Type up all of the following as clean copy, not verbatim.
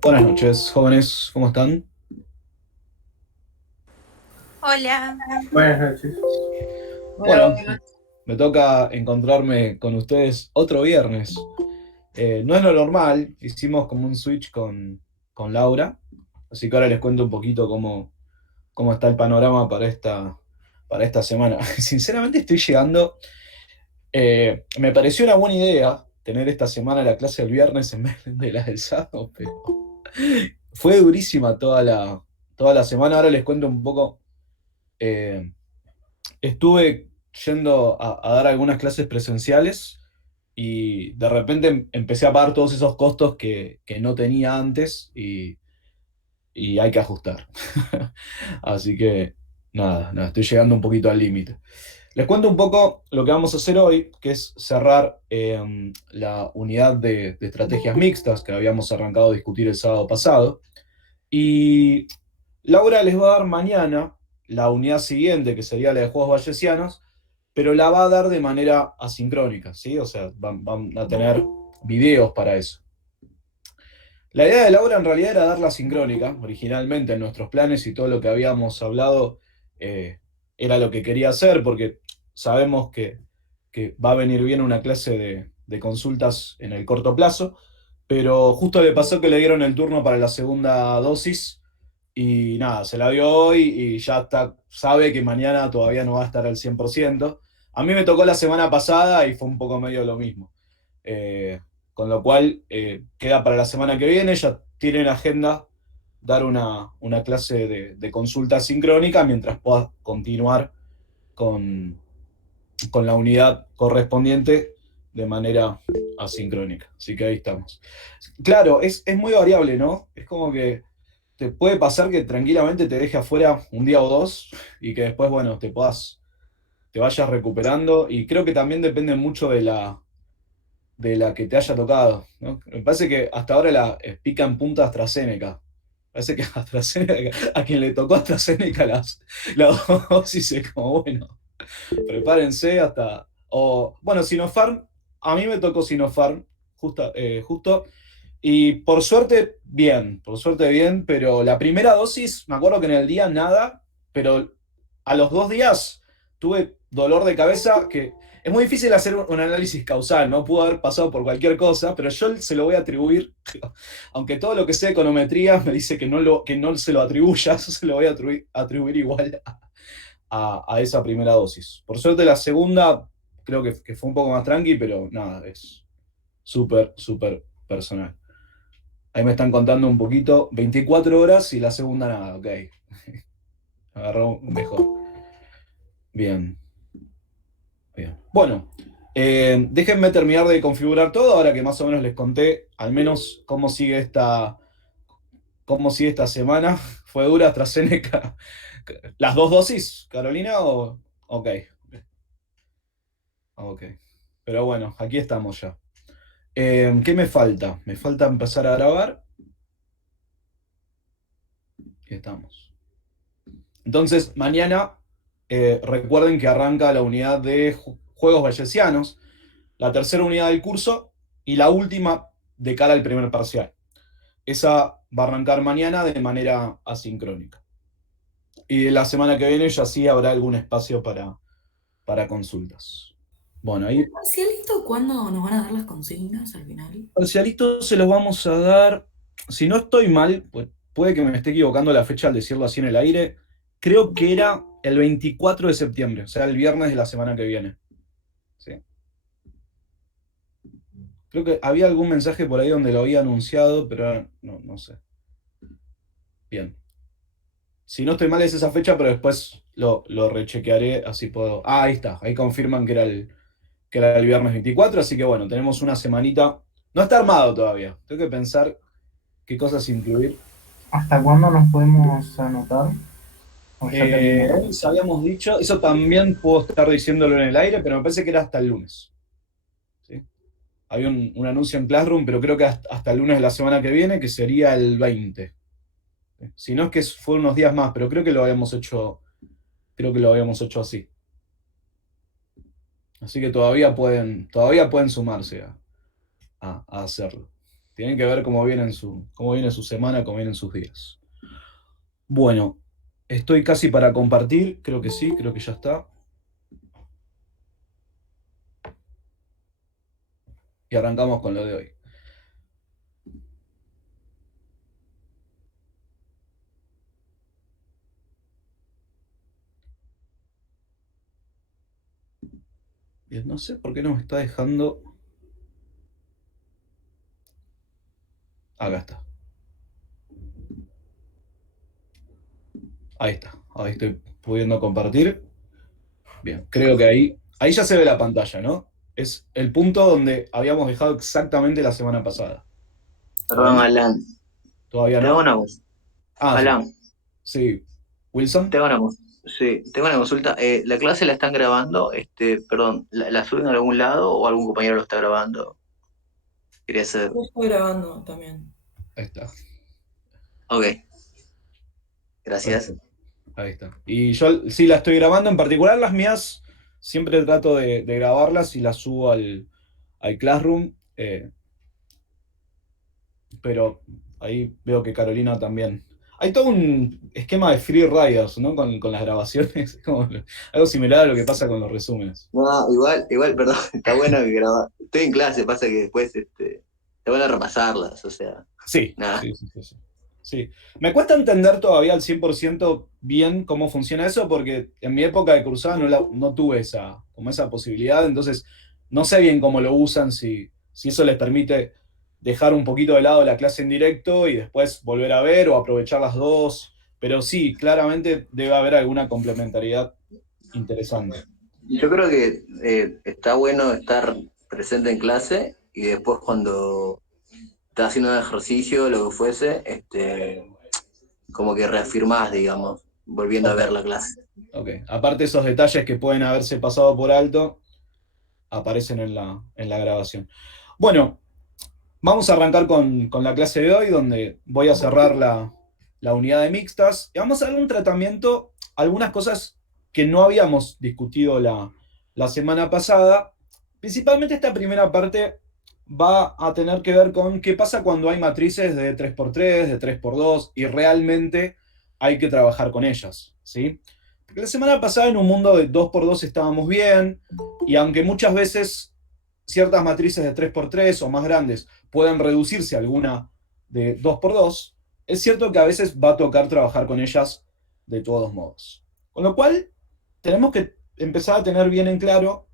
Buenas noches, jóvenes, ¿cómo están? Hola, Buenas noches. Hola, Bueno, buenas. me toca encontrarme con ustedes otro viernes. No es lo normal, hicimos como un switch con Laura, así que ahora les cuento un poquito cómo está el panorama para esta semana. Sinceramente estoy llegando, me pareció una buena idea tener esta semana la clase del viernes en vez de la del sábado, pero fue durísima toda la semana. Ahora les cuento un poco. eh, Estuve yendo a dar algunas clases presenciales y de repente empecé a pagar todos esos costos que no tenía antes y hay que ajustar. Así que nada, estoy llegando un poquito al límite. Les cuento un poco lo que vamos a hacer hoy, que es cerrar la unidad de estrategias mixtas que habíamos arrancado a discutir el sábado pasado. Y Laura les va a dar mañana la unidad siguiente, que sería la de juegos bayesianos, pero la va a dar de manera asincrónica, ¿sí? O sea, van a tener videos para eso. La idea de Laura en realidad era darla sincrónica, originalmente en nuestros planes y todo lo que habíamos hablado eh, era lo que quería hacer, porque sabemos que va a venir bien una clase de consultas en el corto plazo, pero justo le pasó que le dieron el turno para la segunda dosis y nada, se la dio hoy y ya está, sabe que mañana todavía no va a estar al 100%. A mí me tocó la semana pasada y fue un poco medio lo mismo. Eh, con lo cual queda para la semana que viene, ya tiene en agenda dar una clase de consulta sincrónica mientras pueda continuar con, con la unidad correspondiente de manera asincrónica. Así que ahí estamos. Claro, es muy variable, ¿no? Es como que te puede pasar que tranquilamente te deje afuera un día o dos y que después, bueno, te vayas recuperando. Y creo que también depende mucho de la que te haya tocado, ¿no? Me parece que hasta ahora la pica en punta AstraZeneca. Parece que AstraZeneca, a quien le tocó AstraZeneca las dosis es como, bueno, prepárense hasta. O, bueno, Sinopharm, a mí me tocó Sinopharm, justo, y por suerte bien, pero la primera dosis, me acuerdo que en el día nada, pero a los 2 días tuve dolor de cabeza que es muy difícil hacer un análisis causal, ¿no? Pudo haber pasado por cualquier cosa, pero yo se lo voy a atribuir, aunque todo lo que sea econometría me dice que no se lo atribuya, eso se lo voy a atribuir igual a esa primera dosis. Por suerte la segunda creo que fue un poco más tranqui, pero nada, es súper personal. Ahí me están contando un poquito, 24 horas y la segunda nada, ok. Agarró mejor. Bien, bien. Bueno, déjenme terminar de configurar todo, ahora que más o menos les conté al menos cómo sigue esta semana. ¿Fue dura AstraZeneca? ¿Las dos dosis, Carolina? Ok, ok. Pero bueno, aquí estamos ya. ¿Qué me falta? Me falta empezar a grabar. Aquí estamos. Entonces, mañana recuerden que arranca la unidad de juegos bayesianos, la tercera unidad del curso y la última de cara al primer parcial. Esa va a arrancar mañana de manera asincrónica. Y la semana que viene ya sí habrá algún espacio para consultas. Bueno, ahí Marcialito, ¿cuándo nos van a dar las consignas al final? parcialitos se los vamos a dar. Si no estoy mal, pues puede que me esté equivocando la fecha al decirlo así en el aire. Creo que era el 24 de septiembre, o sea, el viernes de la semana que viene. ¿Sí? Creo que había algún mensaje por ahí donde lo había anunciado, pero ahora no sé. Bien. Si no estoy mal es esa fecha, pero después lo rechequearé, así puedo. Ah, ahí está, ahí confirman que era el viernes 24, así que bueno, tenemos una semanita. No está armado todavía. Tengo que pensar qué cosas incluir. ¿Hasta cuándo nos podemos anotar? ¿O ya terminó? Hoy habíamos dicho, eso también puedo estar diciéndolo en el aire, pero me parece que era hasta el lunes. ¿Sí? Había un anuncio en Classroom, pero creo que hasta el lunes de la semana que viene, que sería el 20. ¿Sí? Si no es que fue unos días más, pero creo que lo habíamos hecho así. Así que todavía pueden sumarse a hacerlo. Tienen que ver cómo viene su semana, cómo vienen sus días. Bueno, estoy casi para compartir, creo que sí, creo que ya está. Y arrancamos con lo de hoy. Bien, no sé por qué no me está dejando. Acá está. Ahí está. Ahí estoy pudiendo compartir. Bien, creo que ahí ya se ve la pantalla, ¿no? Es el punto donde habíamos dejado exactamente la semana pasada. ¿Está Perdón, bien? Alan. ¿Todavía Te hago no? una cons- Ah, sí. Alan, Sí. ¿Wilson? sí, tengo una consulta. ¿La clase la están grabando? Perdón, ¿la suben a algún lado o algún compañero lo está grabando? Quería saber. Yo estoy grabando también. Ahí está. Ok, gracias. Perfecto. Ahí está. Y yo sí la estoy grabando, en particular las mías, siempre trato de grabarlas y las subo al Classroom, pero ahí veo que Carolina también. Hay todo un esquema de free riders, ¿no? Con las grabaciones, es como algo similar a lo que pasa con los resúmenes. No, igual, perdón, está bueno que grabar. Estoy en clase, pasa que después está bueno repasarlas, o sea, Sí, nada. sí, sí, sí, sí. Sí. Me cuesta entender todavía al 100% bien cómo funciona eso, porque en mi época de cursada no tuve como esa posibilidad, entonces no sé bien cómo lo usan, si eso les permite dejar un poquito de lado la clase en directo y después volver a ver o aprovechar las dos, pero sí, claramente debe haber alguna complementariedad interesante. Yo creo que está bueno estar presente en clase y después cuando estás haciendo un ejercicio, lo que fuese, como que reafirmás, digamos, volviendo a Ok, ver la clase. ok. Aparte esos detalles que pueden haberse pasado por alto, aparecen en la grabación. Bueno, vamos a arrancar con la clase de hoy, donde voy a cerrar la unidad de mixtas y vamos a dar un tratamiento, algunas cosas que no habíamos discutido la semana pasada. Principalmente esta primera parte va a tener que ver con qué pasa cuando hay matrices de 3x3, de 3x2 y realmente hay que trabajar con ellas, ¿sí? Porque la semana pasada en un mundo de 2x2 estábamos bien y aunque muchas veces ciertas matrices de 3x3 o más grandes pueden reducirse a alguna de 2x2, es cierto que a veces va a tocar trabajar con ellas de todos modos. Con lo cual, tenemos que empezar a tener bien en claro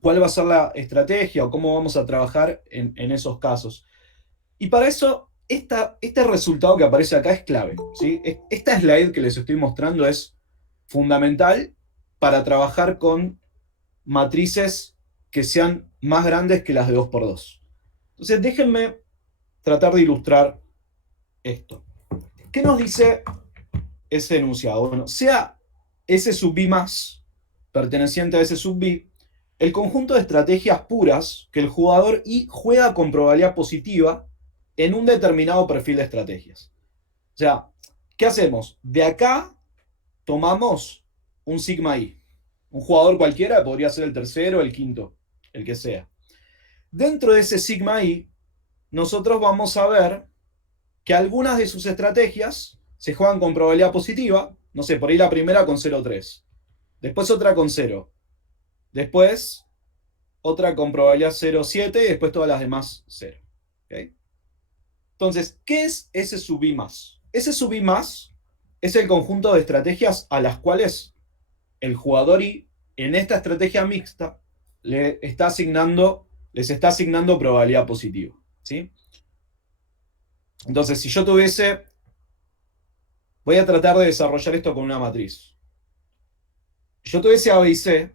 cuál va a ser la estrategia o cómo vamos a trabajar en esos casos. Y para eso, este resultado que aparece acá es clave, ¿sí? Esta slide que les estoy mostrando es fundamental para trabajar con matrices que sean más grandes que las de 2x2. Entonces, déjenme tratar de ilustrar esto. ¿Qué nos dice ese enunciado? Bueno, sea S sub B más perteneciente a S sub B, el conjunto de estrategias puras que el jugador I juega con probabilidad positiva en un determinado perfil de estrategias. O sea, ¿qué hacemos? De acá tomamos un sigma I. Un jugador cualquiera podría ser el tercero, el quinto, el que sea. Dentro de ese sigma I, nosotros vamos a ver que algunas de sus estrategias se juegan con probabilidad positiva. No sé, por ahí la primera con 0,3. Después otra con 0. Después otra con probabilidad 0,7 y después todas las demás 0. ¿Okay? Entonces, ¿qué es ese sub I más? Ese sub I más es el conjunto de estrategias a las cuales el jugador I en esta estrategia mixta les está asignando probabilidad positiva. ¿Sí? Entonces, si yo tuviese, voy a tratar de desarrollar esto con una matriz. Si yo tuviese A, B y C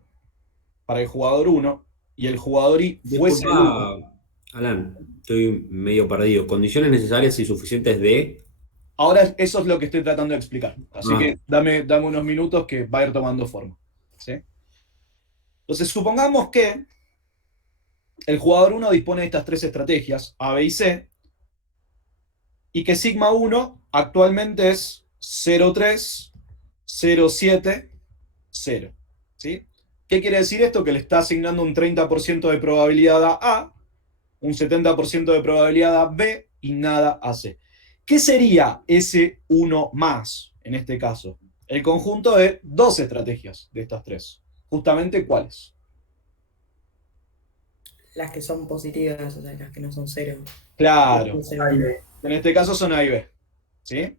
para el jugador 1 y el jugador I fuese el 1, Disculpa, Alan, estoy medio perdido. Condiciones necesarias y suficientes de. ahora eso es lo que estoy tratando de explicar. Así Ah, que dame unos minutos que va a ir tomando forma. ¿Sí? Entonces, supongamos que el jugador 1 dispone de estas tres estrategias, A, B y C, y que sigma 1 actualmente es 0,3, 0,7, 0. ¿Sí? ¿Qué quiere decir esto? Que le está asignando un 30% de probabilidad a A un 70% de probabilidad a B y nada a C. ¿Qué sería ese 1 más en este caso? El conjunto de dos estrategias de estas tres. Justamente, ¿cuáles? Las que son positivas, o sea, las que no son cero. Claro. A y B. En este caso son A y B. ¿Sí?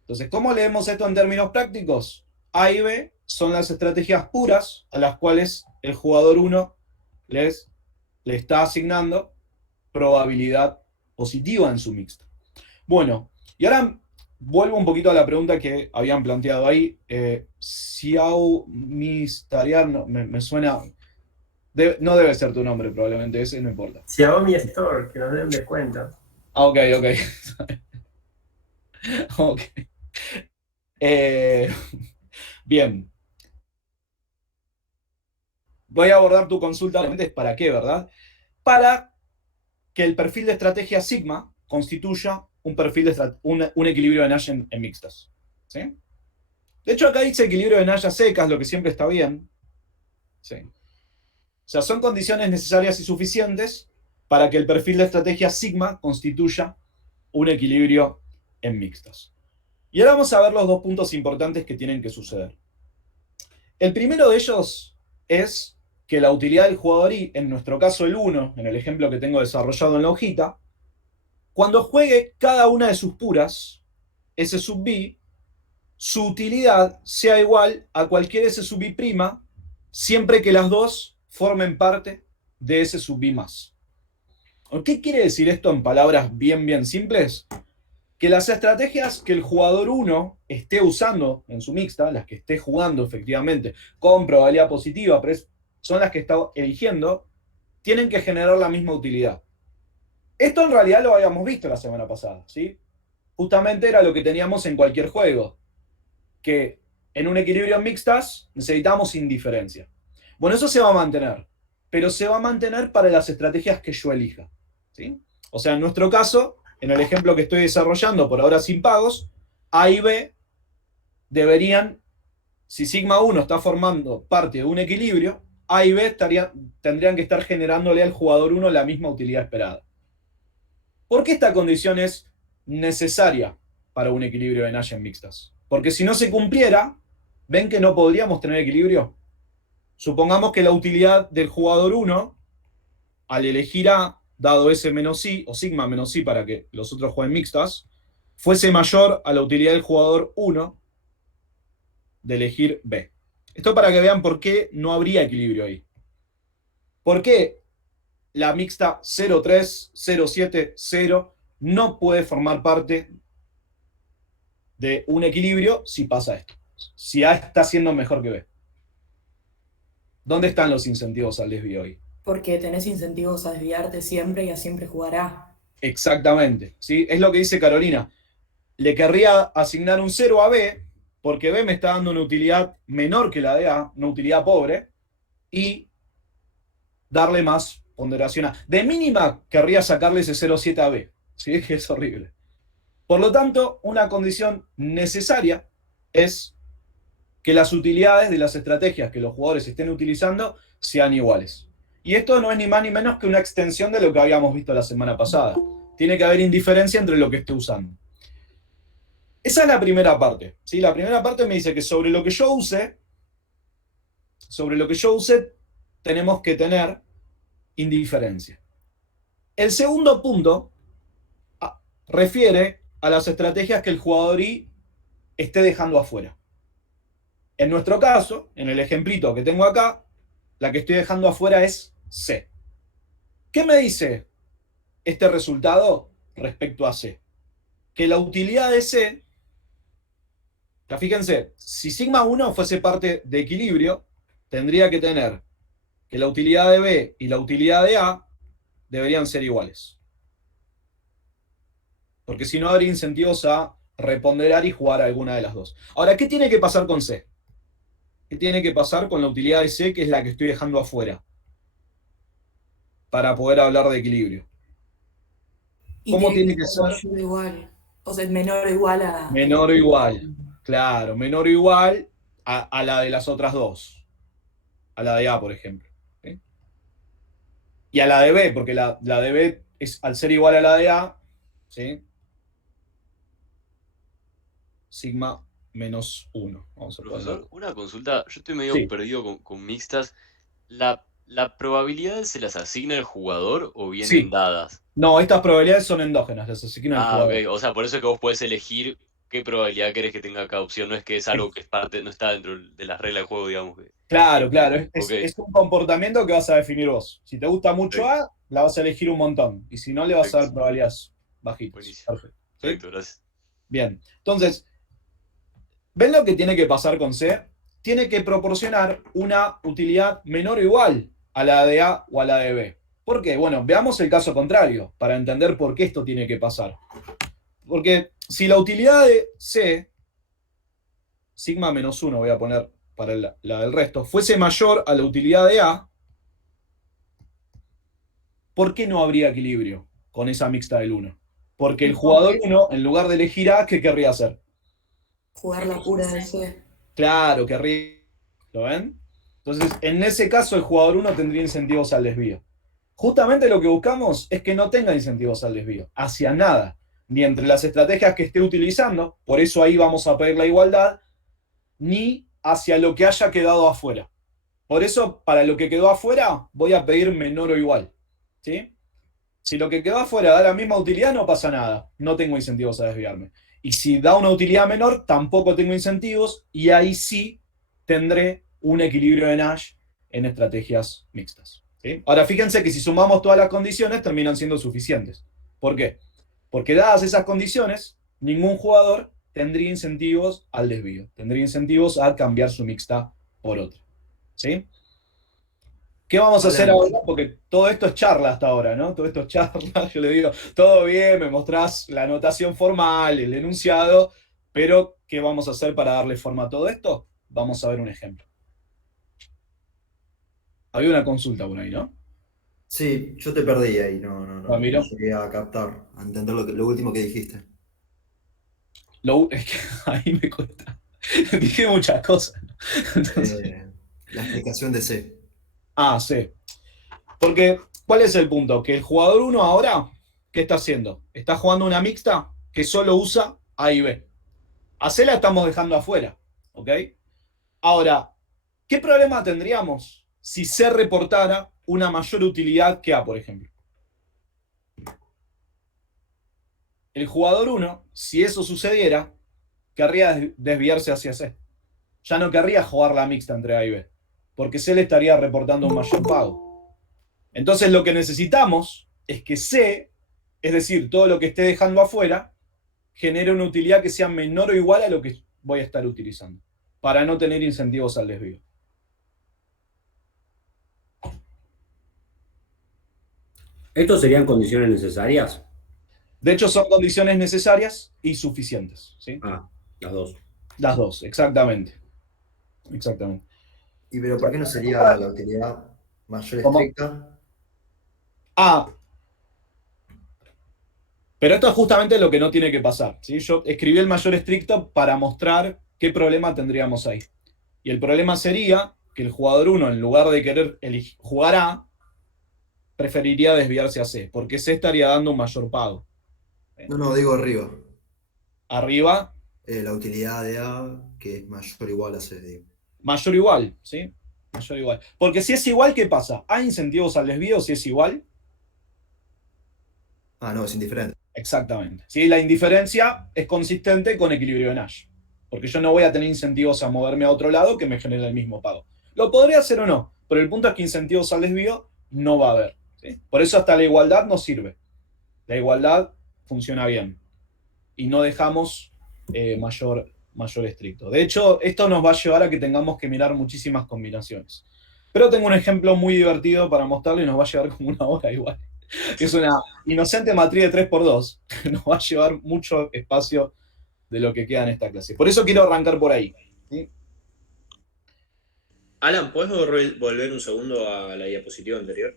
Entonces, ¿cómo leemos esto en términos prácticos? A y B son las estrategias puras a las cuales el jugador 1 le está asignando probabilidad positiva en su mixta. Bueno, y ahora vuelvo un poquito a la pregunta que habían planteado ahí. Xiao Mistariar, no, me suena... no debe ser tu nombre, probablemente ese, no importa. Xiaomi Store, que nos den descuento. Ok, ok. Ok. Bien. Voy a abordar tu consulta. ¿Para qué, verdad? Para que el perfil de estrategia sigma constituya un perfil de un equilibrio de Nash en mixtas. ¿Sí? De hecho, acá dice equilibrio de Nash a secas, lo que siempre está bien. ¿Sí? O sea, son condiciones necesarias y suficientes para que el perfil de estrategia sigma constituya un equilibrio en mixtas. Y ahora vamos a ver los dos puntos importantes que tienen que suceder. El primero de ellos es que la utilidad del jugador I, en nuestro caso el 1, en el ejemplo que tengo desarrollado en la hojita, cuando juegue cada una de sus puras, S sub B, su utilidad sea igual a cualquier S sub B', siempre que las dos formen parte de S sub B más. ¿Qué quiere decir esto en palabras bien simples? Que las estrategias que el jugador 1 esté usando en su mixta, las que esté jugando efectivamente con probabilidad positiva, pero son las que está eligiendo, tienen que generar la misma utilidad. Esto en realidad lo habíamos visto la semana pasada, ¿sí? Justamente era lo que teníamos en cualquier juego, que en un equilibrio en mixtas necesitamos indiferencia. Bueno, eso se va a mantener, pero se va a mantener para las estrategias que yo elija, ¿sí? O sea, en nuestro caso, en el ejemplo que estoy desarrollando por ahora sin pagos, A y B deberían, si sigma 1 está formando parte de un equilibrio, A y B tendrían que estar generándole al jugador 1 la misma utilidad esperada. ¿Por qué esta condición es necesaria para un equilibrio de Nash en mixtas? Porque si no se cumpliera, ¿ven que no podríamos tener equilibrio? Supongamos que la utilidad del jugador 1, al elegir A, dado S menos I, o sigma menos I para que los otros jueguen mixtas, fuese mayor a la utilidad del jugador 1 de elegir B. Esto para que vean por qué no habría equilibrio ahí. ¿Por qué la mixta 0,3, 0,7, 0 no puede formar parte de un equilibrio si pasa esto? Si A está siendo mejor que B. ¿Dónde están los incentivos al desvío ahí? Porque tenés incentivos a desviarte siempre y a siempre jugar A. Exactamente, ¿sí? Es lo que dice Carolina. Le querría asignar un 0 a B porque B me está dando una utilidad menor que la de A, una utilidad pobre, y darle más ponderación a. De mínima querría sacarle ese 0,7 a B, ¿sí? Que es horrible. Por lo tanto, una condición necesaria es que las utilidades de las estrategias que los jugadores estén utilizando sean iguales. Y esto no es ni más ni menos que una extensión de lo que habíamos visto la semana pasada. Tiene que haber indiferencia entre lo que esté usando. Esa es la primera parte, ¿sí? La primera parte me dice que sobre lo que yo use, tenemos que tener indiferencia. El segundo punto refiere a las estrategias que el jugador I esté dejando afuera. En nuestro caso, en el ejemplito que tengo acá, la que estoy dejando afuera es C. ¿Qué me dice este resultado respecto a C? Que la utilidad de C, fíjense, si sigma 1 fuese parte de equilibrio, tendría que tener que la utilidad de B y la utilidad de A deberían ser iguales. Porque si no habría incentivos a reponderar y jugar a alguna de las dos. Ahora, ¿qué tiene que pasar con C? ¿Qué tiene que pasar con la utilidad de C, que es la que estoy dejando afuera? Para poder hablar de equilibrio. Y ¿Cómo tiene ser que ser? mayor o igual. O sea, es menor o igual a... Menor o igual. Claro, menor o igual a la de las otras dos. A la de A, por ejemplo. ¿Sí? Y a la de B, porque la de B es al ser igual a la de A, ¿sí? Sigma menos 1. Vamos a Profesor, poner. una consulta. Yo estoy medio Sí, perdido con mixtas. ¿La probabilidad se las asigna el jugador o vienen sí. dadas? No, estas probabilidades son endógenas, las asigna el Ah, ok. jugador. O sea, por eso es que vos podés elegir qué probabilidad querés que tenga cada opción. No es que es algo que es parte, no está dentro de las reglas del juego, digamos. Claro, claro. Ok, Es un comportamiento que vas a definir vos. Si te gusta mucho perfecto, A, la vas a elegir un montón. Y si no, le vas a perfecto. dar probabilidades bajitas. Buenísimo. Perfecto. ¿Sí? Perfecto, gracias. Bien. Entonces, ¿ven lo que tiene que pasar con C? Tiene que proporcionar una utilidad menor o igual a la de A o a la de B. ¿Por qué? Bueno, veamos el caso contrario para entender por qué esto tiene que pasar. Porque si la utilidad de C, sigma menos 1, voy a poner para la del resto, fuese mayor a la utilidad de A, ¿por qué no habría equilibrio con esa mixta del 1? Porque el jugador 1, en lugar de elegir A, ¿qué querría hacer? Jugar la pura de C. Claro, querría. ¿Lo ven? Entonces, en ese caso, el jugador 1 tendría incentivos al desvío. Justamente lo que buscamos es que no tenga incentivos al desvío, hacia nada, ni entre las estrategias que esté utilizando, por eso ahí vamos a pedir la igualdad, ni hacia lo que haya quedado afuera. Por eso, para lo que quedó afuera, voy a pedir menor o igual. ¿Sí? Si lo que quedó afuera da la misma utilidad, no pasa nada. No tengo incentivos a desviarme. Y si da una utilidad menor, tampoco tengo incentivos y ahí sí tendré un equilibrio de Nash en estrategias mixtas. ¿Sí? Ahora, fíjense que si sumamos todas las condiciones, terminan siendo suficientes. ¿Por qué? Porque dadas esas condiciones, ningún jugador tendría incentivos al desvío. Tendría incentivos a cambiar su mixta por otra. ¿Sí? ¿Qué vamos a hacer Alan, ahora? Porque todo esto es charla hasta ahora, ¿no? Todo esto es charla. Yo le digo, todo bien, me mostrás la anotación formal, el enunciado, pero ¿qué vamos a hacer para darle forma a todo esto? Vamos a ver un ejemplo. Había una consulta por ahí, ¿no? sí, yo te perdí ahí, no Ramiro. llegué a captar, a entender lo último que dijiste. Es que ahí me cuesta. Dije muchas cosas. Entonces, La explicación de C. sí. Porque, ¿cuál es el punto? Que el jugador 1 ahora, ¿qué está haciendo? Está jugando una mixta que solo usa A y B. A C la estamos dejando afuera, ¿ok? Ahora, ¿qué problema tendríamos si C reportara una mayor utilidad que A, por ejemplo? El jugador 1, si eso sucediera, querría desviarse hacia C. Ya no querría jugar la mixta entre A y B, porque C le estaría reportando un mayor pago. Entonces lo que necesitamos es que C, es decir, todo lo que esté dejando afuera, genere una utilidad que sea menor o igual a lo que voy a estar utilizando, para no tener incentivos al desvío. ¿Estos serían condiciones necesarias? De hecho, son condiciones necesarias y suficientes. ¿Sí? Ah, las dos. Las dos, exactamente. Exactamente. Pero ¿por qué no sería la utilidad mayor ¿Cómo? estricta? Ah, pero esto es justamente lo que no tiene que pasar. ¿Sí? Yo escribí el mayor estricto para mostrar qué problema tendríamos ahí. Y el problema sería que el jugador 1, en lugar de querer jugar A, preferiría desviarse a C, porque C estaría dando un mayor pago. No, digo arriba. Arriba, La utilidad de A, que es mayor o igual a C, digo. mayor o igual, ¿sí? Mayor o igual. Porque si es igual, ¿qué pasa? ¿Hay incentivos al desvío si es igual? Ah, no, es indiferente. Exactamente. ¿Sí? La indiferencia es consistente con equilibrio de Nash. Porque yo no voy a tener incentivos a moverme a otro lado que me genere el mismo pago. Lo podría hacer o no, pero el punto es que incentivos al desvío no va a haber. ¿Sí? Por eso hasta la igualdad no sirve. La igualdad funciona bien. Y no dejamos mayor estricto. De hecho, esto nos va a llevar a que tengamos que mirar muchísimas combinaciones. Pero tengo un ejemplo muy divertido para mostrarlo y nos va a llevar como una hora igual. Es una inocente matriz de 3x2. Nos va a llevar mucho espacio de lo que queda en esta clase. Por eso quiero arrancar por ahí. ¿Sí? Alan, ¿puedes volver un segundo a la diapositiva anterior?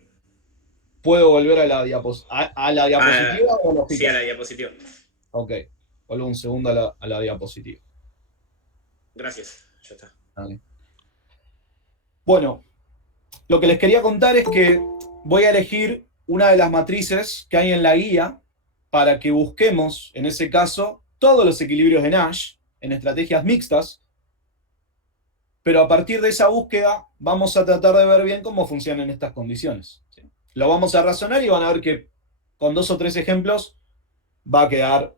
¿Puedo volver a la diapositiva o los Sí, a la diapositiva. Ok, vuelvo un segundo a la diapositiva. Gracias, ya está. Vale. Bueno, lo que les quería contar es que voy a elegir una de las matrices que hay en la guía para que busquemos, en ese caso, todos los equilibrios de Nash en estrategias mixtas, pero a partir de esa búsqueda vamos a tratar de ver bien cómo funcionan estas condiciones. ¿Sí? Lo vamos a razonar y van a ver que con 2 o 3 ejemplos va a quedar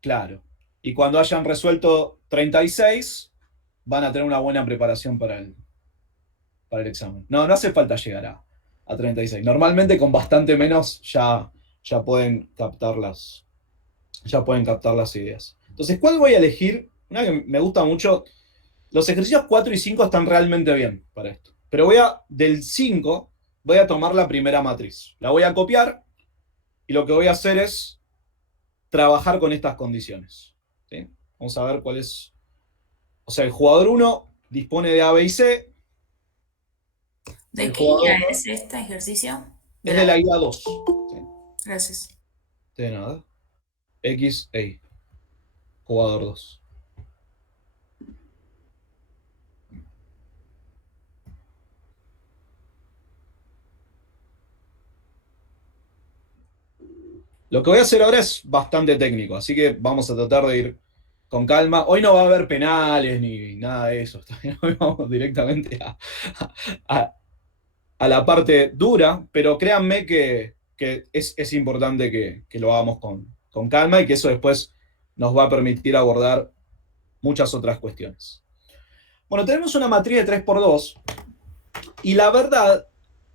claro. Y cuando hayan resuelto 36, van a tener una buena preparación para el examen. No hace falta llegar a 36. Normalmente con bastante menos ya pueden captar las ideas. Entonces, ¿cuál voy a elegir? Una que me gusta mucho. Los ejercicios 4 y 5 están realmente bien para esto. Pero del 5, voy a tomar la primera matriz. La voy a copiar y lo que voy a hacer es trabajar con estas condiciones. ¿Sí? Vamos a ver cuál es. O sea, el jugador 1 dispone de A, B y C. ¿De qué guía es este ejercicio? Es de la guía 2. ¿Sí? Gracias. De nada. X, A. Jugador 2. Lo que voy a hacer ahora es bastante técnico, así que vamos a tratar de ir con calma. Hoy no va a haber penales ni nada de eso. Hoy vamos directamente a la parte dura, pero créanme que es importante que lo hagamos con calma y que eso después nos va a permitir abordar muchas otras cuestiones. Bueno, tenemos una matriz de 3×2 y la verdad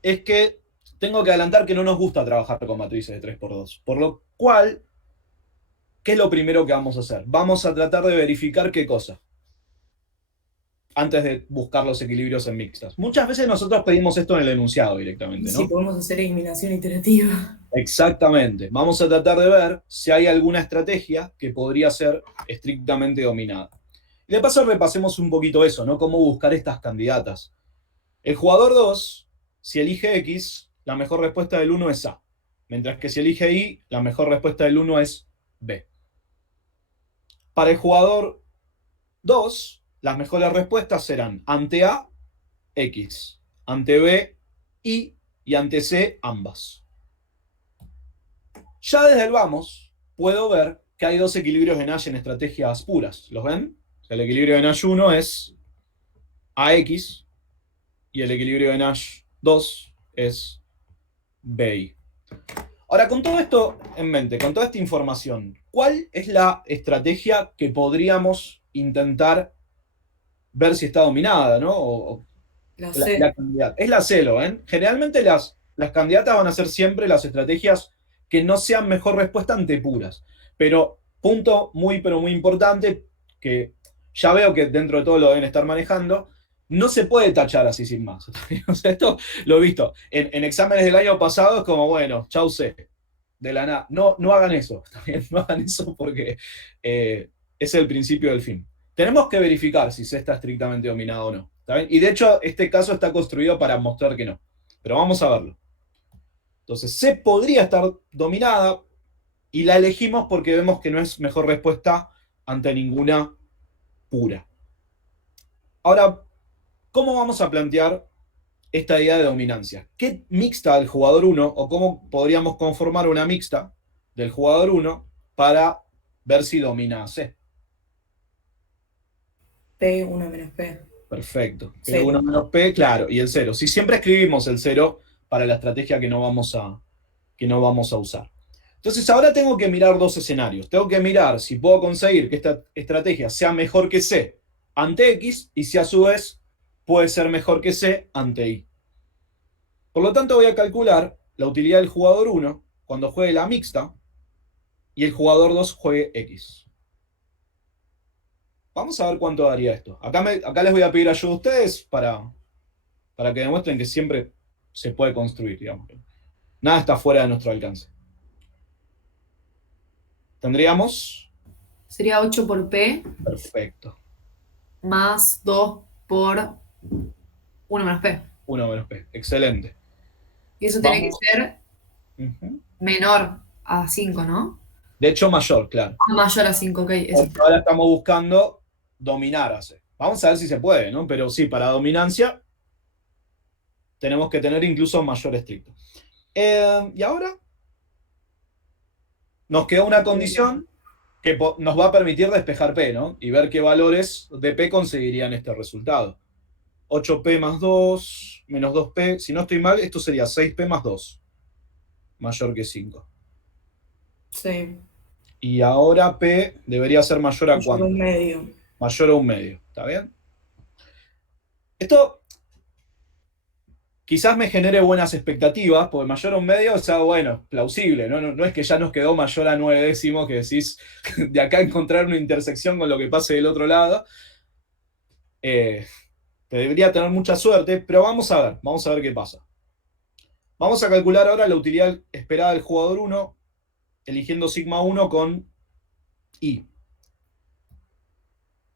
es que tengo que adelantar que no nos gusta trabajar con matrices de 3×2, por lo cual, ¿qué es lo primero que vamos a hacer? Vamos a tratar de verificar qué cosa antes de buscar los equilibrios en mixtas. Muchas veces nosotros pedimos esto en el enunciado directamente, ¿no? Si podemos hacer eliminación iterativa. Exactamente. Vamos a tratar de ver si hay alguna estrategia que podría ser estrictamente dominada. Y de paso repasemos un poquito eso, ¿no? Cómo buscar estas candidatas. El jugador 2, si elige X, la mejor respuesta del 1 es A. Mientras que si elige Y, la mejor respuesta del 1 es B. Para el jugador 2, las mejores respuestas serán ante A, X, ante B, Y, y ante C, ambas. Ya desde el vamos, puedo ver que hay 2 equilibrios de Nash en estrategias puras. ¿Los ven? El equilibrio de Nash 1 es AX y el equilibrio de Nash 2 es BI. Ahora, con todo esto en mente, con toda esta información, ¿cuál es la estrategia que podríamos intentar ver si está dominada, ¿no? La C. La candidata. Es la C, ¿lo ven? Generalmente las candidatas van a ser siempre las estrategias que no sean mejor respuesta ante puras. Pero punto muy, pero muy importante, que ya veo que dentro de todo lo deben estar manejando, no se puede tachar así sin más. O sea, esto lo he visto. En exámenes del año pasado es como, bueno, chau C. De la nada. No hagan eso. No hagan eso porque es el principio del fin. Tenemos que verificar si C está estrictamente dominado o no. ¿Está bien? Y de hecho, este caso está construido para mostrar que no. Pero vamos a verlo. Entonces, C podría estar dominada y la elegimos porque vemos que no es mejor respuesta ante ninguna pura. Ahora, ¿cómo vamos a plantear esta idea de dominancia? ¿Qué mixta del jugador 1 o cómo podríamos conformar una mixta del jugador 1 para ver si domina a C? P1 menos P. Perfecto. Cero. P1 menos P, claro, y el 0. Si siempre escribimos el 0 para la estrategia que no vamos a usar. Entonces ahora tengo que mirar 2 escenarios. Tengo que mirar si puedo conseguir que esta estrategia sea mejor que C ante X y si a su vez puede ser mejor que C ante Y. Por lo tanto voy a calcular la utilidad del jugador 1 cuando juegue la mixta y el jugador 2 juegue X. Vamos a ver cuánto daría esto. Acá les voy a pedir ayuda a ustedes para que demuestren que siempre se puede construir, digamos. Nada está fuera de nuestro alcance. Tendríamos... Sería 8 por P Perfecto. más 2 por 1 menos P. 1 menos P. Excelente. Y eso tiene que Vamos. ser menor a 5, ¿no? De hecho, mayor, claro. Mayor a 5, ok. Eso. Ahora estamos buscando dominar a C. Vamos a ver si se puede, ¿no? Pero sí, para dominancia tenemos que tener incluso mayor estricto. Y ahora nos queda una condición que nos va a permitir despejar P, ¿no? Y ver qué valores de P conseguirían este resultado. 8P más 2, menos 2P. Si no estoy mal, esto sería 6P más 2. Mayor que 5. Sí. Y ahora P debería ser mayor a Mayor a ¿cuánto? un medio. Mayor a un medio. ¿Está bien? Esto quizás me genere buenas expectativas, porque mayor a un medio, o sea, bueno, plausible, ¿no? No es que ya nos quedó mayor a 9 décimos, que decís, de acá encontrar una intersección con lo que pase del otro lado. Te debería tener mucha suerte, pero vamos a ver qué pasa. Vamos a calcular ahora la utilidad esperada del jugador 1, eligiendo sigma 1 con I.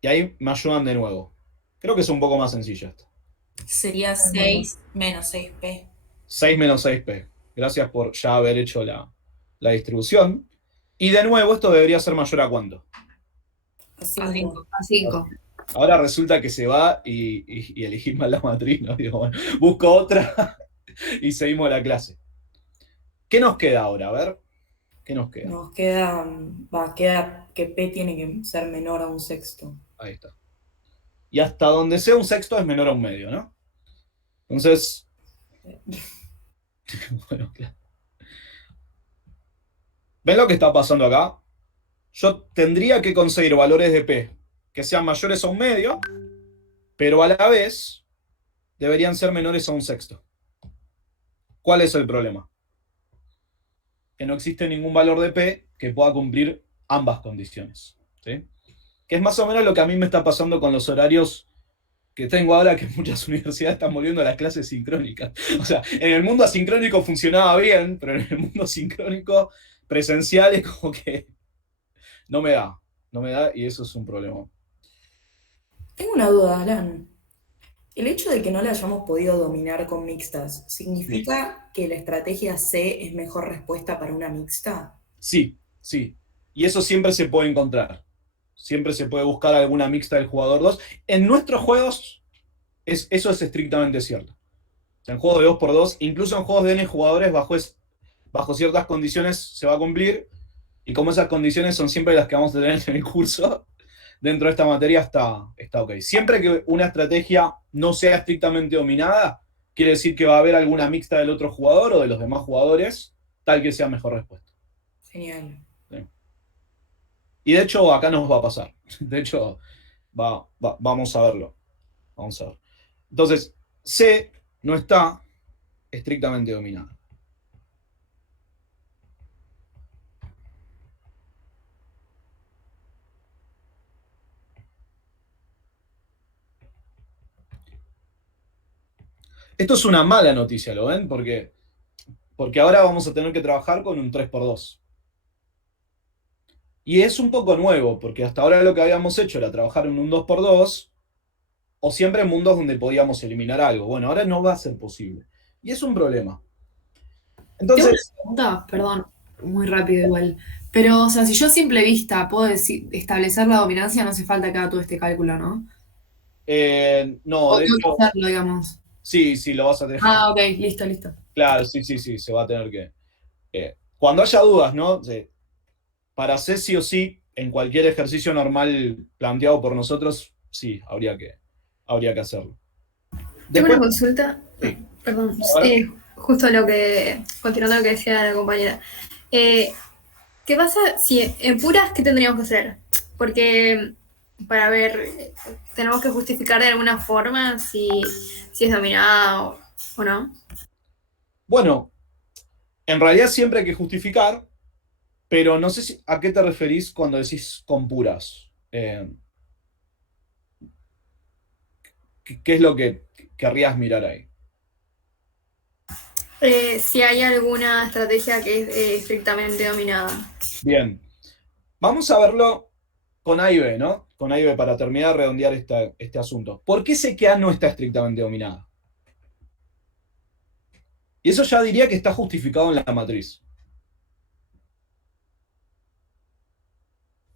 Y ahí me ayudan de nuevo. Creo que es un poco más sencillo esto. Sería 6 menos 6P. 6 menos 6P. Gracias por ya haber hecho la distribución. Y de nuevo, esto debería ser mayor a ¿cuánto? A 5. A 5. Ahora resulta que se va y elegí mal la matriz, ¿no? Digo, bueno, busco otra y seguimos la clase. ¿Qué nos queda ahora? A ver, ¿qué nos queda? Nos queda que P tiene que ser menor a un sexto. Ahí está. Y hasta donde sea un sexto es menor a un medio, ¿no? Entonces, bueno, claro. ¿Ven lo que está pasando acá? Yo tendría que conseguir valores de P que sean mayores a un medio, pero a la vez deberían ser menores a un sexto. ¿Cuál es el problema? Que no existe ningún valor de P que pueda cumplir ambas condiciones. ¿Sí? Que es más o menos lo que a mí me está pasando con los horarios que tengo ahora, que muchas universidades están volviendo a las clases sincrónicas. O sea, en el mundo asincrónico funcionaba bien, pero en el mundo sincrónico presencial es como que no me da y eso es un problema. Tengo una duda, Alan. El hecho de que no la hayamos podido dominar con mixtas, ¿significa que la estrategia C es mejor respuesta para una mixta? Sí. Y eso siempre se puede encontrar. Siempre se puede buscar alguna mixta del jugador 2. En nuestros juegos, eso es estrictamente cierto. O sea, en juegos de 2x2, incluso en juegos de N jugadores, bajo ciertas condiciones se va a cumplir. Y como esas condiciones son siempre las que vamos a tener en el curso, dentro de esta materia está ok. Siempre que una estrategia no sea estrictamente dominada, quiere decir que va a haber alguna mixta del otro jugador o de los demás jugadores, tal que sea mejor respuesta. Genial. ¿Sí? Y de hecho, acá nos va a pasar. De hecho, vamos a verlo. Vamos a ver. Entonces, C no está estrictamente dominada. Esto es una mala noticia, ¿lo ven? Porque ahora vamos a tener que trabajar con un 3x2. Y es un poco nuevo, porque hasta ahora lo que habíamos hecho era trabajar en un 2x2, o siempre en mundos donde podíamos eliminar algo. Bueno, ahora no va a ser posible. Y es un problema. Entonces, Tengo una pregunta, perdón, muy rápido igual. Pero, o sea, si yo a simple vista puedo establecer la dominancia, no hace falta que haga todo este cálculo, ¿no? no, O de tengo que hecho, hacerlo, digamos. sí, lo vas a tener. Ah, ok, listo. Claro, sí, se va a tener que. Cuando haya dudas, ¿no? Para hacer sí o sí, en cualquier ejercicio normal planteado por nosotros, sí, habría que hacerlo. Tengo una Después, consulta, sí. perdón, A ver. justo continuando lo que decía la compañera. ¿Qué pasa si en puras qué tendríamos que hacer? Porque para ver, tenemos que justificar de alguna forma si es dominada o no. Bueno, en realidad siempre hay que justificar, pero no sé a qué te referís cuando decís con puras. ¿Qué es lo que querrías mirar ahí? Si hay alguna estrategia que es estrictamente dominada. Bien. Vamos a verlo con A y B, ¿no? Con A y B para terminar de redondear este asunto. ¿Por qué sé que A no está estrictamente dominada? Y eso ya diría que está justificado en la matriz.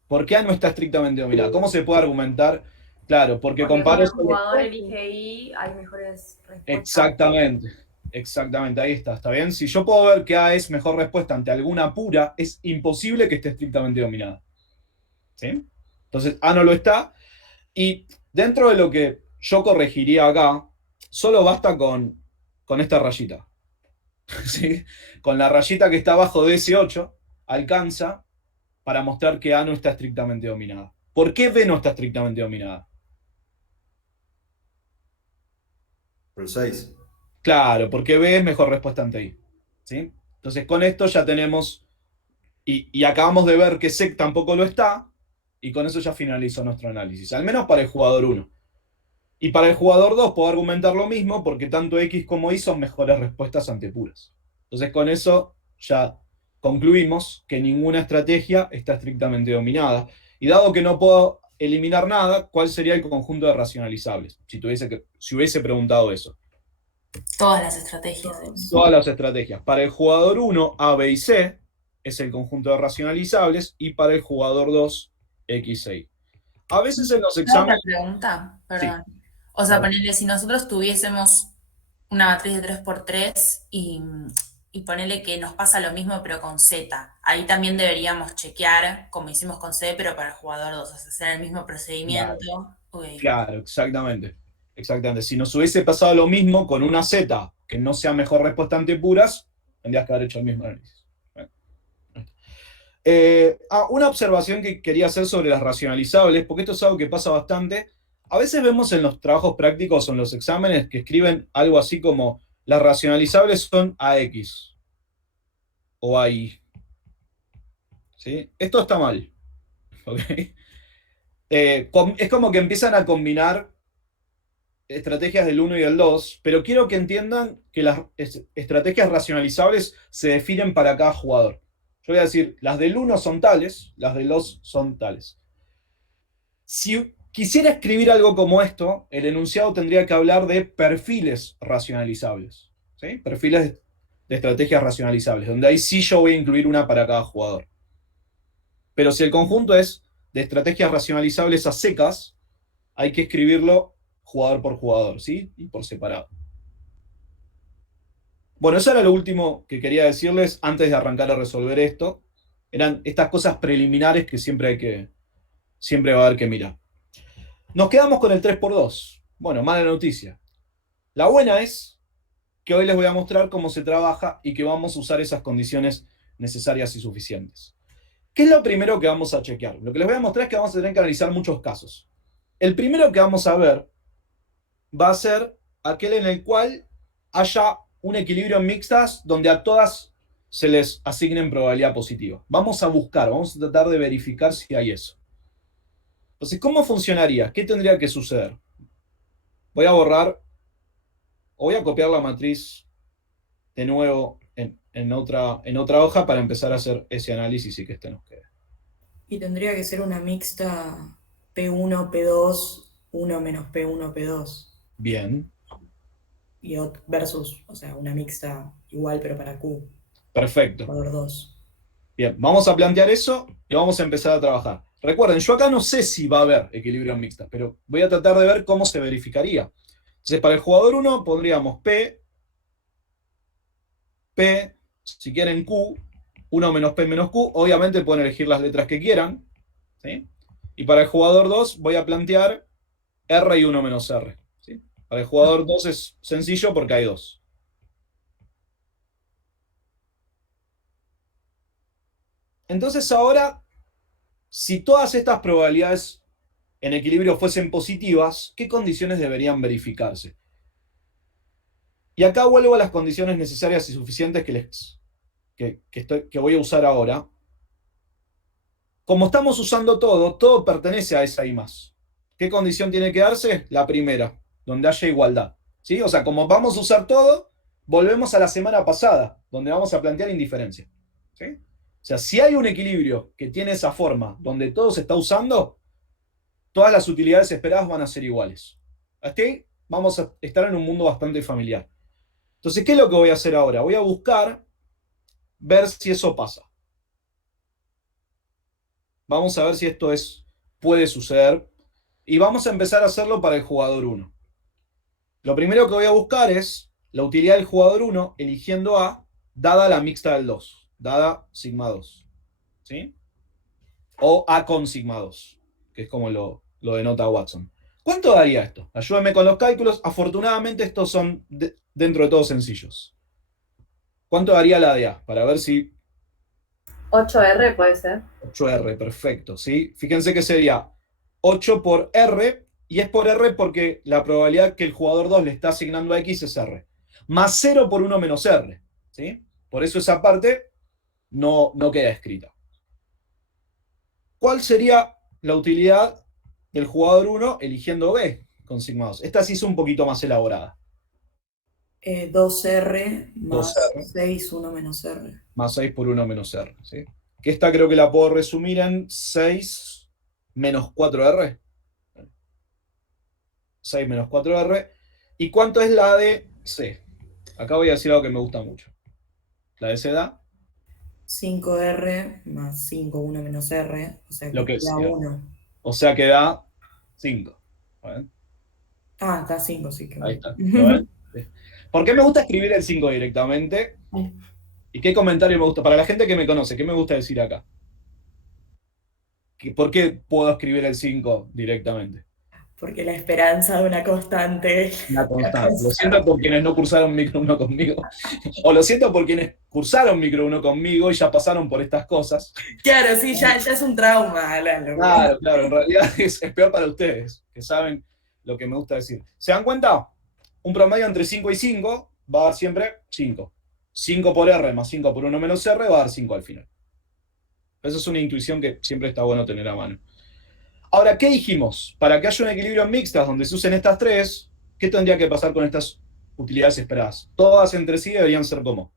¿Por qué A no está estrictamente dominada? ¿Cómo se puede argumentar? Claro, porque comparo... Cuando el jugador elige I, hay mejores respuestas. Exactamente. Exactamente, ahí está bien. Si yo puedo ver que A es mejor respuesta ante alguna pura, es imposible que esté estrictamente dominada. ¿Sí? Entonces, A no lo está. Y dentro de lo que yo corregiría acá, solo basta con esta rayita. ¿Sí? Con la rayita que está abajo de ese 8, alcanza para mostrar que A no está estrictamente dominada. ¿Por qué B no está estrictamente dominada? Por el 6. Claro, porque B es mejor respuesta ante I. ¿Sí? Entonces, con esto ya tenemos, y acabamos de ver que SEC tampoco lo está, y con eso ya finalizó nuestro análisis, al menos para el jugador 1. Y para el jugador 2 puedo argumentar lo mismo, porque tanto X como Y son mejores respuestas ante puras. Entonces, con eso ya concluimos que ninguna estrategia está estrictamente dominada. Y dado que no puedo eliminar nada, ¿cuál sería el conjunto de racionalizables? Si hubiese preguntado eso. Todas las estrategias. Todas las estrategias. Para el jugador 1, A, B y C es el conjunto de racionalizables, y para el jugador 2, X e Y. A veces en los Otra exámenes... pregunta, perdón. Sí. O sea, ponele, si nosotros tuviésemos una matriz de 3x3 y ponele que nos pasa lo mismo pero con Z, ahí también deberíamos chequear, como hicimos con C, pero para el jugador 2, o sea, hacer el mismo procedimiento. Claro, claro, exactamente. Exactamente. Si nos hubiese pasado lo mismo con una Z que no sea mejor respuesta ante puras, tendrías que haber hecho el mismo análisis. Una observación que quería hacer sobre las racionalizables, porque esto es algo que pasa bastante. A veces vemos en los trabajos prácticos o en los exámenes que escriben algo así como las racionalizables son AX o AI. ¿Sí? Esto está mal. ¿Okay? Es como que empiezan a combinar estrategias del 1 y del 2, pero quiero que entiendan que las estrategias racionalizables se definen para cada jugador. Yo voy a decir, las del 1 son tales, las del 2 son tales. Si quisiera escribir algo como esto, el enunciado tendría que hablar de perfiles racionalizables. ¿Sí? Perfiles de estrategias racionalizables, donde ahí sí yo voy a incluir una para cada jugador. Pero si el conjunto es de estrategias racionalizables a secas, hay que escribirlo jugador por jugador, ¿sí? Y por separado. Bueno, eso era lo último que quería decirles antes de arrancar a resolver esto. Eran estas cosas preliminares que siempre va a haber que mirar. Nos quedamos con el 3x2. Bueno, mala noticia. La buena es que hoy les voy a mostrar cómo se trabaja y que vamos a usar esas condiciones necesarias y suficientes. ¿Qué es lo primero que vamos a chequear? Lo que les voy a mostrar es que vamos a tener que analizar muchos casos. El primero que vamos a ver va a ser aquel en el cual haya un equilibrio en mixtas donde a todas se les asignen probabilidad positiva. Vamos a tratar de verificar si hay eso. Entonces, ¿cómo funcionaría? ¿Qué tendría que suceder? Voy a borrar, o voy a copiar la matriz de nuevo en otra hoja para empezar a hacer ese análisis y que este nos quede. Y tendría que ser una mixta P1, P2, 1 menos P1, P2. Bien. Y versus, o sea, una mixta igual pero para Q. Perfecto. Jugador 2. Bien, vamos a plantear eso y vamos a empezar a trabajar. Recuerden, yo acá no sé si va a haber equilibrio en mixta, pero voy a tratar de ver cómo se verificaría. Entonces, para el jugador 1 pondríamos P, si quieren Q, 1 menos P menos Q. Obviamente pueden elegir las letras que quieran. ¿Sí? Y para el jugador 2 voy a plantear R y 1 menos R. ¿Sí? Para el jugador 2 es sencillo porque hay 2. Entonces ahora, si todas estas probabilidades en equilibrio fuesen positivas, ¿qué condiciones deberían verificarse? Y acá vuelvo a las condiciones necesarias y suficientes que voy a usar ahora. Como estamos usando todo pertenece a esa I más. ¿Qué condición tiene que darse? La primera, donde haya igualdad. ¿Sí? O sea, como vamos a usar todo, volvemos a la semana pasada, donde vamos a plantear indiferencia. ¿Sí? O sea, si hay un equilibrio que tiene esa forma, donde todo se está usando, todas las utilidades esperadas van a ser iguales. Hasta ahí vamos a estar en un mundo bastante familiar. Entonces, ¿qué es lo que voy a hacer ahora? Voy a buscar ver si eso pasa. Vamos a ver si esto puede suceder. Y vamos a empezar a hacerlo para el jugador 1. Lo primero que voy a buscar es la utilidad del jugador 1 eligiendo A, dada la mixta del 2, dada sigma 2. ¿Sí? O A con sigma 2, que es como lo denota Watson. ¿Cuánto daría esto? Ayúdenme con los cálculos. Afortunadamente estos son dentro de todo sencillos. ¿Cuánto daría la de A? Para ver si... 8R puede ser. 8R, perfecto. ¿Sí? Fíjense que sería 8 por R, y es por R porque la probabilidad que el jugador 2 le está asignando a X es R. Más 0 por 1 menos R. ¿Sí? Por eso esa parte no queda escrita. ¿Cuál sería la utilidad del jugador 1 eligiendo B con sigma 2? Esta sí es un poquito más elaborada. 2R más 2R. 6, 1 menos R. Más 6 por 1 menos R. ¿Sí? Que esta creo que la puedo resumir en 6 menos 4R. 6 menos 4R. ¿Y cuánto es la de C? Acá voy a decir algo que me gusta mucho. La de C da 5R más 5, 1 menos R. O sea que lo que da sea. 1. O sea que da 5. Ah, da 5, sí que Ahí está. ¿Lo ven? Sí. ¿Por qué me gusta escribir el 5 directamente? ¿Y qué comentario me gusta? Para la gente que me conoce, ¿qué me gusta decir acá? ¿Por qué puedo escribir el 5 directamente? Porque la esperanza de una constante. Una constante. Lo siento por quienes no cursaron micro 1 conmigo. O lo siento por quienes cursaron micro 1 conmigo y ya pasaron por estas cosas. Claro, sí, ya es un trauma, Alan. Claro, en realidad es peor para ustedes, que saben lo que me gusta decir. ¿Se dan cuenta? Un promedio entre 5 y 5 va a dar siempre 5. 5 por R más 5 por 1 menos R va a dar 5 al final. Esa es una intuición que siempre está bueno tener a mano. Ahora, ¿qué dijimos? Para que haya un equilibrio en mixtas donde se usen estas tres, ¿qué tendría que pasar con estas utilidades esperadas? Todas entre sí deberían ser como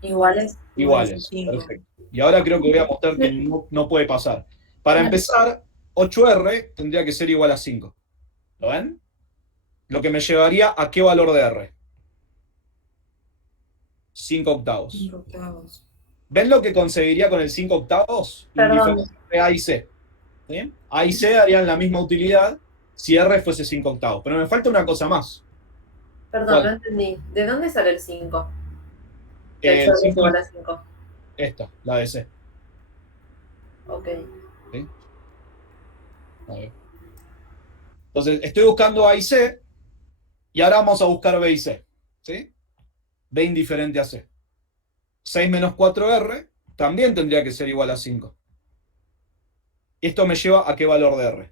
Iguales. iguales. Perfecto. Y ahora creo que voy a mostrar que no puede pasar. Para empezar, 8R tendría que ser igual a 5. ¿Lo ven? Lo que me llevaría a qué valor de R. 5 octavos. 5 octavos. ¿Ven lo que conseguiría con el 5 octavos? Perdón. Entre A y C. ¿Sí? A y C darían la misma utilidad si R fuese 5 octavos. Pero me falta una cosa más. Perdón, ¿Cuál? no entendí. ¿De dónde sale el 5? El 5 igual a 5. esta, la de C. Ok. ¿Sí? A ver. Entonces, estoy buscando A y C, y ahora vamos a buscar B y C. ¿Sí? B indiferente a C. 6 menos 4R también tendría que ser igual a 5. Esto me lleva a qué valor de R.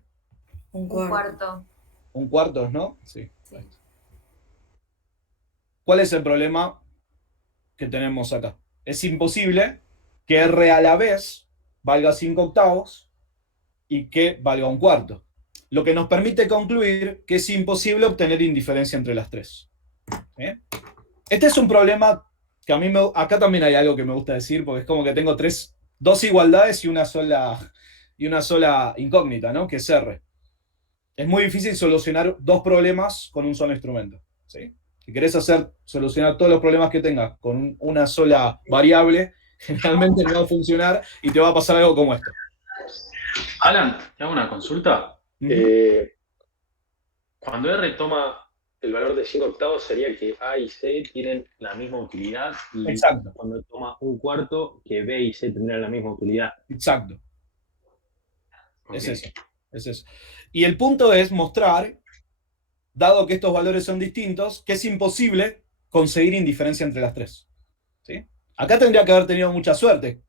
Un cuarto. Un cuarto, ¿no? Sí. ¿Cuál es el problema que tenemos acá? Es imposible que R a la vez valga 5 octavos y que valga un cuarto. Lo que nos permite concluir que es imposible obtener indiferencia entre las tres. Este es un problema que a mí acá también hay algo que me gusta decir, porque es como que tengo dos igualdades y una sola incógnita, ¿no? Que es R. Es muy difícil solucionar dos problemas con un solo instrumento. ¿Sí? Si querés solucionar todos los problemas que tengas con una sola variable, generalmente no va a funcionar y te va a pasar algo como esto. Alan, te hago una consulta. Cuando R toma el valor de 5 octavos, sería que A y C tienen la misma utilidad. Y exacto. Cuando toma un cuarto, que B y C tendrán la misma utilidad. Exacto. Okay. Es eso. Y el punto es mostrar, dado que estos valores son distintos, que es imposible conseguir indiferencia entre las tres. ¿Sí? Acá tendría que haber tenido mucha suerte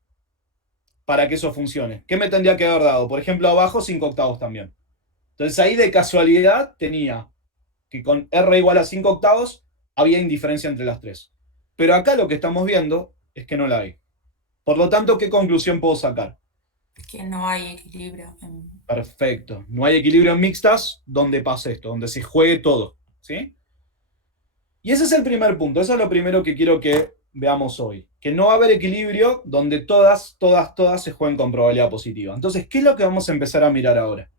para que eso funcione. ¿Qué me tendría que haber dado? Por ejemplo, abajo 5 octavos también. Entonces ahí de casualidad tenía que con R igual a 5 octavos había indiferencia entre las tres. Pero acá lo que estamos viendo es que no la hay. Por lo tanto, ¿qué conclusión puedo sacar? Que no hay equilibrio. Perfecto. No hay equilibrio en mixtas donde pase esto, donde se juegue todo. ¿Sí? Y ese es el primer punto. Eso es lo primero que quiero que veamos hoy. Que no va a haber equilibrio donde todas se jueguen con probabilidad positiva. Entonces, ¿qué es lo que vamos a empezar a mirar ahora?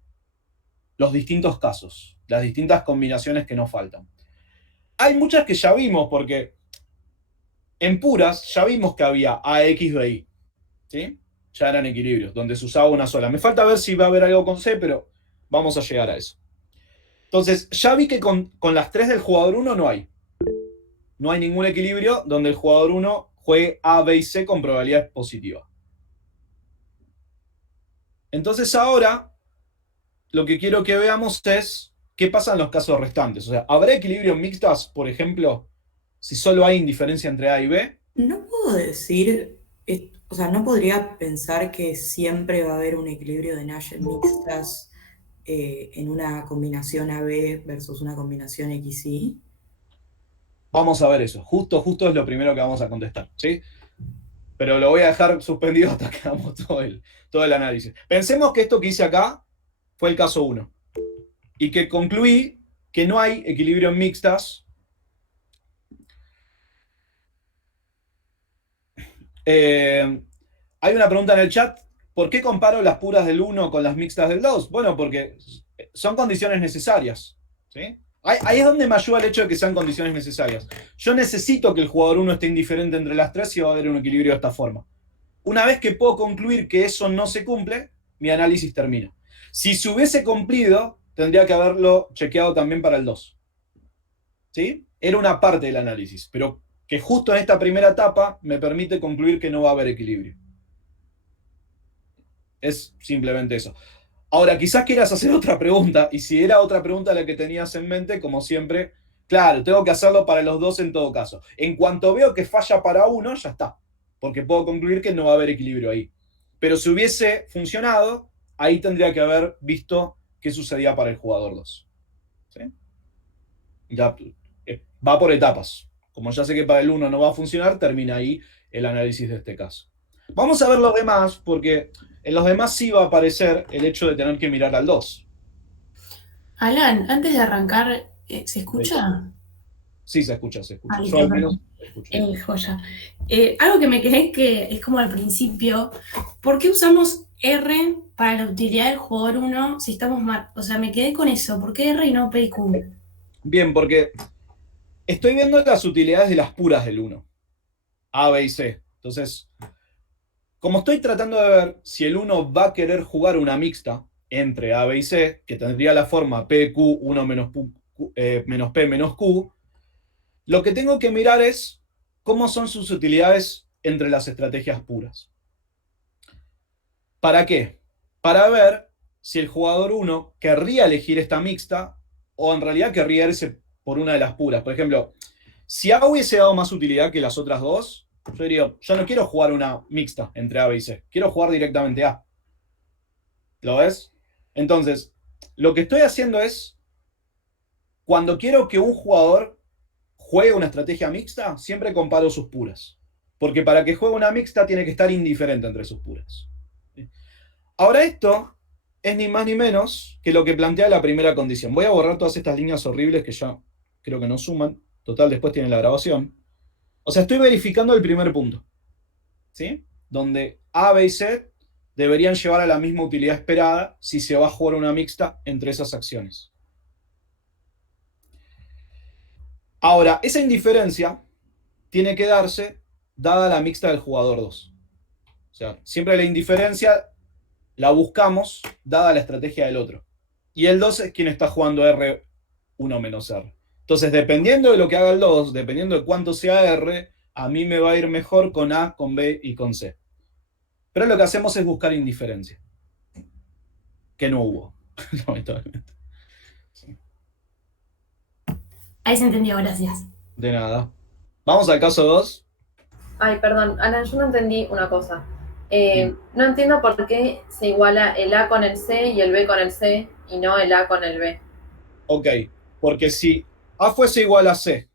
Los distintos casos, las distintas combinaciones que nos faltan. Hay muchas que ya vimos, porque en puras ya vimos que había AX, BI. ¿Sí? Ya eran equilibrios, donde se usaba una sola. Me falta ver si va a haber algo con C, pero vamos a llegar a eso. Entonces, ya vi que con las tres del jugador 1 no hay. no hay ningún equilibrio donde el jugador 1 juegue A, B y C con probabilidad positiva. Entonces ahora lo que quiero que veamos es qué pasa en los casos restantes. O sea, ¿habrá equilibrios mixtas, por ejemplo, si solo hay indiferencia entre A y B? No puedo decir, o sea, no podría pensar que siempre va a haber un equilibrio de Nash mixtas en una combinación AB versus una combinación XY. Vamos a ver eso. Justo es lo primero que vamos a contestar, ¿sí? Pero lo voy a dejar suspendido hasta que hagamos todo el análisis. Pensemos que esto que hice acá fue el caso 1. Y que concluí que no hay equilibrios mixtas. Hay una pregunta en el chat. ¿Por qué comparo las puras del 1 con las mixtas del 2? Bueno, porque son condiciones necesarias, ¿sí? Ahí es donde me ayuda el hecho de que sean condiciones necesarias. Yo necesito que el jugador 1 esté indiferente entre las tres y va a haber un equilibrio de esta forma. Una vez que puedo concluir que eso no se cumple, mi análisis termina. Si se hubiese cumplido, tendría que haberlo chequeado también para el 2. ¿Sí? Era una parte del análisis, pero que justo en esta primera etapa me permite concluir que no va a haber equilibrio. Es simplemente eso. Ahora, quizás quieras hacer otra pregunta, y si era otra pregunta la que tenías en mente, como siempre, claro, tengo que hacerlo para los dos en todo caso. En cuanto veo que falla para uno, ya está, porque puedo concluir que no va a haber equilibrio ahí. Pero si hubiese funcionado, ahí tendría que haber visto qué sucedía para el jugador 2. ¿Sí? Ya va por etapas. Como ya sé que para el 1 no va a funcionar, termina ahí el análisis de este caso. Vamos a ver los demás, porque en los demás sí va a aparecer el hecho de tener que mirar al 2. Alan, antes de arrancar, ¿se escucha? Sí, se escucha. Ah, Yo al menos escucho. Joya. Algo que me quedé que es como al principio, ¿por qué usamos R para la utilidad del jugador 1 si estamos mal? O sea, me quedé con eso, ¿por qué R y no P y Q? Bien, porque estoy viendo las utilidades de las puras del 1. A, B y C. Entonces, como estoy tratando de ver si el 1 va a querer jugar una mixta entre A, B y C, que tendría la forma P, Q, 1 menos P menos Q, lo que tengo que mirar es cómo son sus utilidades entre las estrategias puras. ¿Para qué? Para ver si el jugador 1 querría elegir esta mixta o en realidad querría irse por una de las puras. Por ejemplo, si A hubiese dado más utilidad que las otras dos, yo diría, yo no quiero jugar una mixta entre A, B y C. Quiero jugar directamente A. ¿Lo ves? Entonces, lo que estoy haciendo es, cuando quiero que un jugador juegue una estrategia mixta, siempre comparo sus puras. Porque para que juegue una mixta tiene que estar indiferente entre sus puras. Ahora esto es ni más ni menos que lo que plantea la primera condición. Voy a borrar todas estas líneas horribles que ya creo que no suman. Total, después tienen la grabación. O sea, estoy verificando el primer punto, ¿sí? Donde A, B y C deberían llevar a la misma utilidad esperada si se va a jugar una mixta entre esas acciones. Ahora, esa indiferencia tiene que darse dada la mixta del jugador 2. O sea, siempre la indiferencia la buscamos dada la estrategia del otro. Y el 2 es quien está jugando R1 menos R. Entonces, dependiendo de lo que haga el 2, dependiendo de cuánto sea R, a mí me va a ir mejor con A, con B y con C. Pero lo que hacemos es buscar indiferencia. Que no hubo, lamentablemente. Sí. Ahí se entendió, gracias. De nada. Vamos al caso 2. Ay, perdón, Alan, yo no entendí una cosa. No entiendo por qué se iguala el A con el C y el B con el C y no el A con el B. Ok, porque si A fuese igual a C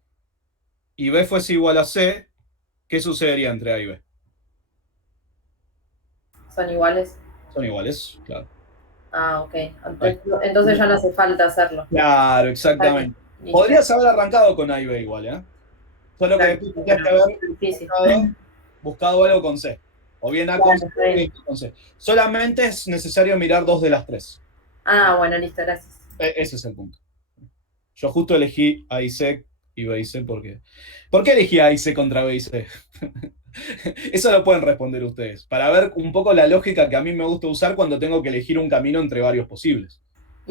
y B fuese igual a C, ¿qué sucedería entre A y B? ¿Son iguales? Son iguales, claro. Ah, ok. Entonces ya no hace falta hacerlo. Claro, exactamente. Listo. Podrías haber arrancado con A y B igual, ¿eh? Solo que después tendrías que haber buscado algo con C. O bien A con C, B con C. Solamente es necesario mirar 2 de las 3. Ah, bueno, listo, gracias. Ese es el punto. Yo justo elegí A y C y B y C porque... ¿Por qué elegí A y C contra B y C? Eso lo pueden responder ustedes. Para ver un poco la lógica que a mí me gusta usar cuando tengo que elegir un camino entre varios posibles.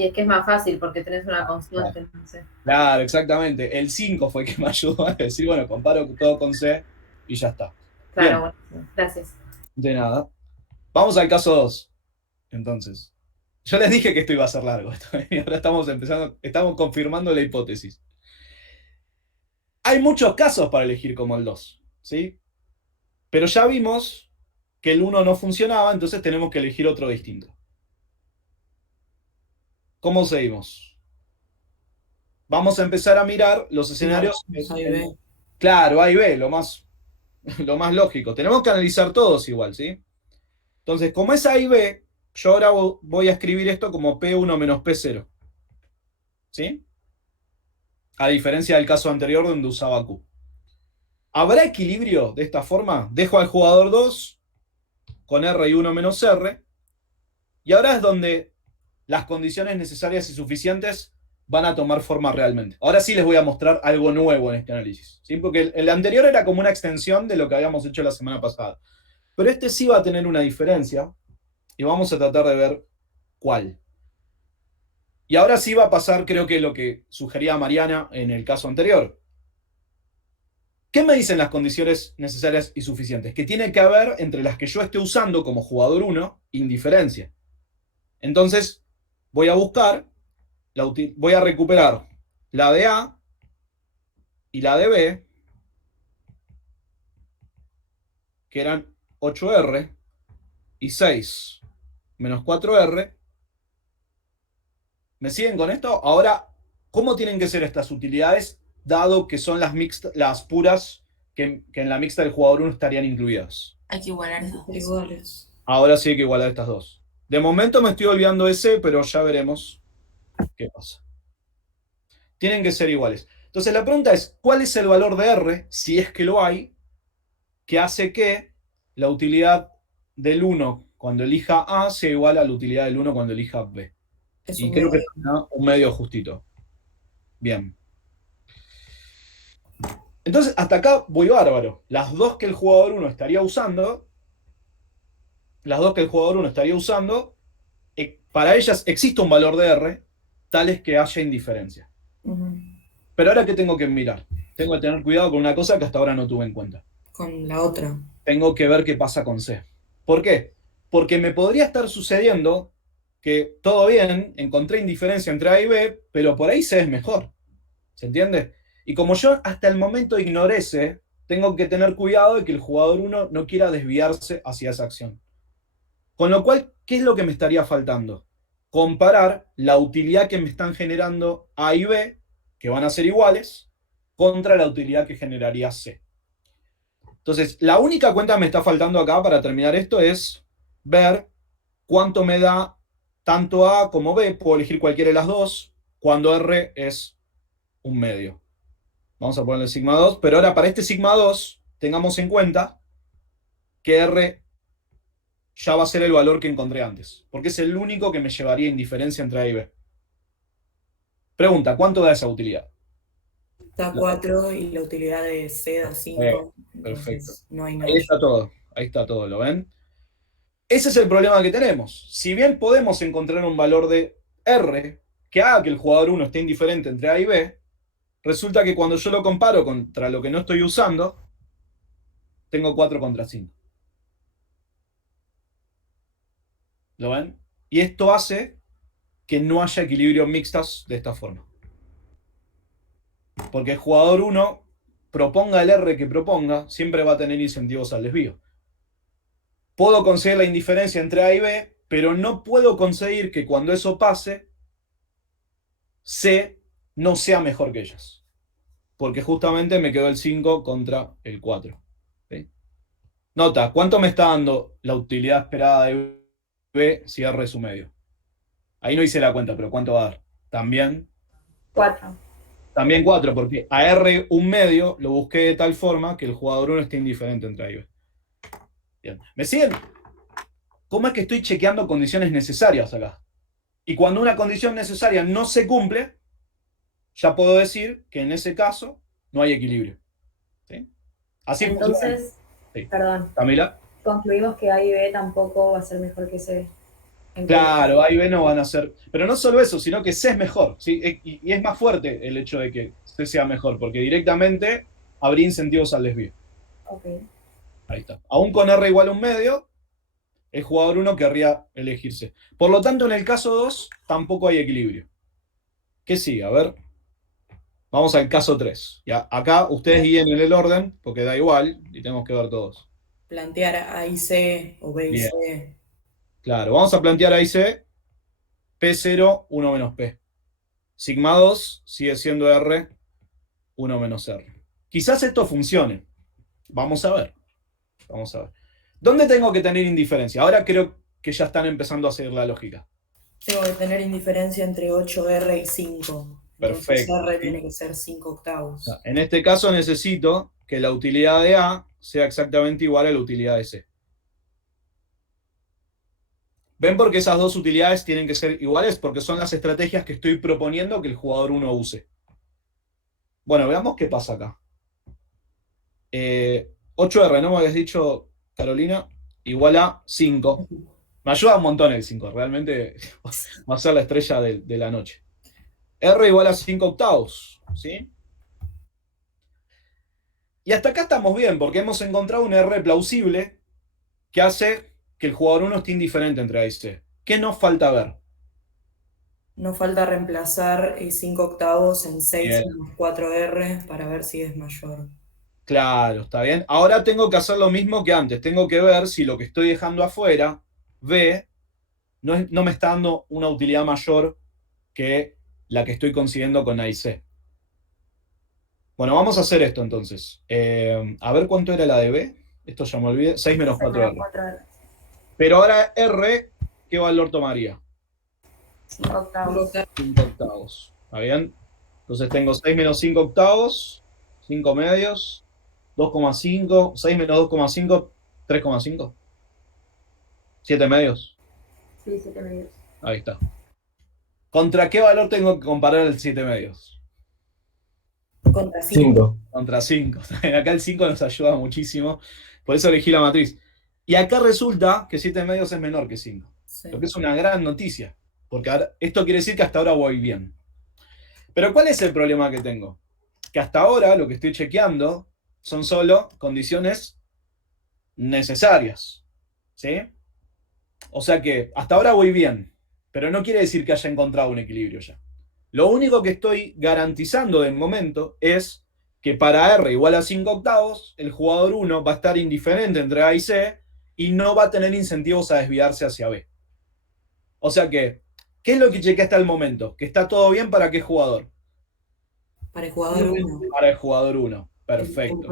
Y es que es más fácil porque tenés una constante, no sé. Claro, exactamente. El 5 fue el que me ayudó a decir, bueno, comparo todo con C y ya está. Claro, Bien, bueno, gracias. de nada. Vamos al caso 2. Entonces, yo les dije que esto iba a ser largo. Y ahora estamos confirmando la hipótesis. Hay muchos casos para elegir como el 2, ¿sí? Pero ya vimos que el 1 no funcionaba, entonces tenemos que elegir otro distinto. ¿Cómo seguimos? Vamos a empezar a mirar los escenarios. A y B. Claro, A y B, lo más lógico. Tenemos que analizar todos igual, ¿sí? Entonces, como es A y B, yo ahora voy a escribir esto como P1 menos P0. ¿Sí? A diferencia del caso anterior donde usaba Q. ¿Habrá equilibrio de esta forma? Dejo al jugador 2 con R y 1 menos R. Y ahora es donde las condiciones necesarias y suficientes van a tomar forma realmente. Ahora sí les voy a mostrar algo nuevo en este análisis, ¿sí? Porque el anterior era como una extensión de lo que habíamos hecho la semana pasada. Pero este sí va a tener una diferencia y vamos a tratar de ver cuál. Y ahora sí va a pasar, creo que lo que sugería Mariana en el caso anterior. ¿Qué me dicen las condiciones necesarias y suficientes? Que tiene que haber entre las que yo esté usando como jugador 1, indiferencia. Entonces, voy a buscar, voy a recuperar la de A y la de B, que eran 8R y 6 menos 4R. ¿Me siguen con esto? Ahora, ¿cómo tienen que ser estas utilidades, dado que son las puras que en la mixta del jugador 1 estarían incluidas? Hay que igualar esas dos. Iguales. Ahora sí hay que igualar estas dos. De momento me estoy olvidando ese, pero ya veremos qué pasa. Tienen que ser iguales. Entonces la pregunta es, ¿cuál es el valor de R, si es que lo hay, que hace que la utilidad del 1 cuando elija A sea igual a la utilidad del 1 cuando elija B? Y creo que es un medio justito. Bien. Entonces, hasta acá voy bárbaro. Las dos que el jugador 1 estaría usando, para ellas existe un valor de R, tales que haya indiferencia. Pero ahora, ¿qué tengo que mirar? Tengo que tener cuidado con una cosa que hasta ahora no tuve en cuenta. Con la otra. Tengo que ver qué pasa con C. ¿Por qué? Porque me podría estar sucediendo que todo bien, encontré indiferencia entre A y B, pero por ahí C es mejor. ¿Se entiende? Y como yo hasta el momento ignoré C, tengo que tener cuidado de que el jugador 1 no quiera desviarse hacia esa acción. Con lo cual, ¿qué es lo que me estaría faltando? Comparar la utilidad que me están generando A y B, que van a ser iguales, contra la utilidad que generaría C. Entonces, la única cuenta que me está faltando acá para terminar esto es ver cuánto me da tanto A como B. Puedo elegir cualquiera de las dos cuando R es un medio. Vamos a ponerle sigma 2, pero ahora para este sigma 2 tengamos en cuenta que R ya va a ser el valor que encontré antes, porque es el único que me llevaría indiferencia entre A y B. Pregunta, ¿cuánto da esa utilidad? Da 4 y la utilidad de C da 5. Perfecto. No hay nada. Ahí está todo, ¿lo ven? Ese es el problema que tenemos. Si bien podemos encontrar un valor de R que haga que el jugador 1 esté indiferente entre A y B, resulta que cuando yo lo comparo contra lo que no estoy usando, tengo 4 contra 5. ¿Lo ven? Y esto hace que no haya equilibrio mixtas de esta forma. Porque el jugador 1, proponga el R que proponga, siempre va a tener incentivos al desvío. Puedo conseguir la indiferencia entre A y B, pero no puedo conseguir que cuando eso pase, C no sea mejor que ellas. Porque justamente me quedó el 5 contra el 4. ¿Sí? Nota, ¿cuánto me está dando la utilidad esperada de B si R es un medio? Ahí no hice la cuenta, pero ¿cuánto va a dar? También 4. También 4, porque a R un medio lo busqué de tal forma que el jugador 1 esté indiferente entre A y B. Bien. ¿Me siguen? ¿Cómo es que estoy chequeando condiciones necesarias acá? Y cuando una condición necesaria no se cumple, ya puedo decir que en ese caso no hay equilibrio. ¿Sí? Así Entonces, sí. Perdón. Camila. Concluimos que A y B tampoco va a ser mejor que C. Claro, A y B no van a ser. Pero no solo eso, sino que C es mejor, ¿sí? Y es más fuerte el hecho de que C sea mejor, porque directamente habría incentivos al desvío. Ok. Ahí está. Aún con R igual a 1/2, el jugador 1 querría elegirse. Por lo tanto, en el caso 2, tampoco hay equilibrio. ¿Qué sigue? A ver. Vamos al caso 3. Ya, acá ustedes guíen en el orden, porque da igual, y tenemos que ver todos. Plantear A y C o B y Bien. C. Claro, vamos a plantear ahí C, P0, 1 menos P. Sigma 2 sigue siendo R, 1 menos R. Quizás esto funcione. Vamos a ver. Vamos a ver. ¿Dónde tengo que tener indiferencia? Ahora creo que ya están empezando a seguir la lógica. Tengo que tener indiferencia entre 8R y 5. Entonces Perfecto. R tiene que ser 5/8. En este caso necesito que la utilidad de A sea exactamente igual a la utilidad de C. ¿Ven por qué esas dos utilidades tienen que ser iguales? Porque son las estrategias que estoy proponiendo que el jugador 1 use. Bueno, veamos qué pasa acá. 8R, ¿no me habías dicho, Carolina? Igual a 5. Me ayuda un montón el 5, realmente va a ser la estrella de la noche. R igual a 5/8, ¿sí? Y hasta acá estamos bien, porque hemos encontrado un R plausible que hace que el jugador 1 esté indiferente entre A y C. ¿Qué nos falta ver? Nos falta reemplazar 5/8 en 6 Bien. menos 4R para ver si es mayor. Claro, está bien. Ahora tengo que hacer lo mismo que antes. Tengo que ver si lo que estoy dejando afuera, B, no me está dando una utilidad mayor que la que estoy consiguiendo con A y C. Bueno, vamos a hacer esto entonces. A ver cuánto era la de B. Esto ya me olvidé. 6 menos 4R. Pero ahora R, ¿qué valor tomaría? 5/8. 5/8. ¿Está bien? Entonces tengo 6 menos 5/8, 5 medios, 2,5, 6 menos 2,5, 3,5. 7 medios. Sí, 7 medios. Ahí está. ¿Contra qué valor tengo que comparar el 7 medios? Contra 5. Contra 5. Acá el 5 nos ayuda muchísimo. Por eso elegí la matriz. Y acá resulta que 7 medios es menor que 5. Sí. Lo que es una gran noticia. Porque ahora, esto quiere decir que hasta ahora voy bien. Pero ¿cuál es el problema que tengo? Que hasta ahora lo que estoy chequeando son solo condiciones necesarias. ¿Sí? O sea que hasta ahora voy bien. Pero no quiere decir que haya encontrado un equilibrio ya. Lo único que estoy garantizando de momento es que para R igual a 5/8, el jugador 1 va a estar indiferente entre A y C y no va a tener incentivos a desviarse hacia B. O sea que, ¿qué es lo que chequeé hasta el momento? Que está todo bien para qué jugador. Para el jugador 1. Para el jugador 1. Perfecto.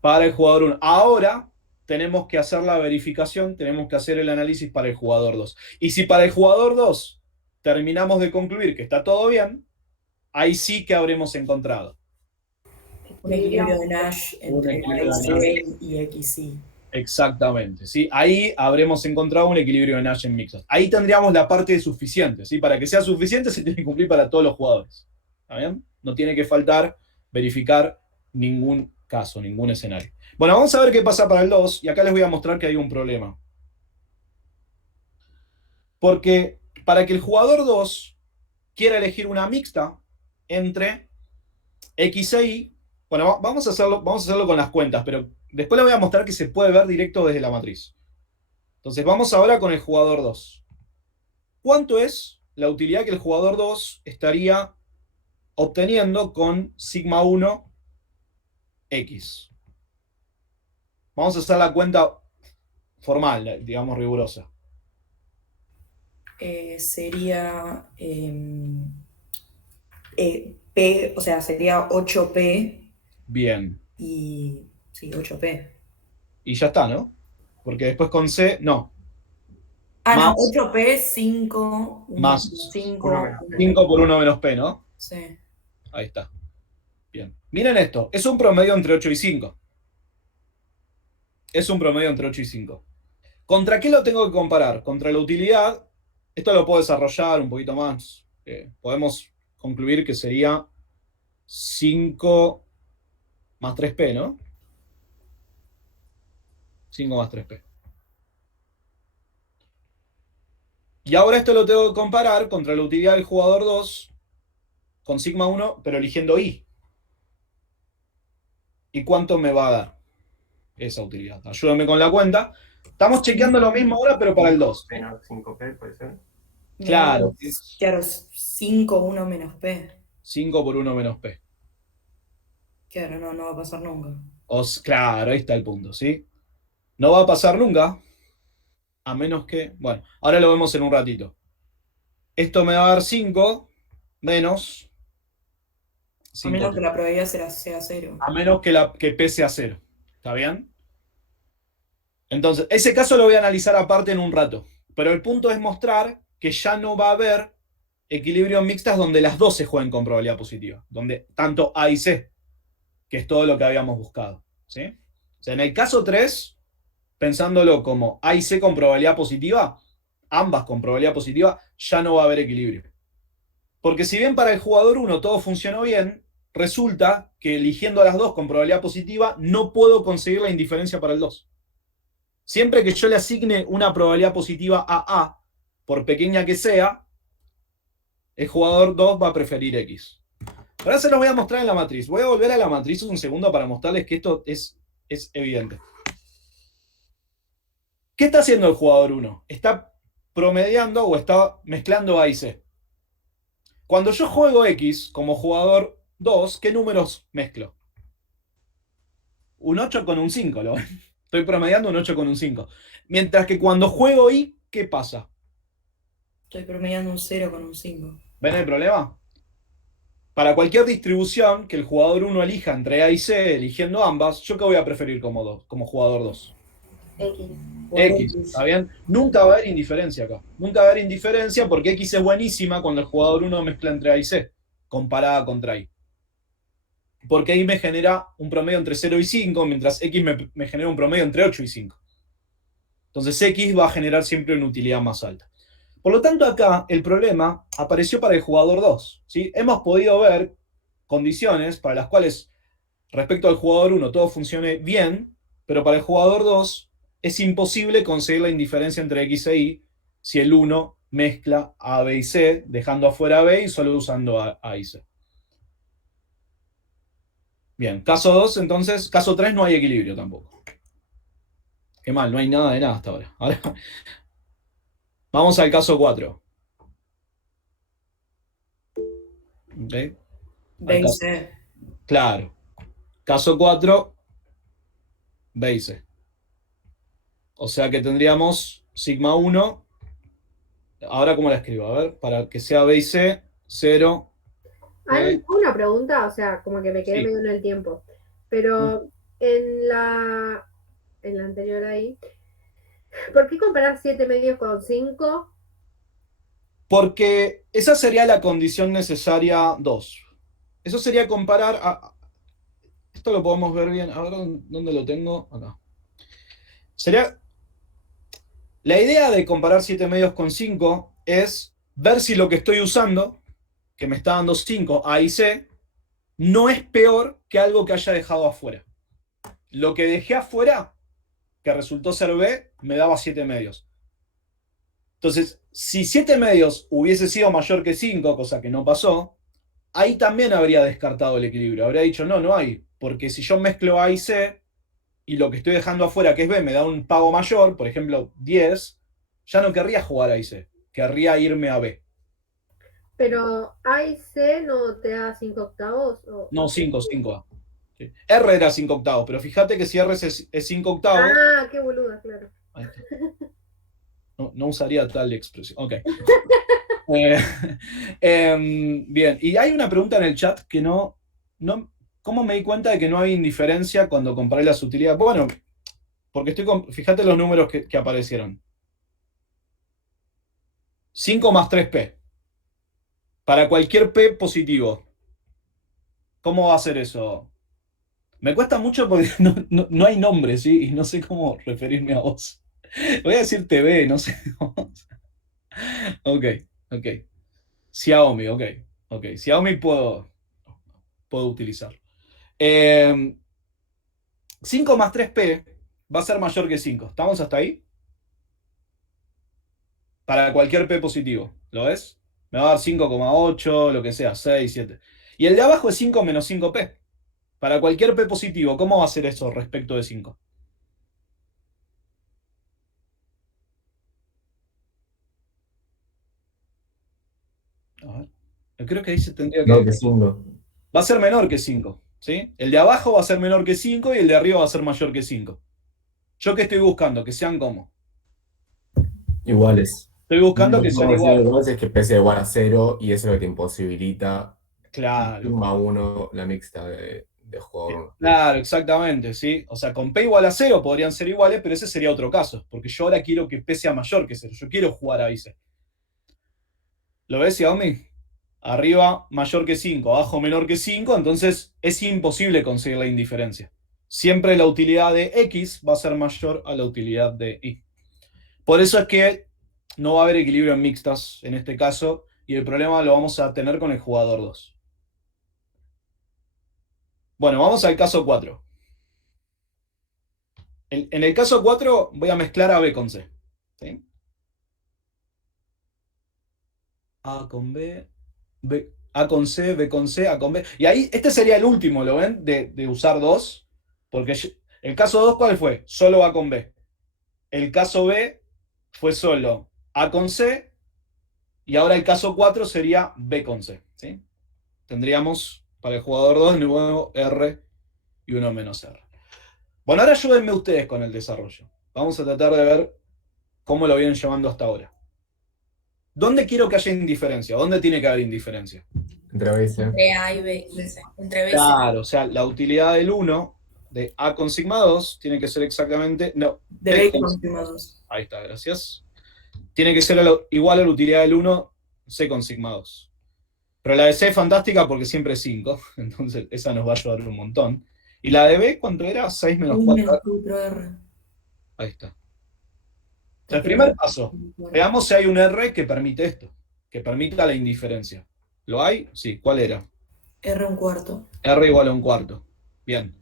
Para el jugador 1. Ahora tenemos que hacer la verificación, tenemos que hacer el análisis para el jugador 2. Y si para el jugador 2 terminamos de concluir que está todo bien, ahí sí que habremos encontrado un equilibrio de Nash entre XC y XY. Exactamente, ¿sí? Ahí habremos encontrado un equilibrio de Nash en mixtos. Ahí tendríamos la parte de suficiente, ¿sí? Para que sea suficiente se tiene que cumplir para todos los jugadores. ¿Está bien? No tiene que faltar verificar ningún caso, ningún escenario. Bueno, vamos a ver qué pasa para el 2, y acá les voy a mostrar que hay un problema. Porque para que el jugador 2 quiera elegir una mixta entre X e Y, bueno, vamos a hacerlo con las cuentas, pero después les voy a mostrar que se puede ver directo desde la matriz. Entonces vamos ahora con el jugador 2. ¿Cuánto es la utilidad que el jugador 2 estaría obteniendo con sigma 1 X? Vamos a hacer la cuenta formal, digamos rigurosa. Sería P, o sea, sería 8P. Bien. Y sí, 8P. Y ya está, ¿no? Porque después con C, no. Ah, más, no, 8P, 5, más 5. 5 por 1 menos P, ¿no? Sí. Ahí está. Bien. Miren esto, es un promedio entre 8 y 5. Es un promedio entre 8 y 5. ¿Contra qué lo tengo que comparar? Contra la utilidad. Esto lo puedo desarrollar un poquito más. Podemos concluir que sería 5 más 3P, ¿no? 5 más 3P. Y ahora esto lo tengo que comparar contra la utilidad del jugador 2 con sigma 1, pero eligiendo I. ¿Y cuánto me va a dar esa utilidad? Ayúdame con la cuenta. Estamos chequeando lo mismo ahora, pero para el 2. Menos 5P, puede ser. Claro. Claro, 5, 1 menos P. 5 por 1 menos P. Claro, no va a pasar nunca. Claro, ahí está el punto, ¿sí? No va a pasar nunca, a menos que... Bueno, ahora lo vemos en un ratito. Esto me va a dar 5 menos... A menos que la probabilidad sea 0. A menos que P sea 0. ¿Está bien? Entonces, ese caso lo voy a analizar aparte en un rato. Pero el punto es mostrar que ya no va a haber equilibrios mixtas donde las dos se jueguen con probabilidad positiva. Donde tanto A y C, que es todo lo que habíamos buscado. ¿Sí? O sea, en el caso 3, pensándolo como A y C con probabilidad positiva, ambas con probabilidad positiva, ya no va a haber equilibrio. Porque si bien para el jugador 1 todo funcionó bien, resulta que eligiendo a las dos con probabilidad positiva no puedo conseguir la indiferencia para el 2. Siempre que yo le asigne una probabilidad positiva a A, por pequeña que sea, el jugador 2 va a preferir X. Ahora se los voy a mostrar en la matriz. Voy a volver a la matriz un segundo para mostrarles que esto es evidente. ¿Qué está haciendo el jugador 1? Está promediando o está mezclando A y C. Cuando yo juego X como jugador 2, ¿qué números mezclo? Un 8 con un 5, ¿lo ven? Estoy promediando un 8 con un 5. Mientras que cuando juego Y, ¿qué pasa? Estoy promediando un 0 con un 5. ¿Ven el problema? Para cualquier distribución que el jugador 1 elija entre A y C, eligiendo ambas, ¿yo qué voy a preferir como jugador 2? X, ¿está bien? Nunca va a haber indiferencia acá. Nunca va a haber indiferencia porque X es buenísima cuando el jugador 1 mezcla entre A y C, comparada contra Y. Porque ahí me genera un promedio entre 0 y 5, mientras X me genera un promedio entre 8 y 5. Entonces X va a generar siempre una utilidad más alta. Por lo tanto, acá el problema apareció para el jugador 2. ¿Sí? Hemos podido ver condiciones para las cuales respecto al jugador 1 todo funcione bien, pero para el jugador 2 es imposible conseguir la indiferencia entre X e Y si el 1 mezcla A, B y C, dejando afuera A, B y solo usando A y C. Bien, caso 2, entonces, caso 3 no hay equilibrio tampoco. Qué mal, no hay nada de nada hasta ahora. Ahora vamos al caso 4. ¿Okay? B y C. Claro. Caso 4, B y C. O sea que tendríamos sigma 1. Ahora, ¿cómo la escribo? A ver, para que sea B y C, 0. Hay una pregunta, o sea, como que me quedé medio en el tiempo. Pero en la anterior ahí, ¿por qué comparar 7 medios con 5? Porque esa sería la condición necesaria 2. Eso sería comparar a... Esto lo podemos ver bien. A ver, ¿dónde lo tengo? Acá. Sería... La idea de comparar 7 medios con 5 es ver si lo que estoy usando, que me está dando 5, A y C, no es peor que algo que haya dejado afuera. Lo que dejé afuera, que resultó ser B, me daba 7 medios. Entonces, si 7 medios hubiese sido mayor que 5, cosa que no pasó, ahí también habría descartado el equilibrio. Habría dicho, no hay, porque si yo mezclo A y C, y lo que estoy dejando afuera, que es B, me da un pago mayor, por ejemplo, 10, ya no querría jugar A y C, querría irme a B. Pero A y C no te da 5 octavos. No, 5A. Sí. R era 5 octavos, pero fíjate que si R es 5 octavos... Ah, qué boluda, claro. No usaría tal expresión. Ok. Bien, y hay una pregunta en el chat que no... ¿Cómo me di cuenta de que no hay indiferencia cuando comparé las utilidades? Bueno, porque fíjate los números que aparecieron. 5 más 3P. Para cualquier P positivo. ¿Cómo va a ser eso? Me cuesta mucho porque no hay nombre, ¿sí? Y no sé cómo referirme a vos. Voy a decir TV, no sé. Ok. Xiaomi, ok. Xiaomi puedo utilizar. 5 más 3P va a ser mayor que 5. ¿Estamos hasta ahí? para cualquier P positivo. ¿Lo ves? Me va a dar 5,8, lo que sea, 6, 7. Y el de abajo es 5 menos 5P. Para cualquier P positivo, ¿cómo va a ser eso respecto de 5? A ver. Yo creo que ahí se tendría No, que 5. Va a ser menor que 5, ¿sí? El de abajo va a ser menor que 5 y el de arriba va a ser mayor que 5. ¿Yo qué estoy buscando? Que sean como. Iguales. Estoy buscando que sean iguales. Es que P sea igual a 0 y eso es lo que te imposibilita. Claro. 1 a 1 la mixta de jugador. Claro, exactamente, ¿sí? O sea, con P igual a 0 podrían ser iguales, pero ese sería otro caso, porque yo ahora quiero que P sea mayor que 0. Yo quiero jugar a ICE. ¿Lo ves, Xiaomi? Arriba mayor que 5, abajo menor que 5, entonces es imposible conseguir la indiferencia. Siempre la utilidad de X va a ser mayor a la utilidad de Y. Por eso es que no va a haber equilibrio en mixtas en este caso, y el problema lo vamos a tener con el jugador 2. Bueno, vamos al caso 4. En el caso 4 voy a mezclar a B con C. ¿Sí? A con B, A con C, B con C, A con B. Y ahí, este sería el último, ¿lo ven? De usar 2. Porque el caso 2, ¿cuál fue? Solo A con B. El caso B fue solo A con C. Y ahora el caso 4 sería B con C. ¿Sí? Tendríamos para el jugador 2 de nuevo R y 1 menos R. Bueno, ahora ayúdenme ustedes con el desarrollo. Vamos a tratar de ver cómo lo vienen llevando hasta ahora. ¿Dónde quiero que haya indiferencia? ¿Dónde tiene que haber indiferencia? Entre B y C. Entre A y B. Entre B y C. Claro, o sea, la utilidad del 1 de A con sigma 2 tiene que ser exactamente... No, De B con sigma 2. Ahí está, gracias. Tiene que ser igual a la utilidad del 1 C con sigma 2. Pero la de C es fantástica porque siempre es 5, entonces esa nos va a ayudar un montón. ¿Y la de B cuánto era? 6 menos 4R. Ahí está. O sea, el primer paso, veamos si hay un R que permite esto, que permita la indiferencia. ¿Lo hay? Sí. ¿Cuál era? R un cuarto. R igual a un cuarto. Bien.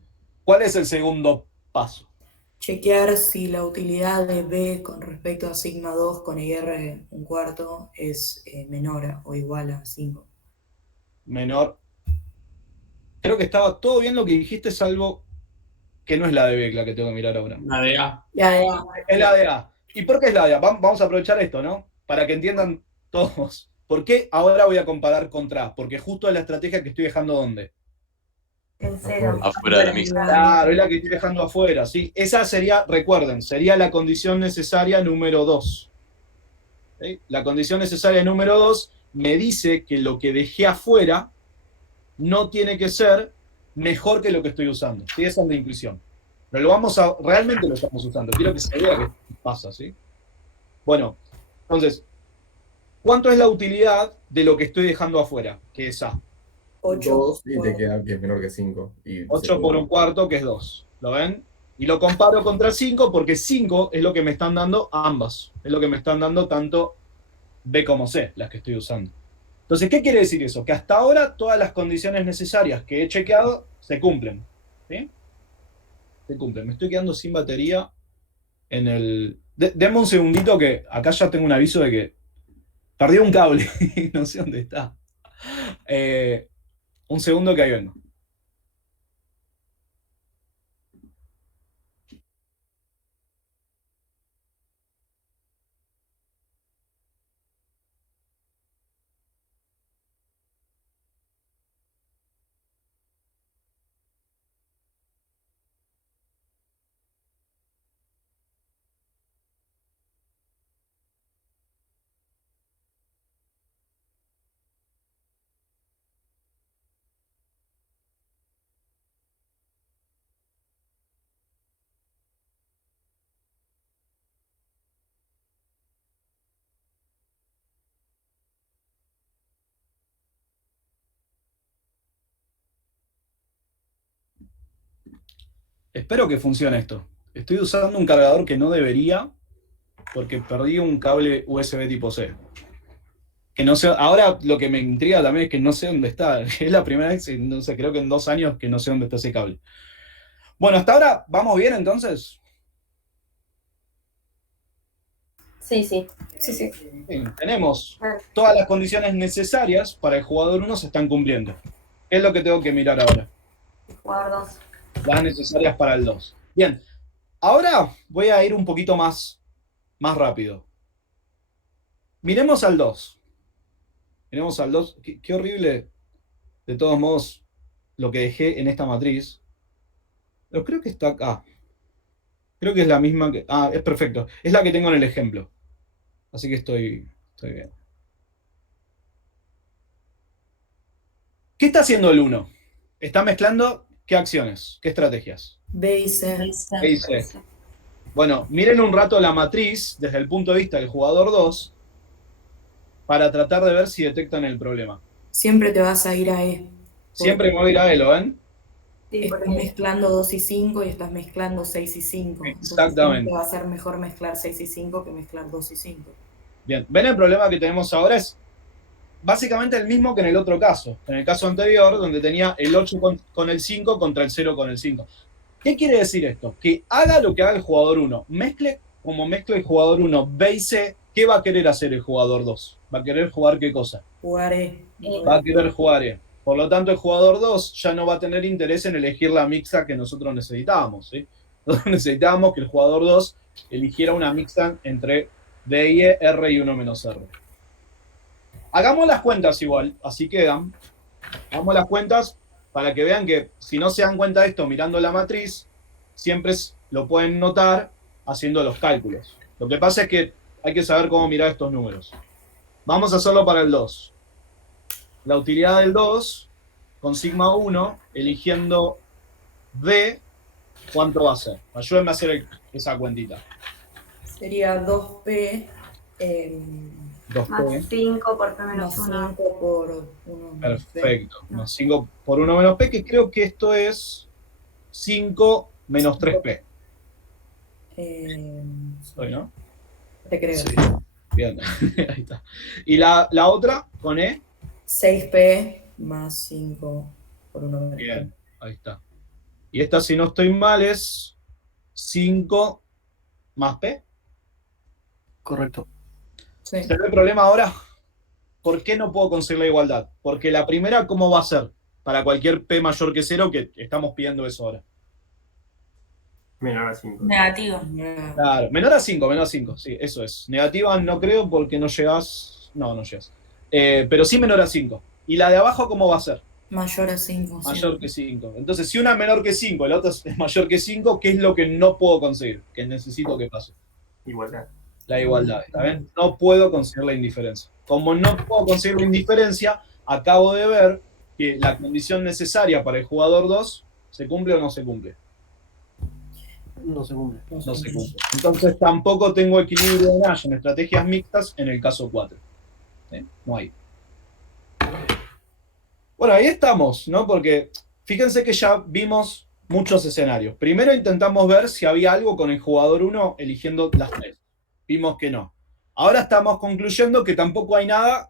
¿Cuál es el segundo paso? Chequear si la utilidad de B con respecto a sigma 2 con R un cuarto es menor o igual a 5. Menor. Creo que estaba todo bien lo que dijiste, salvo que no es la de B la que tengo que mirar ahora. La de A. La de A. Es la de A. ¿Y por qué es la de A? Vamos a aprovechar esto, ¿no? Para que entiendan todos. ¿Por qué ahora voy a comparar contra A? Porque justo es la estrategia que estoy dejando ¿dónde? En 0. Afuera de la mixta. Claro, es la que estoy dejando afuera, ¿sí? Esa sería, recuerden, sería la condición necesaria número 2. ¿Sí? La condición necesaria número 2 me dice que lo que dejé afuera no tiene que ser mejor que lo que estoy usando. ¿Sí? Esa es la inclusión. Pero realmente lo estamos usando. Quiero que se vea que pasa, ¿sí? Bueno, entonces, ¿cuánto es la utilidad de lo que estoy dejando afuera? Que es A. 8. 2 y te queda que es menor que 5. 8 por un cuarto, que es 2. ¿Lo ven? Y lo comparo contra 5 porque 5 es lo que me están dando ambas. Es lo que me están dando tanto B como C, las que estoy usando. Entonces, ¿qué quiere decir eso? Que hasta ahora todas las condiciones necesarias que he chequeado se cumplen. ¿Sí? Se cumplen. Me estoy quedando sin batería en el... Denme un segundito que acá ya tengo un aviso de que perdí un cable. No sé dónde está. Un segundo que ahí vengo. Espero que funcione esto. Estoy usando un cargador que no debería porque perdí un cable USB tipo C. Que no sé, ahora lo que me intriga también es que no sé dónde está. Es la primera vez, no sé, creo que en 2 años que no sé dónde está ese cable. Bueno, hasta ahora, ¿vamos bien entonces? Sí, sí. Sí, sí. Bien, tenemos todas las condiciones necesarias para el jugador 1 se están cumpliendo. ¿Qué es lo que tengo que mirar ahora? Jugador 2. Las necesarias para el 2. Bien, ahora voy a ir un poquito más rápido. Miremos al 2. Miremos al 2. Qué horrible, de todos modos, lo que dejé en esta matriz. Pero creo que está acá. Creo que es la misma que... Ah, es perfecto. Es la que tengo en el ejemplo. Así que estoy bien. ¿Qué está haciendo el 1? Está mezclando ¿qué acciones? ¿Qué estrategias? B y C. B y C. Bueno, miren un rato la matriz desde el punto de vista del jugador 2 para tratar de ver si detectan el problema. Siempre te vas a ir a E. Siempre me voy a ir a E, ¿lo ven? Estás mezclando 2 y 5 y estás mezclando 6 y 5. Exactamente. Te va a ser mejor mezclar 6 y 5 que mezclar 2 y 5. Bien, ¿ven el problema que tenemos ahora? Es básicamente el mismo que en el otro caso. En el caso anterior, donde tenía el 8 con el 5 contra el 0 con el 5. ¿Qué quiere decir esto? Que haga lo que haga el jugador 1. Mezcle como mezcla el jugador 1 B y C. ¿Qué va a querer hacer el jugador 2? ¿Va a querer jugar qué cosa? Jugar E. Va a querer jugar E. Por lo tanto, el jugador 2 ya no va a tener interés en elegir la mixta que nosotros necesitábamos, ¿sí? Nosotros necesitábamos que el jugador 2 eligiera una mixta entre D y E, R y 1 menos R. Hagamos las cuentas igual, así quedan. Hagamos las cuentas para que vean que si no se dan cuenta de esto mirando la matriz, siempre lo pueden notar haciendo los cálculos. Lo que pasa es que hay que saber cómo mirar estos números. Vamos a hacerlo para el 2. La utilidad del 2 con sigma 1, eligiendo D, ¿cuánto va a ser? Ayúdenme a hacer esa cuentita. Sería 2P. 2P. Más 5 por P menos Más 1. 5 por 1. Perfecto. Más 5 por 1 menos P, que creo que esto es 5 menos 3P. Soy, ¿no? Te creo. Sí. Bien, ahí está. ¿Y la otra con E? 6P más 5 por 1 menos P. Bien, ahí está. Y esta, si no estoy mal, es 5 más P. Correcto. Sí. ¿Se ve el problema ahora? ¿Por qué no puedo conseguir la igualdad? Porque la primera, ¿cómo va a ser? Para cualquier P mayor que 0, que estamos pidiendo eso ahora. Menor a 5. Negativo. Claro, menor a 5, sí, eso es. Negativa no creo porque no llegas. No llegas. Pero sí menor a 5. ¿Y la de abajo cómo va a ser? Mayor a 5. Mayor que 5. Entonces, si una es menor que 5 y la otra es mayor que 5, ¿qué es lo que no puedo conseguir? Que necesito que pase. Igualdad. La igualdad, ¿está bien? No puedo conseguir la indiferencia. Como no puedo conseguir la indiferencia, acabo de ver que la condición necesaria para el jugador 2 ¿se cumple o no se cumple? No se cumple. No se cumple. Entonces tampoco tengo equilibrio de Nash en estrategias mixtas en el caso 4. ¿Sí? No hay. Bueno, ahí estamos, ¿no? Porque fíjense que ya vimos muchos escenarios. Primero intentamos ver si había algo con el jugador 1 eligiendo las 3. Vimos que no. Ahora estamos concluyendo que tampoco hay nada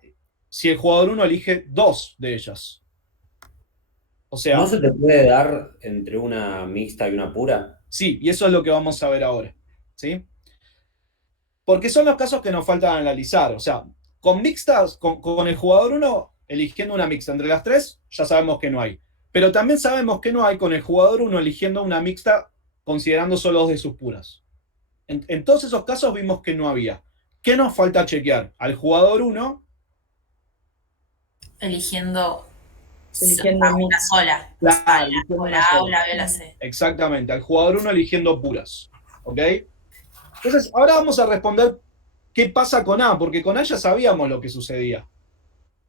si el jugador 1 elige 2 de ellas. O sea... ¿No se te puede dar entre una mixta y una pura? Sí, y eso es lo que vamos a ver ahora. ¿Sí? Porque son los casos que nos faltan analizar. O sea, con mixtas, con el jugador 1 eligiendo una mixta entre las 3, ya sabemos que no hay. Pero también sabemos que no hay con el jugador 1 eligiendo una mixta considerando solo 2 de sus puras. En todos esos casos vimos que no había. ¿Qué nos falta chequear? Al jugador 1 eligiendo una sola. Claro, la A o la B o la C. Exactamente, al jugador 1 eligiendo puras. ¿Ok? Entonces, ahora vamos a responder qué pasa con A, porque con A ya sabíamos lo que sucedía.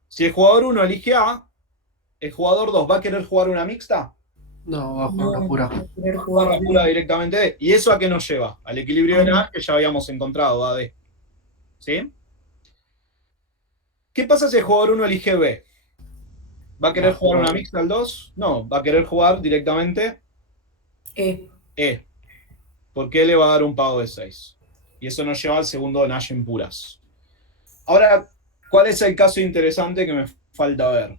Si el jugador 1 elige A, ¿el jugador 2 va a querer jugar una mixta? No, va a jugar una pura. Jugar la pura directamente D. ¿Y eso a qué nos lleva? Al equilibrio de Nash que ya habíamos encontrado, AD. ¿Sí? ¿Qué pasa si el jugador 1 elige B? ¿Va a querer jugar una mixta al 2? No, va a querer jugar directamente E. Porque le va a dar un pago de 6. Y eso nos lleva al segundo Nash en puras. Ahora, ¿cuál es el caso interesante que me falta ver?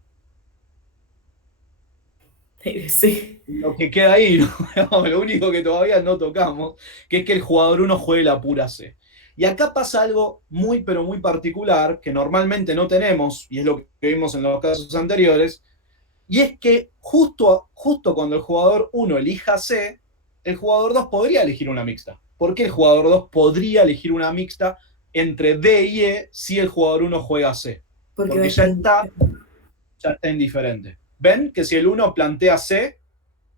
Sí. Lo que queda ahí, ¿no? Lo único que todavía no tocamos, que es que el jugador 1 juegue la pura C. Y acá pasa algo muy, pero muy particular, que normalmente no tenemos, y es lo que vimos en los casos anteriores, y es que justo cuando el jugador 1 elija C, el jugador 2 podría elegir una mixta. ¿Por qué el jugador 2 podría elegir una mixta entre D y E si el jugador 1 juega C? Porque ya está indiferente. ¿Ven que si el 1 plantea C,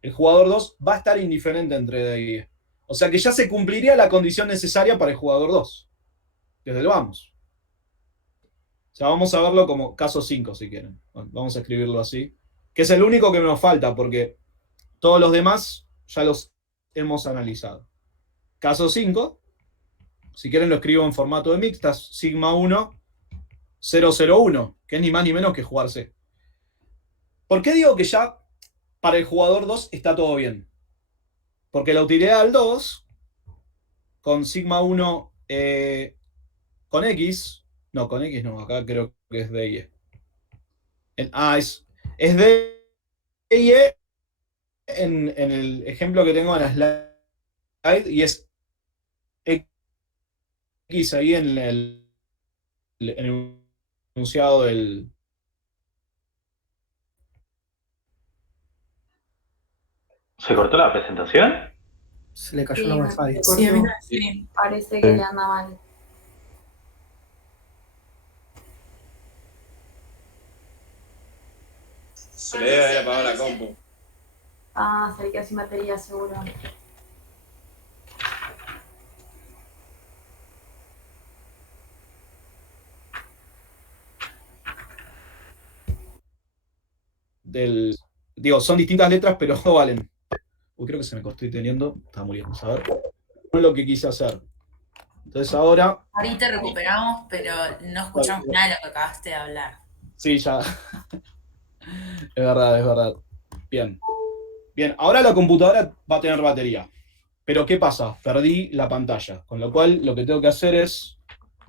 el jugador 2 va a estar indiferente entre D y E? O sea que ya se cumpliría la condición necesaria para el jugador 2. Desde el vamos. O sea, vamos a verlo como caso 5 si quieren. Bueno, vamos a escribirlo así. Que es el único que nos falta, porque todos los demás ya los hemos analizado. Caso 5, si quieren lo escribo en formato de mixtas, sigma 1, 001, que es ni más ni menos que jugar C. ¿Por qué digo que ya para el jugador 2 está todo bien? Porque la utilidad del 2, con sigma 1 con X, no, con X no, acá creo que es D y E. Es D y E en el ejemplo que tengo en la slide, y es X ahí en el enunciado del... ¿Se cortó la presentación? Se le cayó la Wi-Fi. Sí, sí, parece que le anda mal. Se le debe haber apagado la compu. Ah, se le queda sin batería seguro. Digo, son distintas letras, pero no valen. Uy, creo que se me estoy teniendo. Estaba muriendo, a ver. No es lo que quise hacer. Entonces ahora... Ahorita recuperamos, pero no escuchamos nada de lo que acabaste de hablar. Sí, ya. Es verdad, es verdad. Bien. Bien, ahora la computadora va a tener batería. Pero ¿qué pasa? Perdí la pantalla. Con lo cual lo que tengo que hacer es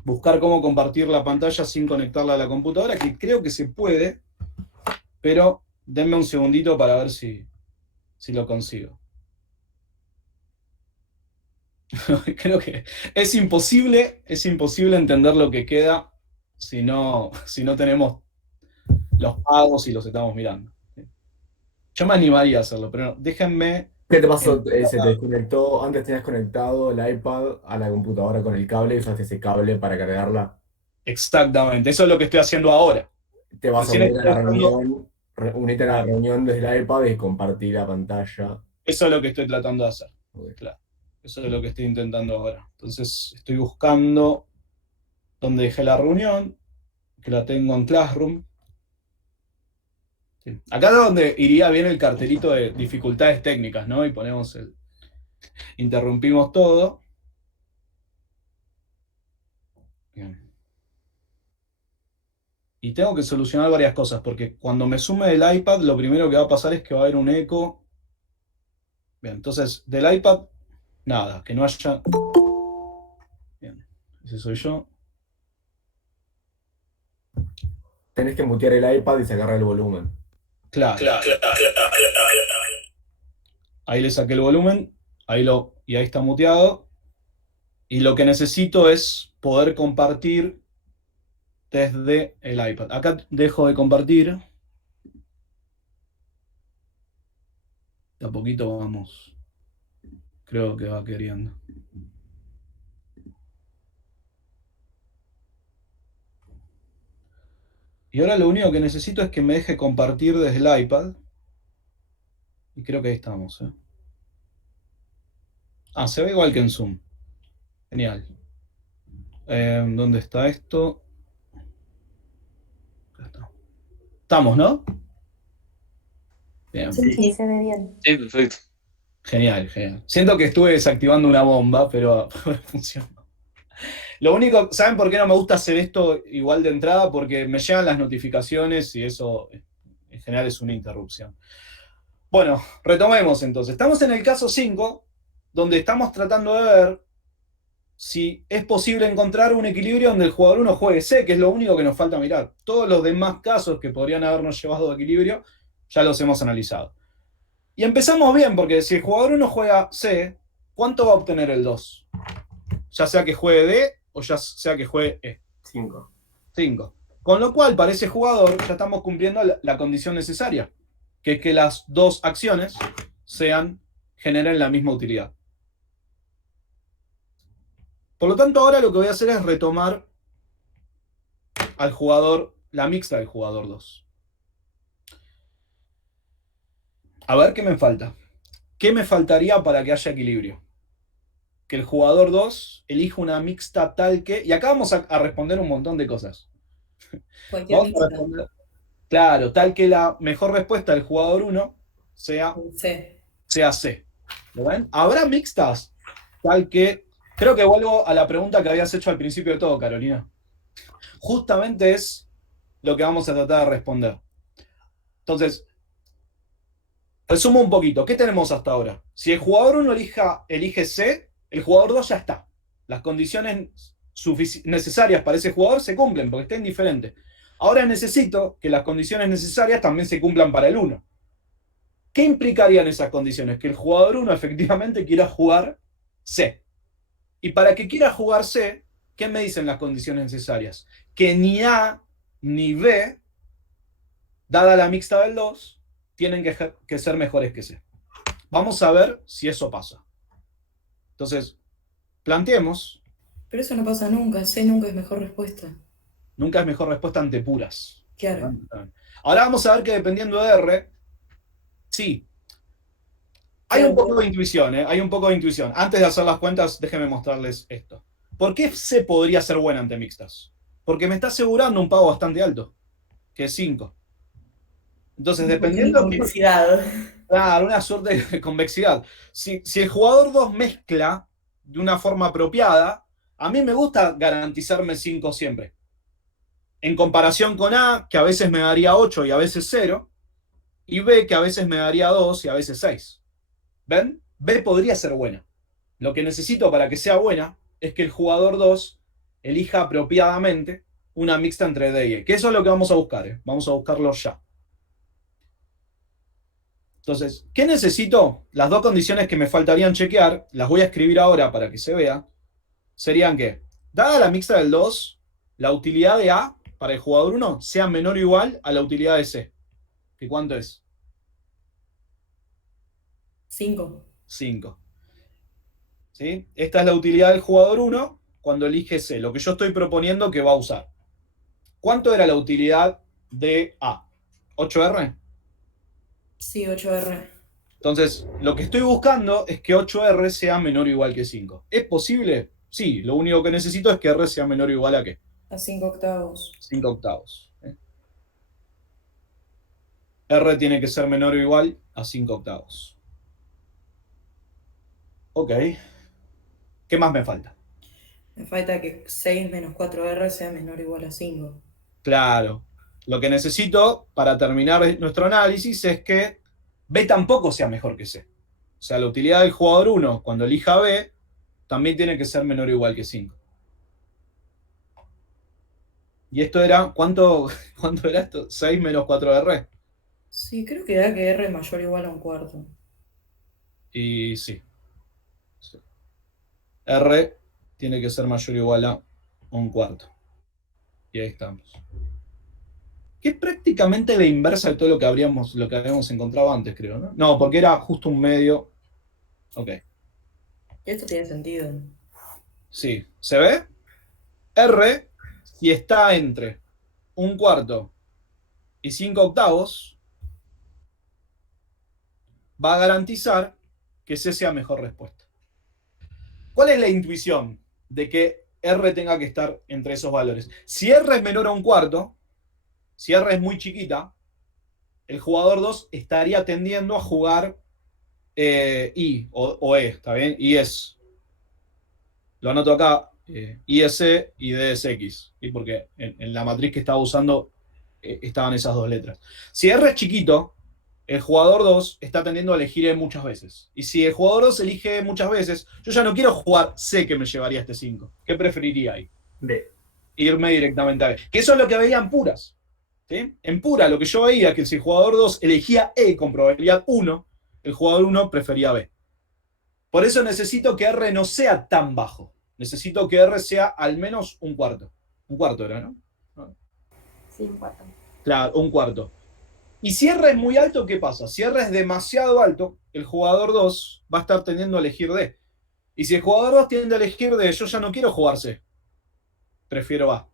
buscar cómo compartir la pantalla sin conectarla a la computadora, que creo que se puede, pero denme un segundito para ver si lo consigo. Creo que es imposible entender lo que queda si no tenemos los pagos y los estamos mirando. Yo me animaría a hacerlo, pero no, déjenme... ¿Qué te pasó? Se te desconectó, antes tenías conectado el iPad a la computadora con el cable y usaste ese cable para cargarla. Exactamente, eso es lo que estoy haciendo ahora. Te vas a Recién unir a la reunión, unirte a la reunión desde el iPad y compartir la pantalla. Eso es lo que estoy tratando de hacer. Claro. Eso es lo que estoy intentando ahora. Entonces estoy buscando dónde dejé la reunión, que la tengo en Classroom. Sí. Acá es donde iría bien el cartelito de dificultades técnicas, ¿no? Y ponemos interrumpimos todo. Bien. Y tengo que solucionar varias cosas, porque cuando me sume el iPad, lo primero que va a pasar es que va a haber un eco. Bien, entonces, del iPad, nada, que no haya... Bien, ese soy yo. Tenés que mutear el iPad y sacarle el volumen. Claro. Ahí le saqué el volumen, y ahí está muteado. Y lo que necesito es poder compartir desde el iPad. Acá dejo de compartir. De a poquito vamos. Creo que va queriendo. Y ahora lo único que necesito es que me deje compartir desde el iPad. Y creo que ahí estamos. Ah, se ve igual que en Zoom. Genial. ¿Dónde está esto? Acá está. Estamos, ¿no? Bien. Sí, se ve bien. Sí, perfecto. Genial, genial. Siento que estuve desactivando una bomba, pero funcionó. Lo único, ¿saben por qué no me gusta hacer esto igual de entrada? Porque me llegan las notificaciones y eso en general es una interrupción. Bueno, retomemos entonces. Estamos en el caso 5, donde estamos tratando de ver si es posible encontrar un equilibrio donde el jugador 1 juegue C, que es lo único que nos falta mirar. Todos los demás casos que podrían habernos llevado a equilibrio, ya los hemos analizado. Y empezamos bien, porque si el jugador 1 juega C, ¿cuánto va a obtener el 2? ya sea que juegue D o ya sea que juegue E. 5. 5. Con lo cual, para ese jugador, ya estamos cumpliendo la condición necesaria, que es que las dos acciones generen la misma utilidad. Por lo tanto, ahora lo que voy a hacer es retomar al jugador, la mixta del jugador 2. A ver qué me falta. ¿Qué me faltaría para que haya equilibrio? Que el jugador 2 elija una mixta tal que... Y acá vamos a responder un montón de cosas. Vamos a responder, claro, tal que la mejor respuesta del jugador 1 sea C. ¿Lo ven? ¿Habrá mixtas tal que... Creo que vuelvo a la pregunta que habías hecho al principio de todo, Carolina. Justamente es lo que vamos a tratar de responder. Entonces, resumo un poquito. ¿Qué tenemos hasta ahora? Si el jugador 1 elige C, el jugador 2 ya está. Las condiciones necesarias para ese jugador se cumplen, porque está indiferente. Ahora necesito que las condiciones necesarias también se cumplan para el 1. ¿Qué implicarían esas condiciones? Que el jugador 1 efectivamente quiera jugar C. Y para que quiera jugar C, ¿qué me dicen las condiciones necesarias? Que ni A ni B, dada la mixta del 2, tienen que ser mejores que C. Vamos a ver si eso pasa. Entonces, planteemos. Pero eso no pasa nunca. C nunca es mejor respuesta. Nunca es mejor respuesta ante puras. Claro. Ahora vamos a ver que dependiendo de R, sí. Hay un poco de intuición, ¿eh? Hay un poco de intuición. Antes de hacer las cuentas, déjenme mostrarles esto. ¿Por qué C podría ser buena ante mixtas? Porque me está asegurando un pago bastante alto, que es 5. Entonces, dependiendo... Convexidad. Claro, una suerte de convexidad. Si el jugador 2 mezcla de una forma apropiada, a mí me gusta garantizarme 5 siempre. En comparación con A, que a veces me daría 8 y a veces 0, y B, que a veces me daría 2 y a veces 6. ¿Ven? B podría ser buena. Lo que necesito para que sea buena es que el jugador 2 elija apropiadamente una mixta entre D y E. Que eso es lo que vamos a buscar, ¿eh? Vamos a buscarlo ya. Entonces, ¿qué necesito? Las dos condiciones que me faltarían chequear, las voy a escribir ahora para que se vea, serían que, dada la mixta del 2, la utilidad de A para el jugador 1 sea menor o igual a la utilidad de C. ¿Qué cuánto es? 5. 5. ¿Sí? Esta es la utilidad del jugador 1 cuando elige C, lo que yo estoy proponiendo que va a usar. ¿Cuánto era la utilidad de A? ¿8R? Sí, 8R. Entonces, lo que estoy buscando es que 8R sea menor o igual que 5. ¿Es posible? Sí, lo único que necesito es que R sea menor o igual a ¿qué? A 5 octavos. 5 octavos. R tiene que ser menor o igual a 5 octavos. Ok. ¿Qué más me falta? Me falta que 6 menos 4R sea menor o igual a 5. Claro. Lo que necesito para terminar nuestro análisis es que B tampoco sea mejor que C. O sea, la utilidad del jugador 1 cuando elija B también tiene que ser menor o igual que 5. Y esto era, ¿cuánto era esto? 6 menos 4R. Sí, creo que da que R es mayor o igual a un cuarto. Y sí. R tiene que ser mayor o igual a un cuarto. Y ahí estamos. Que es prácticamente la inversa de todo lo que habíamos encontrado antes, creo, ¿no? No, porque era justo un medio. Ok. Esto tiene sentido. Sí. ¿Se ve? R, si está entre un cuarto y 5 octavos, va a garantizar que C sea mejor respuesta. ¿Cuál es la intuición de que R tenga que estar entre esos valores? Si R es menor a un cuarto, si R es muy chiquita, el jugador 2 estaría tendiendo a jugar I o E, ¿está bien? I es, lo anoto acá, I es E y D es X, ¿sí? Porque en la matriz que estaba usando estaban esas dos letras. Si R es chiquito, el jugador 2 está tendiendo a elegir E muchas veces. Y si el jugador 2 elige E muchas veces, yo ya no quiero jugar C que me llevaría este 5. ¿Qué preferiría ahí? D. Irme directamente a B. Que eso es lo que veía en puras. ¿Sí? En pura, lo que yo veía es que si el jugador 2 elegía E con probabilidad 1, el jugador 1 prefería B. Por eso necesito que R no sea tan bajo. necesito que R sea al menos un cuarto. Un cuarto era, ¿no? Sí, un cuarto. Claro, un cuarto. Y si R es muy alto, ¿qué pasa? Si R es demasiado alto, el jugador 2 va a estar tendiendo a elegir D. Y si el jugador 2 tiende a elegir D, yo ya no quiero jugar C. Prefiero A.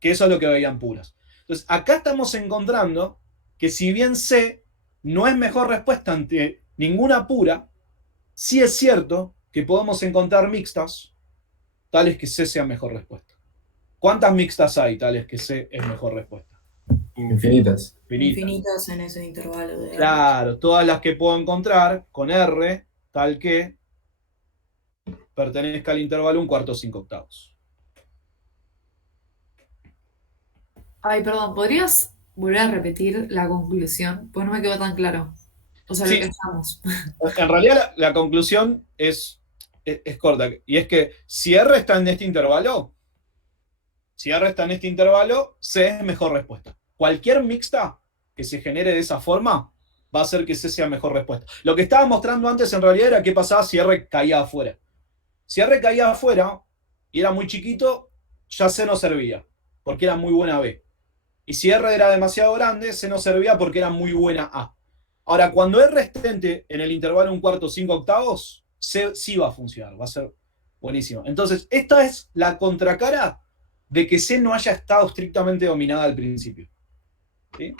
Que eso es lo que veían puras. Entonces, acá estamos encontrando que si bien C no es mejor respuesta ante ninguna pura, sí es cierto que podemos encontrar mixtas tales que C sea mejor respuesta. ¿Cuántas mixtas hay tales que C es mejor respuesta? Infinitas. Infinitas en ese intervalo de R. Claro, todas las que puedo encontrar con R, tal que pertenezca al intervalo 1/4-5/8. Ay, perdón, ¿podrías volver a repetir la conclusión? Pues no me quedó tan claro. O sea, Sí. lo que estamos. En realidad la conclusión es corta, y es que si R está en este intervalo, C es mejor respuesta. Cualquier mixta que se genere de esa forma va a hacer que C sea mejor respuesta. Lo que estaba mostrando antes en realidad era qué pasaba si R caía afuera. Si R caía afuera y era muy chiquito, ya C no servía, porque era muy buena B. Y si R era demasiado grande, C no servía porque era muy buena A. Ahora, cuando R esté en el intervalo 1/4-5/8, C sí va a funcionar, va a ser buenísimo. Entonces, esta es la contracara de que C no haya estado estrictamente dominada al principio. ¿Sí?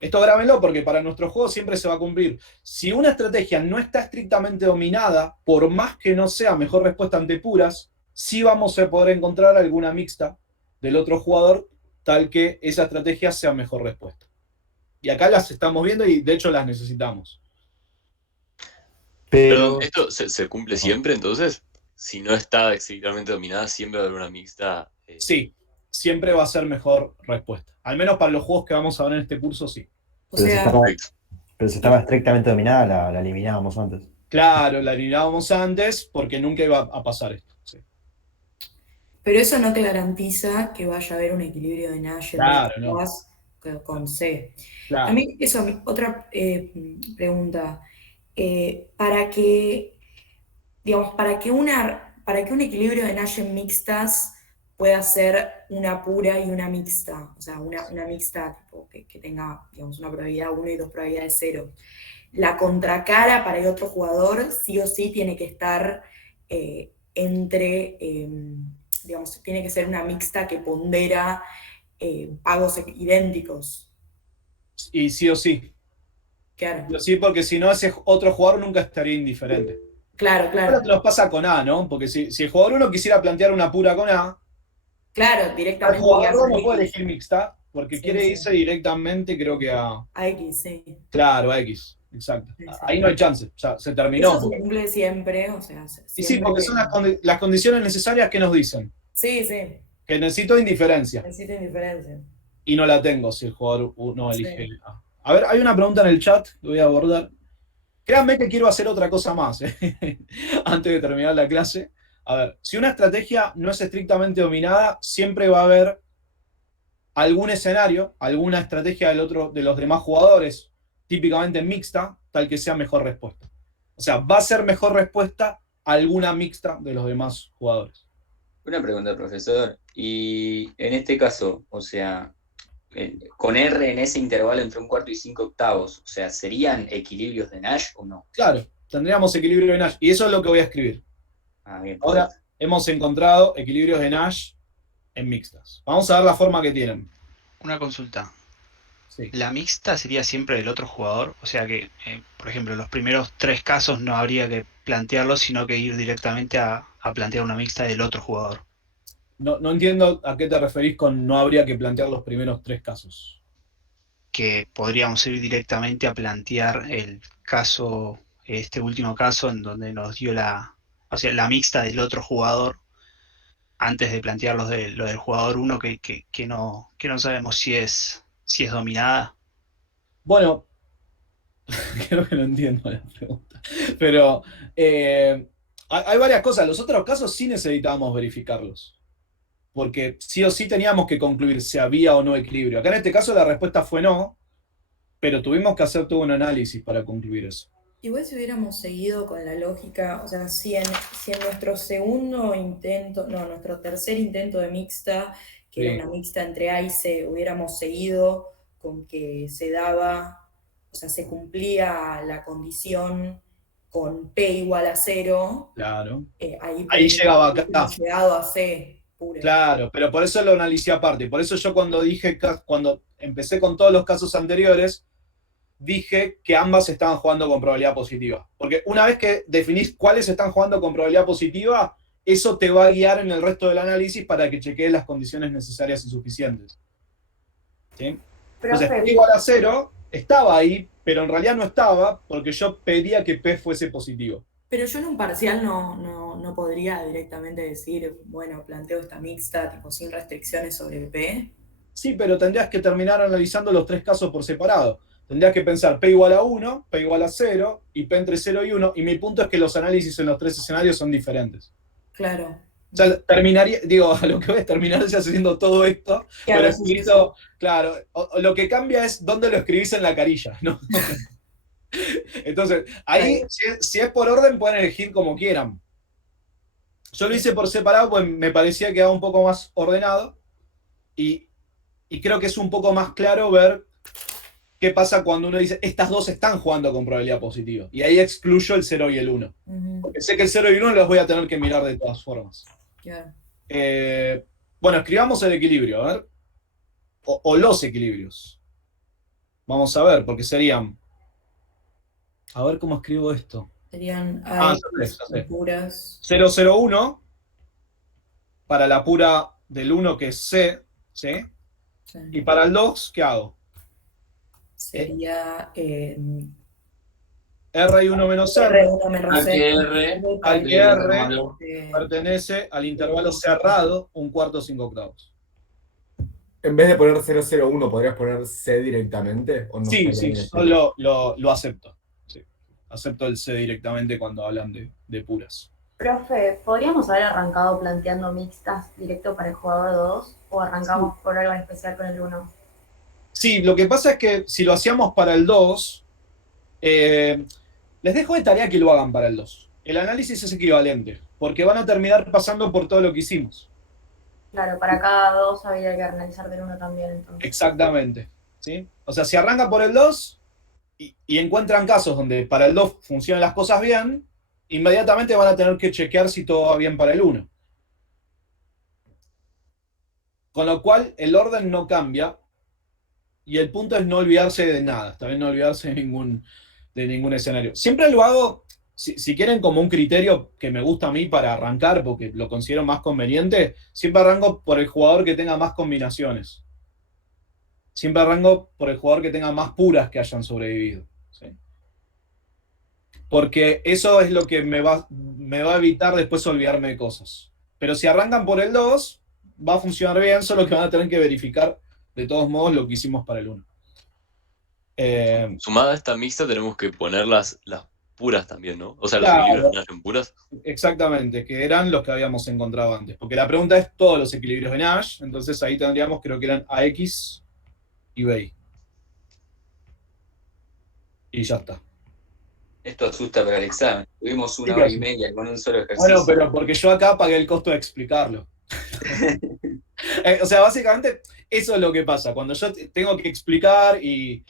Esto grábenlo porque para nuestro juego siempre se va a cumplir. Si una estrategia no está estrictamente dominada, por más que no sea mejor respuesta ante puras, sí vamos a poder encontrar alguna mixta del otro jugador tal que esa estrategia sea mejor respuesta. Y acá las estamos viendo y de hecho las necesitamos. Perdón, ¿esto se cumple siempre entonces? Si no está estrictamente dominada, siempre va a haber una mixta. Sí, siempre va a ser mejor respuesta. Al menos para los juegos que vamos a ver en este curso, sí. Pero si estaba estrictamente dominada, la eliminábamos antes. Claro, la eliminábamos antes porque nunca iba a pasar esto. Sí. Pero eso no te garantiza que vaya a haber un equilibrio de Nash Claro, no. con C. Claro. A mí, otra pregunta. Para que un equilibrio de Nash en mixtas pueda ser una pura y una mixta, o sea, una mixta tipo, que tenga, digamos, una probabilidad 1 y 2 probabilidades 0. La contracara para el otro jugador sí o sí tiene que estar digamos, tiene que ser una mixta que pondera pagos idénticos. Y sí o sí. Claro. Sí o sí, porque si no, ese otro jugador nunca estaría indiferente. Claro. Ahora te los pasa con A, ¿no? Porque si el jugador 1 quisiera plantear una pura con A, claro, directamente. el jugador 2 no puede elegir mixta, porque Sí, quiere sí. irse directamente, creo que a X, sí. Claro, a X, exacto. Exacto. Ahí no hay chance, ya se terminó. Eso se cumple siempre, o sea, Y sí, porque son las condiciones necesarias que nos dicen. Sí. Que necesito indiferencia. Necesito indiferencia. Y no la tengo si el jugador no Sí. elige A. A ver, hay una pregunta en el chat que voy a abordar. Créanme que quiero hacer otra cosa más, antes de terminar la clase. A ver, si una estrategia no es estrictamente dominada, siempre va a haber algún escenario, alguna estrategia de los demás jugadores, típicamente mixta, tal que sea mejor respuesta. O sea, va a ser mejor respuesta alguna mixta de los demás jugadores. Una pregunta, profesor. Y en este caso, o sea, con R en ese intervalo entre 1/4 y 5/8, o sea, ¿serían equilibrios de Nash o no? Claro, tendríamos equilibrio de Nash. Y eso es lo que voy a escribir. Bien, ahora hemos encontrado equilibrios de Nash en mixtas. Vamos a ver la forma que tienen. Una consulta. Sí. ¿La mixta sería siempre del otro jugador? O sea que, por ejemplo, los primeros 3 casos no habría que plantearlos, sino que ir directamente a plantear una mixta del otro jugador. No entiendo a qué te referís con no habría que plantear los primeros 3 casos. Que podríamos ir directamente a plantear el caso, este último caso, en donde nos dio la mixta del otro jugador, antes de plantear lo del jugador 1, que no sabemos si es dominada. Bueno, creo que no entiendo la pregunta. Pero hay varias cosas. Los otros casos sí necesitábamos verificarlos. Porque sí o sí teníamos que concluir si había o no equilibrio. Acá en este caso la respuesta fue no, pero tuvimos que hacer todo un análisis para concluir eso. Igual si hubiéramos seguido con la lógica, o sea, si en nuestro segundo intento, no, nuestro tercer intento de mixta, que Sí. era una mixta entre A y C, hubiéramos seguido con que se daba, o sea, se cumplía la condición con P igual a 0, Claro. ahí Ahí llegaba acá. hubiéramos llegado a C pura. Claro, pero por eso lo analicé aparte. Por eso yo cuando empecé con todos los casos anteriores, dije que ambas estaban jugando con probabilidad positiva. Porque una vez que definís cuáles están jugando con probabilidad positiva, eso te va a guiar en el resto del análisis para que chequees las condiciones necesarias y suficientes. ¿Sí? Entonces, P igual a 0 estaba ahí, pero en realidad no estaba porque yo pedía que P fuese positivo. Pero yo en un parcial no podría directamente decir, bueno, planteo esta mixta tipo sin restricciones sobre el P. Sí, pero tendrías que terminar analizando los tres casos por separado. Tendrías que pensar P igual a 1, P igual a 0 y P entre 0 y 1. Y mi punto es que los análisis en los tres escenarios son diferentes. Claro. O sea, terminaría, digo, a lo que voy a terminar ya haciendo todo esto, Claro, pero sí, escrito, claro, lo que cambia es dónde lo escribís en la carilla, ¿no? Entonces, ahí, si es por orden, pueden elegir como quieran. Yo lo hice por separado, pues me parecía que era un poco más ordenado y creo que es un poco más claro ver qué pasa cuando uno dice, estas dos están jugando con probabilidad positiva. Y ahí excluyo el 0 y el 1. Porque sé que el 0 y el 1 los voy a tener que mirar de todas formas. Claro. Bueno, escribamos el equilibrio, a ver. O los equilibrios. Vamos a ver, porque serían... A ver cómo escribo esto. Serían ya sé. puras. 001 para la pura del 1 que es C, ¿sí? Sí. Y para el 2, ¿qué hago? Sería R1 menos R. R1 menos Al que R pertenece al intervalo cerrado, un cuarto 5 octavos. En vez de poner 001, ¿podrías poner C directamente? ¿O no Sí, estaría sí, bien yo lo acepto. Sí. Acepto el C directamente cuando hablan de puras. Profe, ¿podríamos haber arrancado planteando mixtas directo para el jugador 2 o arrancamos por algo en especial con el 1? Sí, lo que pasa es que si lo hacíamos para el 2, les dejo de tarea que lo hagan para el 2. El análisis es equivalente, porque van a terminar pasando por todo lo que hicimos. Claro, para cada 2 habría que analizar del 1 también, entonces. Exactamente. ¿Sí? O sea, si arrancan por el 2 y encuentran casos donde para el 2 funcionan las cosas bien, inmediatamente van a tener que chequear si todo va bien para el 1. Con lo cual, el orden no cambia. Y el punto es no olvidarse de nada, también no olvidarse de ningún escenario. Siempre lo hago, si quieren, como un criterio que me gusta a mí para arrancar, porque lo considero más conveniente, siempre arranco por el jugador que tenga más combinaciones. Siempre arranco por el jugador que tenga más puras que hayan sobrevivido. ¿Sí? Porque eso es lo que me va a evitar después olvidarme de cosas. Pero si arrancan por el 2, va a funcionar bien, solo que van a tener que verificar de todos modos lo que hicimos para el 1. Sumada a esta mixta tenemos que poner las puras también, ¿no? O sea, los Claro. equilibrios de Nash en puras. Exactamente, que eran los que habíamos encontrado antes. Porque la pregunta es todos los equilibrios de Nash, entonces ahí tendríamos, creo que eran AX y BI. Y ya está. Esto asusta para el examen. Tuvimos una Sí, hora pero- y media con un solo ejercicio. Bueno, pero porque yo acá pagué el costo de explicarlo. O sea, básicamente eso es lo que pasa. Cuando yo tengo que explicar y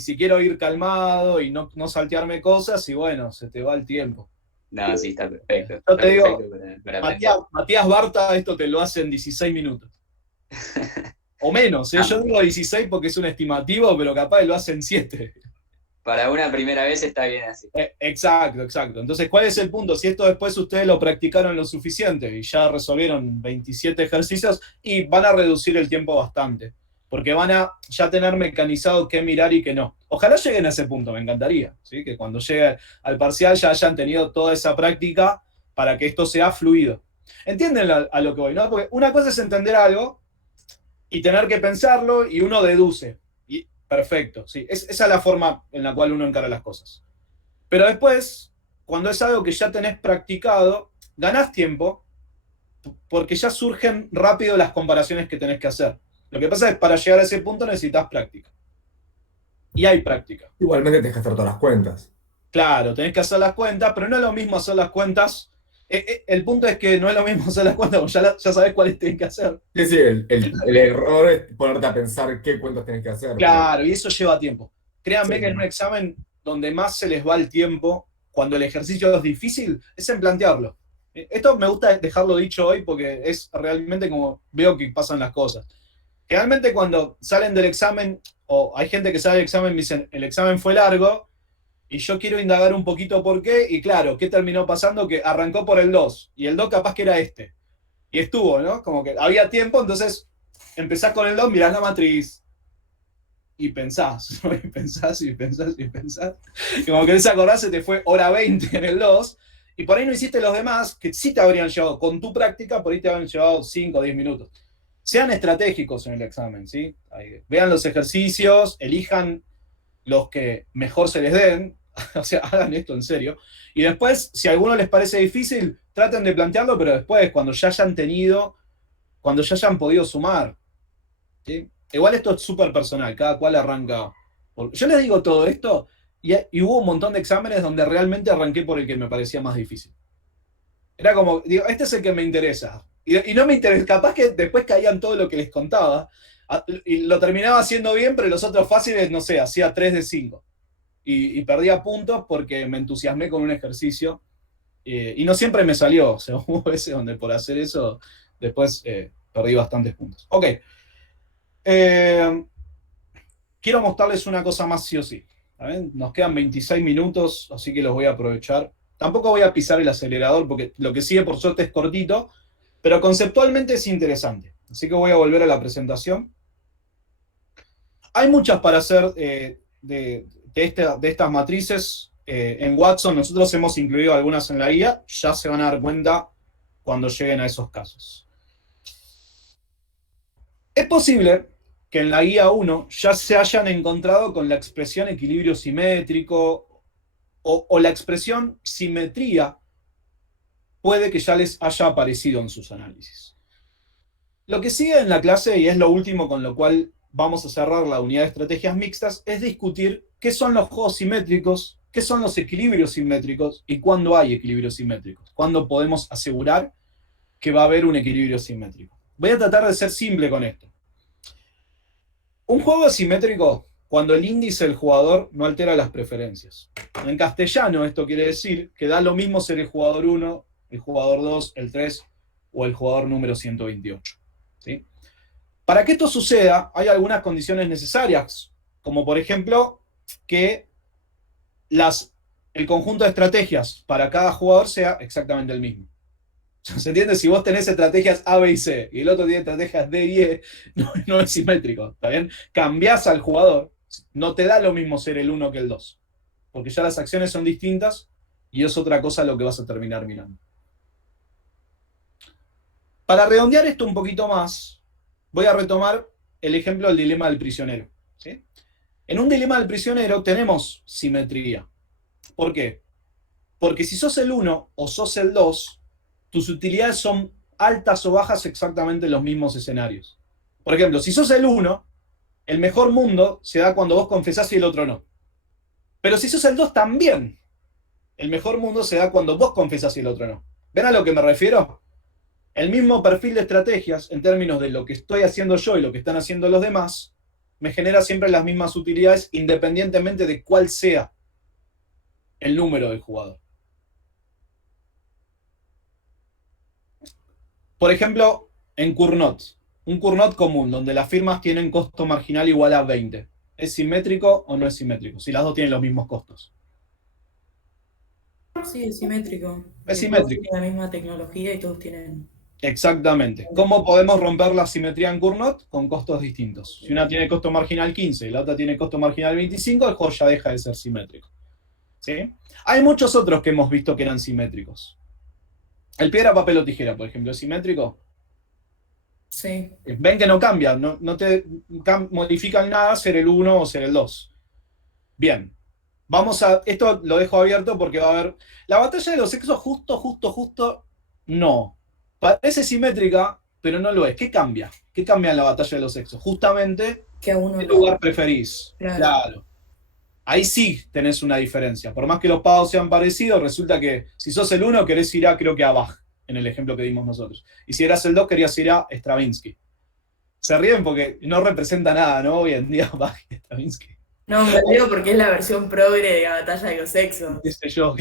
si quiero ir calmado y no saltearme cosas, y bueno, se te va el tiempo. No, sí, está perfecto. Yo Está te digo, perfecto para aprender. Matías Barta esto te lo hace en 16 minutos. O menos, ¿eh? Yo digo 16 porque es un estimativo, pero capaz lo hace en 7. Para una primera vez está bien así. Exacto. Entonces, ¿cuál es el punto? Si esto después ustedes lo practicaron lo suficiente y ya resolvieron 27 ejercicios, y van a reducir el tiempo bastante, porque van a ya tener mecanizado qué mirar y qué no. Ojalá lleguen a ese punto, me encantaría, ¿sí? Que cuando llegue al parcial ya hayan tenido toda esa práctica para que esto sea fluido. ¿Entienden a lo que voy, no? Porque una cosa es entender algo y tener que pensarlo y uno deduce. Perfecto, sí. Esa es la forma en la cual uno encara las cosas. Pero después, cuando es algo que ya tenés practicado, ganás tiempo porque ya surgen rápido las comparaciones que tenés que hacer. Lo que pasa es que para llegar a ese punto necesitas práctica. Y hay práctica. Igualmente tenés que hacer todas las cuentas. Claro, tenés que hacer las cuentas, pero no es lo mismo hacer las cuentas. El punto es que no es lo mismo hacer las cuentas, porque ya sabés cuáles tenés que hacer. Sí, sí, el error es ponerte a pensar qué cuentas tenés que hacer. Claro, y eso lleva tiempo. Créanme Sí. que en un examen donde más se les va el tiempo, cuando el ejercicio es difícil, es en plantearlo. Esto me gusta dejarlo dicho hoy porque es realmente como veo que pasan las cosas. Generalmente cuando salen del examen, o hay gente que sale del examen y me dicen, el examen fue largo, y yo quiero indagar un poquito por qué, y claro, ¿qué terminó pasando? Que arrancó por el 2, y el 2 capaz que era este. Y estuvo, ¿no? Como que había tiempo, entonces empezás con el 2, mirás la matriz, y pensás, ¿no? Y pensás, y pensás, y pensás. Y como querés acordar, se te fue hora 20 en el 2, y por ahí no hiciste los demás, que sí te habrían llevado, con tu práctica, por ahí te habrían llevado 5 o 10 minutos. Sean estratégicos en el examen, ¿sí? Vean los ejercicios, elijan los que mejor se les den, o sea, hagan esto en serio. Y después, si a alguno les parece difícil, traten de plantearlo, pero después, cuando ya hayan podido sumar. ¿Sí? Igual esto es súper personal, cada cual arranca. Yo les digo todo esto, y hubo un montón de exámenes donde realmente arranqué por el que me parecía más difícil. Era como, digo, este es el que me interesa. Y no me interesa, capaz que después caían todo lo que les contaba, y lo terminaba haciendo bien, pero los otros fáciles, no sé, hacía 3 de 5. Y perdía puntos porque me entusiasmé con un ejercicio. Y no siempre me salió. O sea, hubo veces donde por hacer eso, después perdí bastantes puntos. Ok. Quiero mostrarles una cosa más sí o sí. ¿Saben? Nos quedan 26 minutos, así que los voy a aprovechar. Tampoco voy a pisar el acelerador porque lo que sigue por suerte es cortito, pero conceptualmente es interesante. Así que voy a volver a la presentación. Hay muchas para hacer de estas matrices. En Watson nosotros hemos incluido algunas en la guía, ya se van a dar cuenta cuando lleguen a esos casos. Es posible que en la guía 1 ya se hayan encontrado con la expresión equilibrio simétrico o la expresión simetría puede que ya les haya aparecido en sus análisis. Lo que sigue en la clase, y es lo último con lo cual vamos a cerrar la unidad de estrategias mixtas, es discutir qué son los juegos simétricos, qué son los equilibrios simétricos y cuándo hay equilibrios simétricos. Cuándo podemos asegurar que va a haber un equilibrio simétrico. Voy a tratar de ser simple con esto. Un juego simétrico cuando el índice del jugador no altera las preferencias. En castellano esto quiere decir que da lo mismo ser el jugador 1, el jugador 2, el 3 o el jugador número 128. ¿Sí? Para que esto suceda, hay algunas condiciones necesarias, como por ejemplo, que el conjunto de estrategias para cada jugador sea exactamente el mismo. ¿Se entiende? Si vos tenés estrategias A, B y C, y el otro tiene estrategias D y E, no es simétrico, ¿está bien? Cambiás al jugador, no te da lo mismo ser el 1 que el 2, porque ya las acciones son distintas y es otra cosa lo que vas a terminar mirando. Para redondear esto un poquito más, voy a retomar el ejemplo del dilema del prisionero. ¿Sí? En un dilema del prisionero tenemos simetría. ¿Por qué? Porque si sos el 1 o sos el 2, tus utilidades son altas o bajas exactamente en los mismos escenarios. Por ejemplo, si sos el 1, el mejor mundo se da cuando vos confesás y el otro no. Pero si sos el 2 también, el mejor mundo se da cuando vos confesás y el otro no. ¿Ven a lo que me refiero? El mismo perfil de estrategias, en términos de lo que estoy haciendo yo y lo que están haciendo los demás, me genera siempre las mismas utilidades independientemente de cuál sea el número del jugador. Por ejemplo, en Cournot, un Cournot común, donde las firmas tienen costo marginal igual a 20. ¿Es simétrico o no es simétrico? Si las dos tienen los mismos costos. Sí, es simétrico. Es simétrico. Todos tienen la misma tecnología y todos tienen... Exactamente. ¿Cómo podemos romper la simetría en Cournot? Con costos distintos. Si una tiene costo marginal 15 y la otra tiene costo marginal 25, el juego ya deja de ser simétrico. ¿Sí? Hay muchos otros que hemos visto que eran simétricos. El piedra, papel o tijera, por ejemplo, ¿es simétrico? Sí. Ven que no cambia, no te modifican nada ser el 1 o ser el 2. Bien. Vamos a... Esto lo dejo abierto porque va a haber... La batalla de los sexos justo, no. Parece simétrica, pero no lo es. ¿Qué cambia? ¿Qué cambia en la batalla de los sexos? Justamente, que a uno ¿qué lugar preferís? Claro. ahí sí tenés una diferencia. Por más que los pagos sean parecidos, resulta que si sos el 1 querés ir a, creo que a Bach, en el ejemplo que dimos nosotros. Y si eras el 2 querías ir a Stravinsky. Se ríen porque no representa nada, ¿no? Hoy en día Bach y Stravinsky. No, me río porque es la versión progre de la batalla de los sexos. ¿Qué sé yo?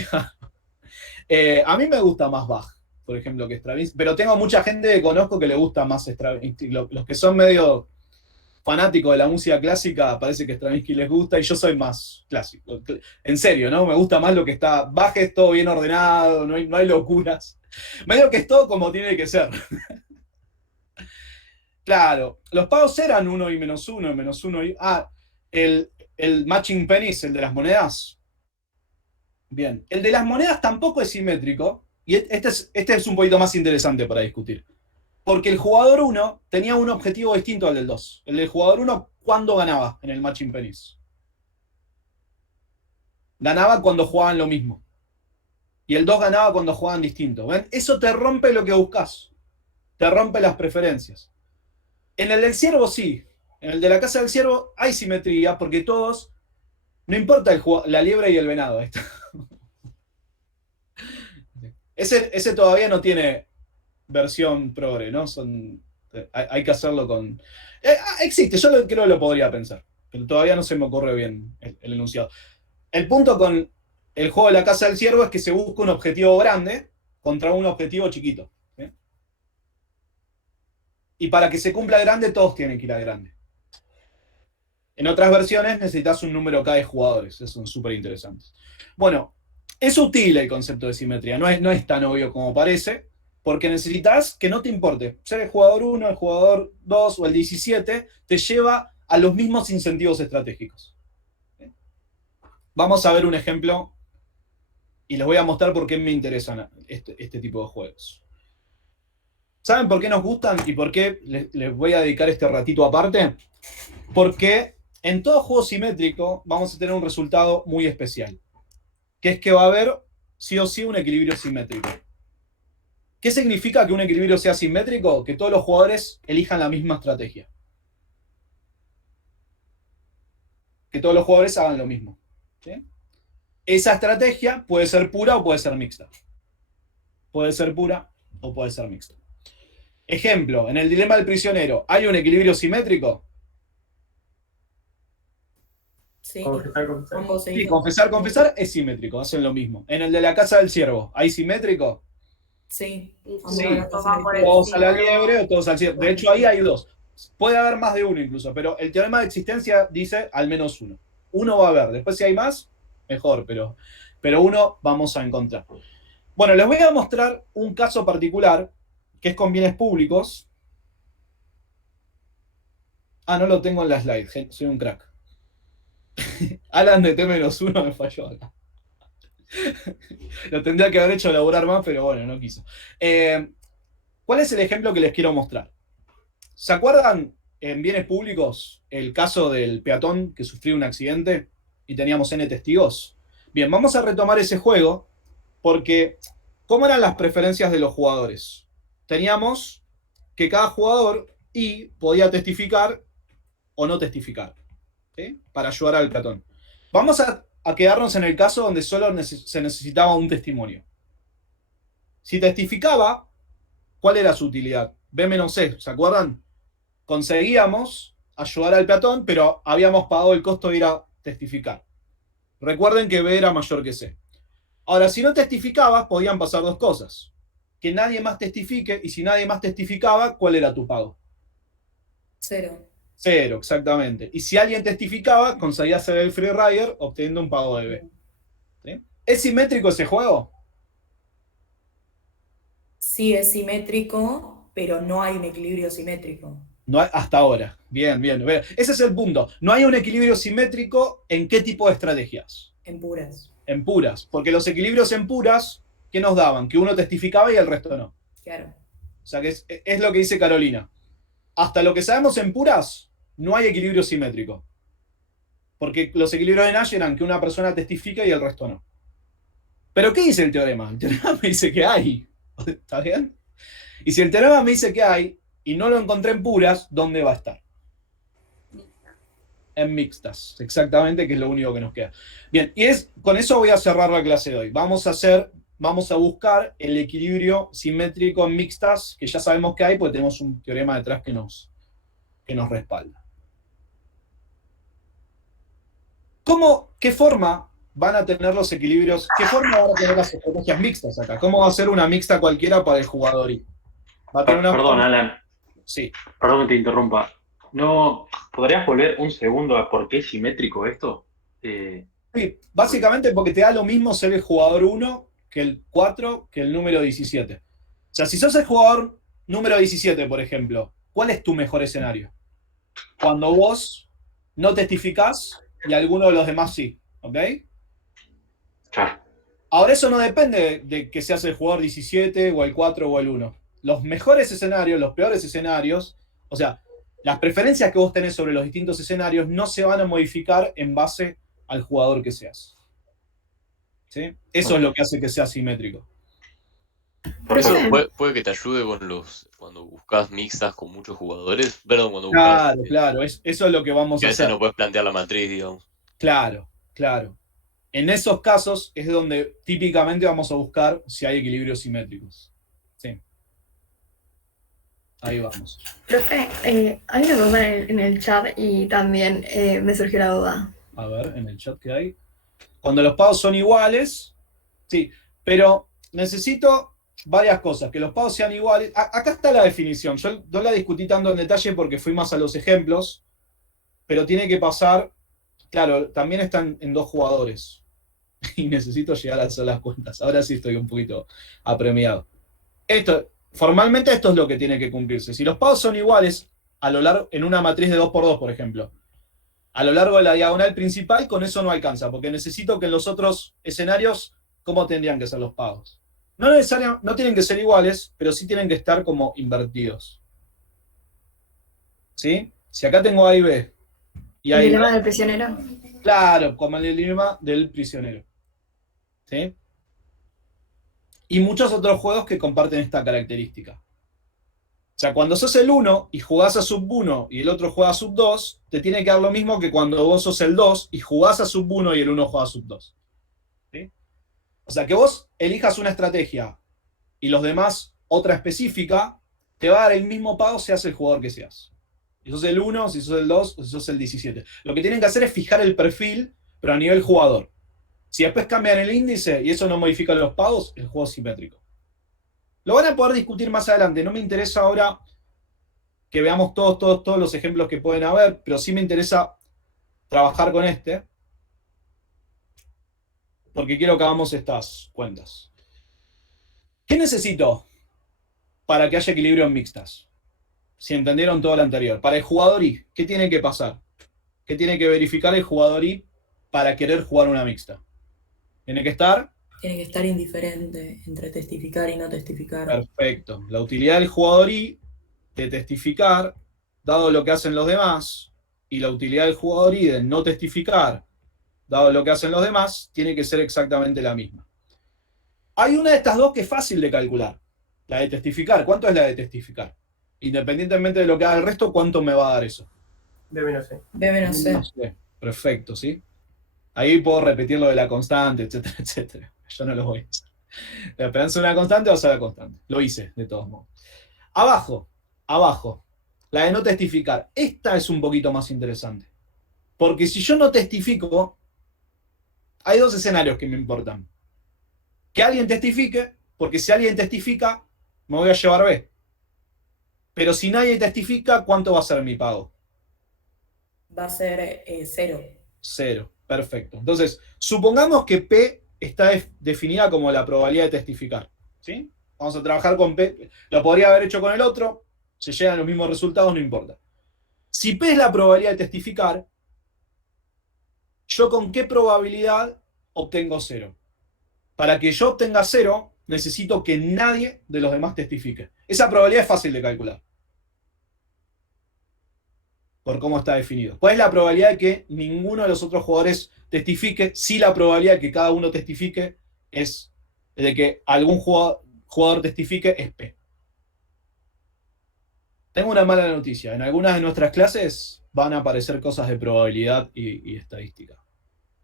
A mí me gusta más Bach, por ejemplo, que Stravinsky. Pero tengo mucha gente que conozco que le gusta más Stravinsky. Los que son medio fanáticos de la música clásica, parece que Stravinsky les gusta y yo soy más clásico. En serio, ¿no? Me gusta más lo que está. Bach es todo bien ordenado, no hay locuras. Medio que es todo como tiene que ser. Claro, los pagos eran 1 y -1, y -1 y... el matching pennies, el de las monedas. Bien, el de las monedas tampoco es simétrico, y este es un poquito más interesante para discutir. Porque el jugador 1 tenía un objetivo distinto al del 2. El del jugador 1, ¿cuándo ganaba en el matching pennies? Ganaba cuando jugaban lo mismo. Y el 2 ganaba cuando jugaban distinto. ¿Ven? Eso te rompe lo que buscas. Te rompe las preferencias. En el del ciervo sí. En el de la casa del ciervo hay simetría porque todos, no importa la liebre y el venado. Ese todavía no tiene versión progre, ¿no? Hay que hacerlo con... existe, yo creo que lo podría pensar, pero todavía no se me ocurre bien el enunciado. El punto con el juego de la casa del ciervo es que se busca un objetivo grande contra un objetivo chiquito. ¿Sí? Y para que se cumpla grande, todos tienen que ir a grande. En otras versiones necesitas un número K de jugadores, eso son súper interesantes. Bueno, es útil el concepto de simetría, no es tan obvio como parece, porque necesitas que no te importe. Ser el jugador 1, el jugador 2 o el 17 te lleva a los mismos incentivos estratégicos. Vamos a ver un ejemplo y les voy a mostrar por qué me interesan este tipo de juegos. ¿Saben por qué nos gustan y por qué les voy a dedicar este ratito aparte? Porque en todo juego simétrico vamos a tener un resultado muy especial, que es que va a haber sí o sí un equilibrio simétrico. ¿Qué significa que un equilibrio sea simétrico? Que todos los jugadores elijan la misma estrategia. Que todos los jugadores hagan lo mismo. ¿Sí? Esa estrategia puede ser pura o puede ser mixta. Puede ser pura o puede ser mixta. Ejemplo, en el dilema del prisionero, ¿hay un equilibrio simétrico? Sí. Confesar es simétrico, hacen lo mismo. En el de la casa del ciervo, ¿hay simétrico? Sí. Todos a la liebre o todos al ciervo. De hecho, ahí hay dos. Puede haber más de uno incluso, pero el teorema de existencia dice al menos uno. Uno va a haber. Después si hay más, mejor, pero uno vamos a encontrar. Bueno, les voy a mostrar un caso particular que es con bienes públicos. No lo tengo en la slide, soy un crack. Alan de T-1 me falló acá. Lo tendría que haber hecho elaborar más, pero bueno, no quiso. ¿Cuál es el ejemplo que les quiero mostrar? ¿Se acuerdan en bienes públicos el caso del peatón que sufrió un accidente y teníamos N testigos? Bien, vamos a retomar ese juego porque ¿cómo eran las preferencias de los jugadores? Teníamos que cada jugador podía testificar o no testificar, ¿sí? Para ayudar al peatón. Vamos a quedarnos en el caso donde solo se necesitaba un testimonio. Si testificaba, ¿cuál era su utilidad? B-C, ¿se acuerdan? Conseguíamos ayudar al peatón, pero habíamos pagado el costo de ir a testificar. Recuerden que B era mayor que C. Ahora, si no testificabas, podían pasar dos cosas. Que nadie más testifique, y si nadie más testificaba, ¿cuál era tu pago? 0. 0, exactamente. Y si alguien testificaba, conseguía hacer el free rider obteniendo un pago de B. ¿Sí? ¿Es simétrico ese juego? Sí, es simétrico, pero no hay un equilibrio simétrico. No hay, hasta ahora. Bien. Ese es el punto. No hay un equilibrio simétrico en qué tipo de estrategias. En puras. En puras. Porque los equilibrios en puras, ¿qué nos daban? Que uno testificaba y el resto no. Claro. O sea que es lo que dice Carolina. Hasta lo que sabemos en puras, no hay equilibrio simétrico. Porque los equilibrios de Nash eran que una persona testifica y el resto no. ¿Pero qué dice el teorema? El teorema me dice que hay. ¿Está bien? Y si el teorema me dice que hay, y no lo encontré en puras, ¿dónde va a estar? en mixtas. Exactamente, que es lo único que nos queda. Bien, y con eso voy a cerrar la clase de hoy. Vamos a buscar el equilibrio simétrico en mixtas, que ya sabemos que hay, porque tenemos un teorema detrás que nos respalda. ¿Qué forma van a tener los equilibrios? ¿Qué forma van a tener las estrategias mixtas acá? ¿Cómo va a ser una mixta cualquiera para el jugador I? Va a tener una Perdón, forma... Alan. Sí. Perdón que te interrumpa. ¿No podrías volver un segundo a por qué es simétrico esto? Sí, básicamente porque te da lo mismo ser el jugador 1 que el 4 que el número 17. O sea, si sos el jugador número 17, por ejemplo, ¿cuál es tu mejor escenario? Cuando vos no testificás y alguno de los demás sí, ¿ok? Ahora eso no depende de que seas el jugador 17 o el 4 o el 1. Los mejores escenarios, los peores escenarios, o sea, las preferencias que vos tenés sobre los distintos escenarios no se van a modificar en base al jugador que seas. ¿Sí? Eso es lo que hace que sea simétrico. Eso puede que te ayude cuando buscas mixtas con muchos jugadores. Perdón, cuando buscas. Claro, eso es lo que vamos a hacer. No puedes plantear la matriz, digamos. Claro. En esos casos es donde típicamente vamos a buscar si hay equilibrios simétricos. Sí. Ahí vamos. Profe, hay una cosa en el chat y también me surgió la duda. A ver, en el chat que hay. Cuando los pagos son iguales, sí, pero necesito varias cosas, que los pagos sean iguales. Acá está la definición, yo no la discutí tanto en detalle porque fui más a los ejemplos, pero tiene que pasar, claro, también están en 2 jugadores, y necesito llegar a hacer las cuentas. Ahora sí estoy un poquito apremiado. Formalmente esto es lo que tiene que cumplirse. Si los pagos son iguales, a lo largo, en una matriz de 2×2, por ejemplo, a lo largo de la diagonal principal, con eso no alcanza, porque necesito que en los otros escenarios, ¿cómo tendrían que ser los pagos? No tienen que ser iguales, pero sí tienen que estar como invertidos. ¿Sí? Si acá tengo A y B, y ¿El hay dilema del prisionero? Claro, como el dilema del prisionero. ¿Sí? Y muchos otros juegos que comparten esta característica. O sea, cuando sos el 1 y jugás a sub 1 y el otro juega a sub 2, te tiene que dar lo mismo que cuando vos sos el 2 y jugás a sub 1 y el 1 juega a sub 2. ¿Sí? O sea, que vos elijas una estrategia y los demás otra específica, te va a dar el mismo pago seas el jugador que seas. Si sos el 1, si sos el 2 o si sos el 17. Lo que tienen que hacer es fijar el perfil, pero a nivel jugador. Si después cambian el índice y eso no modifica los pagos, el juego es simétrico. Lo van a poder discutir más adelante. No me interesa ahora que veamos todos los ejemplos que pueden haber, pero sí me interesa trabajar con este, porque quiero que hagamos estas cuentas. ¿Qué necesito para que haya equilibrio en mixtas? Si entendieron todo lo anterior. Para el jugador I, ¿qué tiene que pasar? ¿Qué tiene que verificar el jugador I para querer jugar una mixta? Tiene que estar indiferente entre testificar y no testificar. Perfecto. La utilidad del jugador I de testificar, dado lo que hacen los demás, y la utilidad del jugador I de no testificar, dado lo que hacen los demás, tiene que ser exactamente la misma. Hay una de estas dos que es fácil de calcular. La de testificar. ¿Cuánto es la de testificar? Independientemente de lo que haga el resto, ¿cuánto me va a dar eso? B-C. B-C. Perfecto, ¿sí? Ahí puedo repetir lo de la constante, etcétera, etcétera. Yo no lo voy a hacer. La esperanza de una constante va a ser la constante. Lo hice, de todos modos. Abajo, la de no testificar. Esta es un poquito más interesante. Porque si yo no testifico, hay 2 escenarios que me importan. Que alguien testifique, porque si alguien testifica, me voy a llevar B. Pero si nadie testifica, ¿cuánto va a ser mi pago? Va a ser 0. 0, perfecto. Entonces, supongamos que P está definida como la probabilidad de testificar. ¿Sí? Vamos a trabajar con P. Lo podría haber hecho con el otro, se llegan los mismos resultados, no importa. Si P es la probabilidad de testificar, ¿yo con qué probabilidad obtengo 0? Para que yo obtenga 0, necesito que nadie de los demás testifique. Esa probabilidad es fácil de calcular. Por cómo está definido. ¿Cuál es la probabilidad de que ninguno de los otros jugadores testifique? Si la probabilidad de que cada uno testifique es de que algún jugador testifique es P. tengo una mala noticia. En algunas de nuestras clases van a aparecer cosas de probabilidad y estadística.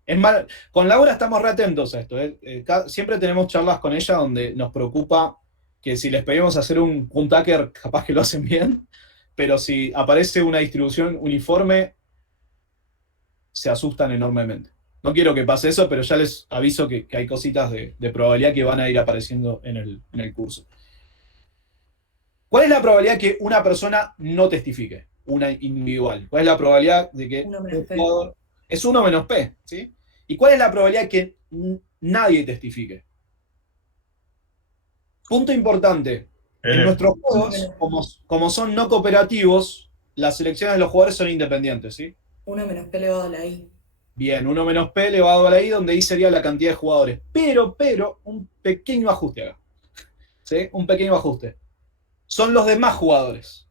Es mal, con Laura estamos re atentos a esto. Siempre tenemos charlas con ella donde nos preocupa que si les pedimos hacer un Puntaker, capaz que lo hacen bien, pero si aparece una distribución uniforme, se asustan enormemente. No quiero que pase eso, pero ya les aviso que hay cositas de probabilidad que van a ir apareciendo en el curso. ¿Cuál es la probabilidad que una persona no testifique? Una individual. ¿Cuál es la probabilidad de que un jugador... Es 1 menos P, ¿sí? ¿Y cuál es la probabilidad que nadie testifique? Punto importante. En nuestros juegos, como son no cooperativos, las selecciones de los jugadores son independientes, ¿sí? 1 menos P elevado a la I. Bien, 1 menos P elevado a la I, donde I sería la cantidad de jugadores. Pero, un pequeño ajuste acá. ¿Sí? Un pequeño ajuste. Son los demás jugadores.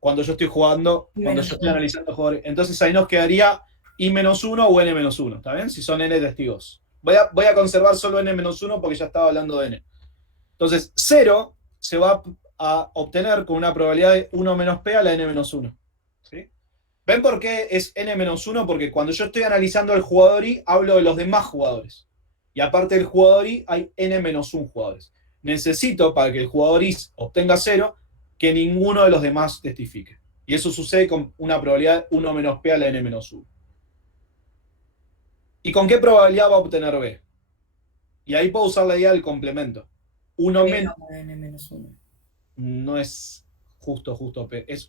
Cuando yo estoy jugando, cuando yo estoy analizando jugadores. Entonces ahí nos quedaría I-1 o N-1, ¿está bien? Si son N testigos. Voy a conservar solo N-1 porque ya estaba hablando de N. Entonces, 0 se va a obtener con una probabilidad de 1 menos P a la N-1. ¿Sí? ¿Ven por qué es N-1? Porque cuando yo estoy analizando el jugador I, hablo de los demás jugadores. Y aparte del jugador I, hay N-1 jugadores. Necesito, para que el jugador I obtenga 0, que ninguno de los demás testifique. Y eso sucede con una probabilidad de 1 menos P a la N-1. ¿Y con qué probabilidad va a obtener B? Y ahí puedo usar la idea del complemento. 1 menos... No es justo P. Es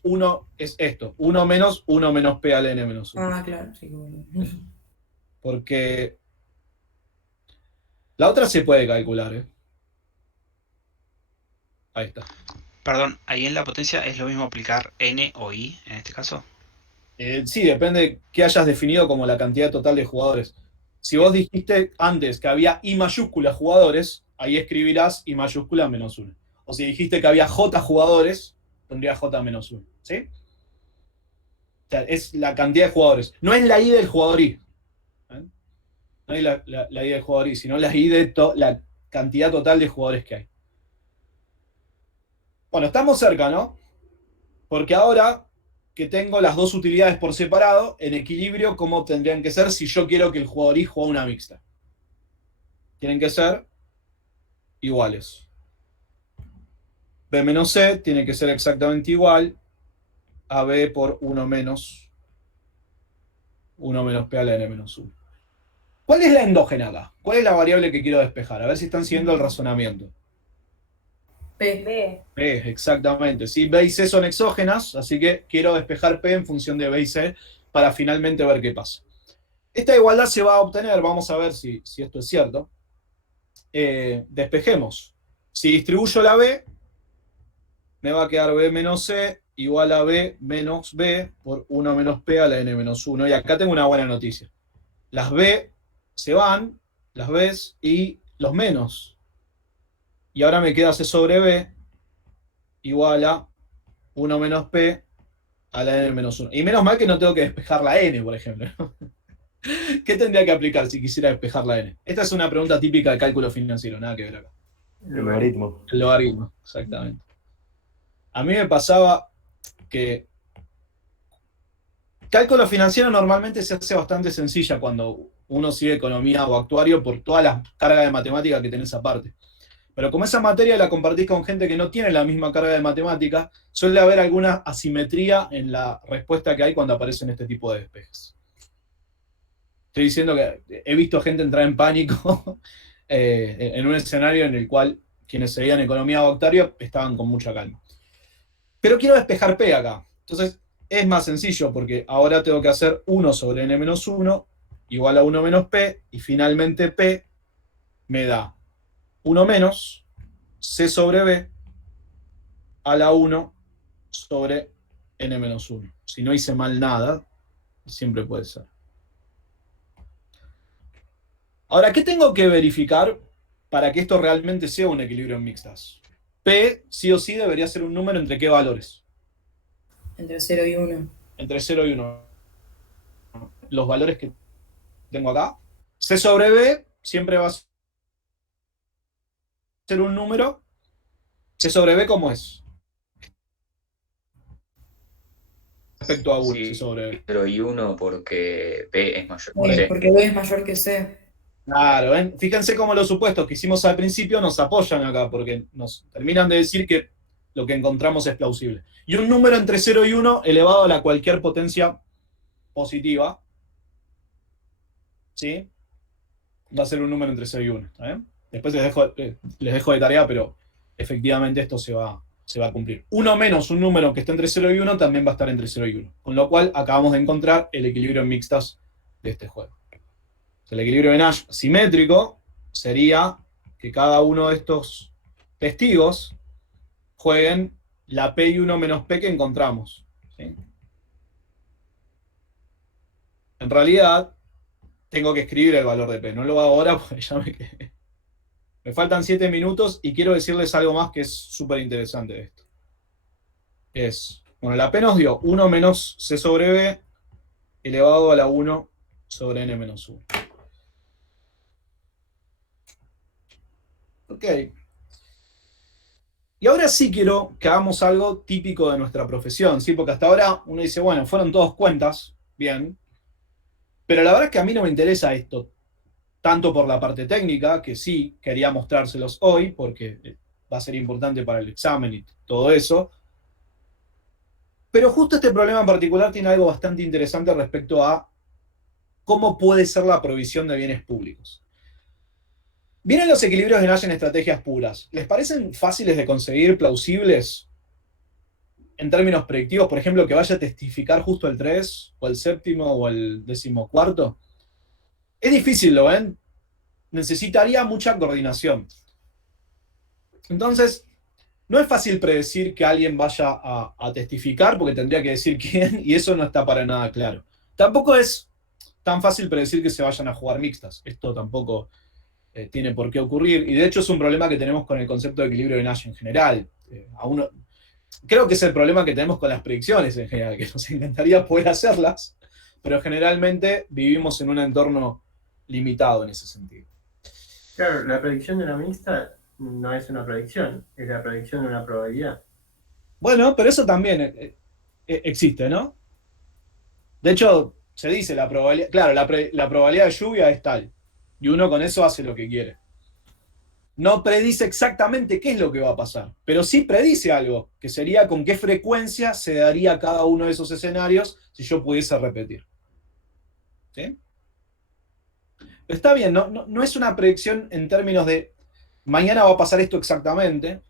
esto. 1 menos P a la N-1. Ah, claro, sí, bueno. Porque la otra se puede calcular, ¿eh? Ahí está. Perdón, ahí en la potencia es lo mismo aplicar N o I en este caso. Sí, depende de qué hayas definido como la cantidad total de jugadores. Si vos dijiste antes que había I mayúscula jugadores, ahí escribirás I mayúscula menos 1. O si dijiste que había J jugadores, tendría J menos 1. ¿Sí? O sea, es la cantidad de jugadores. No es la I del jugador I. ¿Eh? No es la I del jugador I, sino la I de la cantidad total de jugadores que hay. Bueno, estamos cerca, ¿no? Porque ahora que tengo las dos utilidades por separado, en equilibrio, ¿cómo tendrían que ser si yo quiero que el jugador I juegue una mixta? Tienen que ser iguales. B menos C tiene que ser exactamente igual a B por 1 menos P a la N-1. ¿Cuál es la endógena acá? ¿Cuál es la variable que quiero despejar? A ver si están siguiendo el razonamiento. P. P, exactamente. ¿Sí? B y C son exógenas, así que quiero despejar P en función de B y C para finalmente ver qué pasa. Esta igualdad se va a obtener, vamos a ver si esto es cierto. Despejemos. Si distribuyo la B, me va a quedar B menos C igual a B menos B por 1 menos P a la N-1. Y acá tengo una buena noticia. Las B se van, las Bs y los menos. Y ahora me queda C sobre B igual a 1 menos P a la N-1. Y menos mal que no tengo que despejar la N, por ejemplo, ¿no? ¿Qué tendría que aplicar si quisiera despejar la N? Esta es una pregunta típica de cálculo financiero, nada que ver acá. El logaritmo. El logaritmo, exactamente. A mí me pasaba que cálculo financiero normalmente se hace bastante sencilla cuando uno sigue economía o actuario por todas las cargas de matemática que tenés aparte. Pero como esa materia la compartís con gente que no tiene la misma carga de matemática, suele haber alguna asimetría en la respuesta que hay cuando aparecen este tipo de despejes. Estoy diciendo que he visto gente entrar en pánico en un escenario en el cual quienes seguían economía o actuario estaban con mucha calma. Pero quiero despejar P acá. Entonces es más sencillo porque ahora tengo que hacer 1 sobre N-1 igual a 1 menos P y finalmente P me da 1 menos C sobre B a la 1 sobre N-1. Si no hice mal nada, siempre puede ser. Ahora, ¿qué tengo que verificar para que esto realmente sea un equilibrio en mixtas? P, sí o sí, debería ser un número entre qué valores. Entre 0 y 1. Entre 0 y 1. Los valores que tengo acá. C sobre B siempre va a ser un número. C sobre B, ¿cómo es? respecto a 1, Sí, C sobre B. pero y 1 porque B es mayor que C. Porque B es mayor que C. Claro, ¿ven? Fíjense cómo los supuestos que hicimos al principio nos apoyan acá, porque nos terminan de decir que lo que encontramos es plausible. Y un número entre 0 y 1 elevado a la cualquier potencia positiva, ¿sí? Va a ser un número entre 0 y 1. ¿Está bien? Después les dejo de tarea, pero efectivamente esto se va a cumplir. 1 menos un número que está entre 0 y 1 también va a estar entre 0 y 1. Con lo cual acabamos de encontrar el equilibrio en mixtas de este juego. El equilibrio de Nash simétrico sería que cada uno de estos testigos jueguen la P y 1 menos P que encontramos. ¿Sí? En realidad, tengo que escribir el valor de P. No lo hago ahora porque ya me quedé. Me faltan 7 minutos y quiero decirles algo más que es súper interesante de esto. Bueno, la P nos dio 1 menos C sobre B elevado a la 1 sobre N menos 1. Ok. Y ahora sí quiero que hagamos algo típico de nuestra profesión, ¿sí? Porque hasta ahora uno dice, bueno, fueron todos cuentas, bien. Pero la verdad es que a mí no me interesa esto, tanto por la parte técnica, que sí quería mostrárselos hoy, porque va a ser importante para el examen y todo eso. Pero justo este problema en particular tiene algo bastante interesante respecto a cómo puede ser la provisión de bienes públicos. Vienen los equilibrios de Nash en estrategias puras. ¿Les parecen fáciles de conseguir, plausibles, en términos predictivos? Por ejemplo, que vaya a testificar justo el 3, o el séptimo, o el 14. Es difícil, ¿lo ven? Necesitaría mucha coordinación. Entonces, no es fácil predecir que alguien vaya a testificar, porque tendría que decir quién, y eso no está para nada claro. Tampoco es tan fácil predecir que se vayan a jugar mixtas. Esto tampoco tiene por qué ocurrir, y de hecho es un problema que tenemos con el concepto de equilibrio de Nash en general. Creo que es el problema que tenemos con las predicciones en general, que nos encantaría poder hacerlas, pero generalmente vivimos en un entorno limitado en ese sentido. Claro, la predicción de una mixta no es una predicción, es la predicción de una probabilidad. Bueno, pero eso también existe, ¿no? De hecho, se dice la probabilidad, claro, la probabilidad de lluvia es tal, y uno con eso hace lo que quiere. No predice exactamente qué es lo que va a pasar, pero sí predice algo, que sería con qué frecuencia se daría cada uno de esos escenarios si yo pudiese repetir. ¿Sí? Está bien, no es una predicción en términos de mañana va a pasar esto exactamente,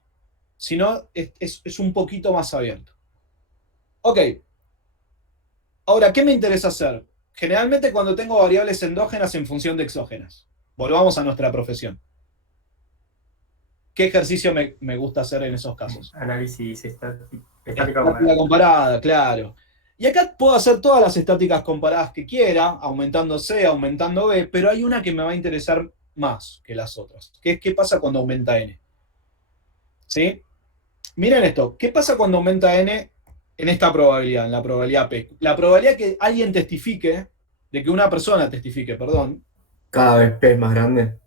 sino es un poquito más abierto. Ok. Ahora, ¿qué me interesa hacer? Generalmente cuando tengo variables endógenas en función de exógenas. Volvamos a nuestra profesión. ¿Qué ejercicio me gusta hacer en esos casos? Análisis estática comparada, claro. Y acá puedo hacer todas las estáticas comparadas que quiera, aumentando C, aumentando B, pero hay una que me va a interesar más que las otras, que es qué pasa cuando aumenta N. ¿Sí? Miren esto, ¿qué pasa cuando aumenta N en esta probabilidad, en la probabilidad P? La probabilidad que alguien testifique, de que una persona testifique, perdón. Cada vez P es más grande.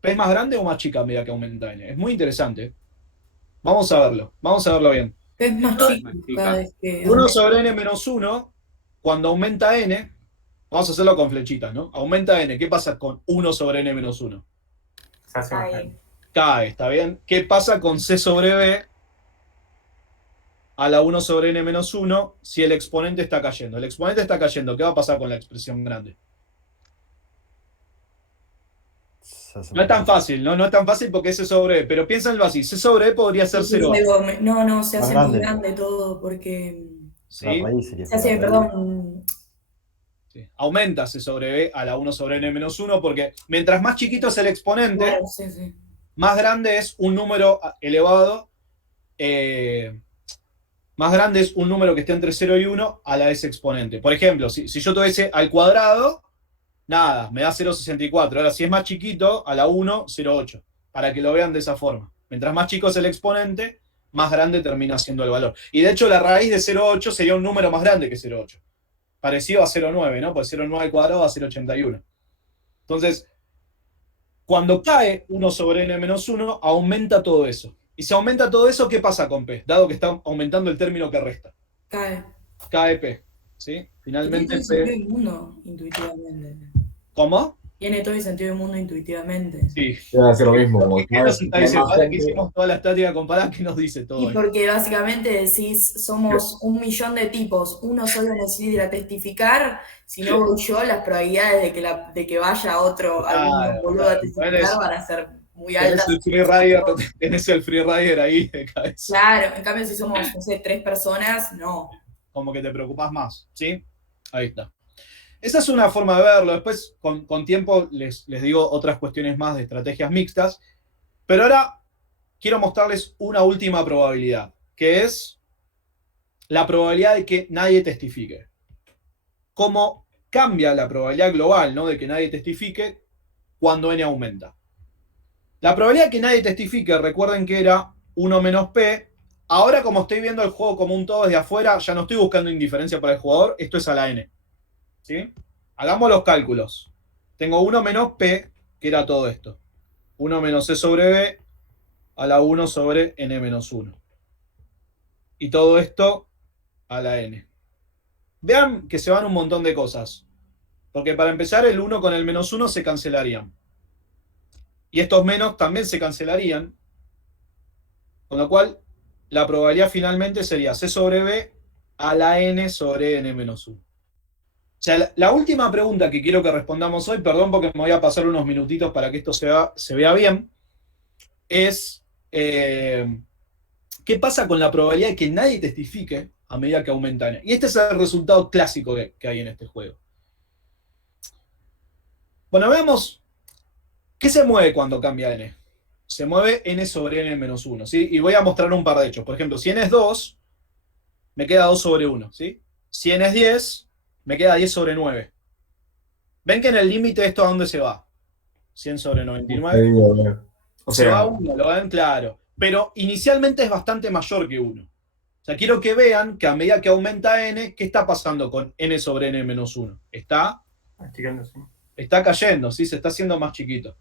¿P es más grande o más chica a medida que aumenta N? Es muy interesante. Vamos a verlo bien. P es más chico cada vez que 1 sobre N menos 1, cuando aumenta N, vamos a hacerlo con flechitas, ¿no? Aumenta N, ¿qué pasa con 1 sobre N menos 1? Cae, ¿está bien? ¿Qué pasa con C sobre B a la 1 sobre N menos 1 si el exponente está cayendo? El exponente está cayendo, ¿qué va a pasar con la expresión grande? No es tan fácil, ¿no? No es tan fácil porque es C sobre E, pero piénsenlo así, C sobre E podría ser 0. No, se hace más grande todo porque... ¿Sí? Se hace, perdón... Sí. Aumenta C sobre B a la 1 sobre N menos 1 porque mientras más chiquito es el exponente, Claro, sí. más grande es un número elevado, más grande es un número que esté entre 0 y 1 a la de ese exponente. Por ejemplo, si yo tuviese al cuadrado, nada, me da 0,64. Ahora, si es más chiquito, a la 1, 0,8. Para que lo vean de esa forma. Mientras más chico es el exponente, más grande termina siendo el valor. Y de hecho, la raíz de 0,8 sería un número más grande que 0,8. Parecido a 0,9, ¿no? Pues 0,9 al cuadrado a 0,81. Entonces, cuando cae 1 sobre N menos 1, aumenta todo eso. Y si aumenta todo eso, ¿qué pasa con P? Dado que está aumentando el término que resta. Cae. cae P. ¿Sí? Finalmente Tiene todo el P. sentido del mundo intuitivamente. ¿Cómo? Tiene todo el sentido del mundo intuitivamente. Sí. Voy a hacer lo mismo. Como ¿Qué nos está diciendo? más Ahora que gente- hicimos toda la estática comparada, ¿qué nos dice todo Y esto? porque básicamente decís, somos 1.000.000 de tipos, uno solo necesita ir a testificar, si no voy yo, las probabilidades de que vaya otro, algún Claro, boludo a claro. testificar van a ser muy Tenés altas. el free rider ahí de cabeza. Claro, en cambio si somos, no sé, 3 personas, no. Como que te preocupas más, ¿sí? Ahí está. Esa es una forma de verlo. Después, con tiempo, les digo otras cuestiones más de estrategias mixtas. Pero ahora quiero mostrarles una última probabilidad, que es la probabilidad de que nadie testifique. Cómo cambia la probabilidad global, ¿no?, de que nadie testifique cuando n aumenta. La probabilidad de que nadie testifique, recuerden que era 1 menos P. Ahora, como estoy viendo el juego como un todo desde afuera, ya no estoy buscando indiferencia para el jugador, esto es a la n. ¿Sí? Hagamos los cálculos. Tengo 1 menos P, que era todo esto. 1 menos C sobre B a la 1 sobre n menos 1. Y todo esto a la n. Vean que se van un montón de cosas. Porque para empezar, el 1 con el menos 1 se cancelarían. Y estos menos también se cancelarían. Con lo cual, la probabilidad finalmente sería C sobre B a la n sobre n menos 1. O sea, la última pregunta que quiero que respondamos hoy, perdón porque me voy a pasar unos minutitos para que esto se vea bien, es ¿qué pasa con la probabilidad de que nadie testifique a medida que aumenta n? Y este es el resultado clásico que hay en este juego. Bueno, veamos qué se mueve cuando cambia n. Se mueve n sobre n menos 1, ¿sí? Y voy a mostrar un par de hechos. Por ejemplo, si n es 2, me queda 2 sobre 1, ¿sí? Si n es 10, me queda 10 sobre 9. ¿Ven que en el límite esto a dónde se va? 100 sobre 99. O Se va sea, 1, lo ven claro. Pero inicialmente es bastante mayor que 1. O sea, quiero que vean que a medida que aumenta n, ¿qué está pasando con n sobre n menos 1? Está cayendo, ¿sí? Se está haciendo más chiquito.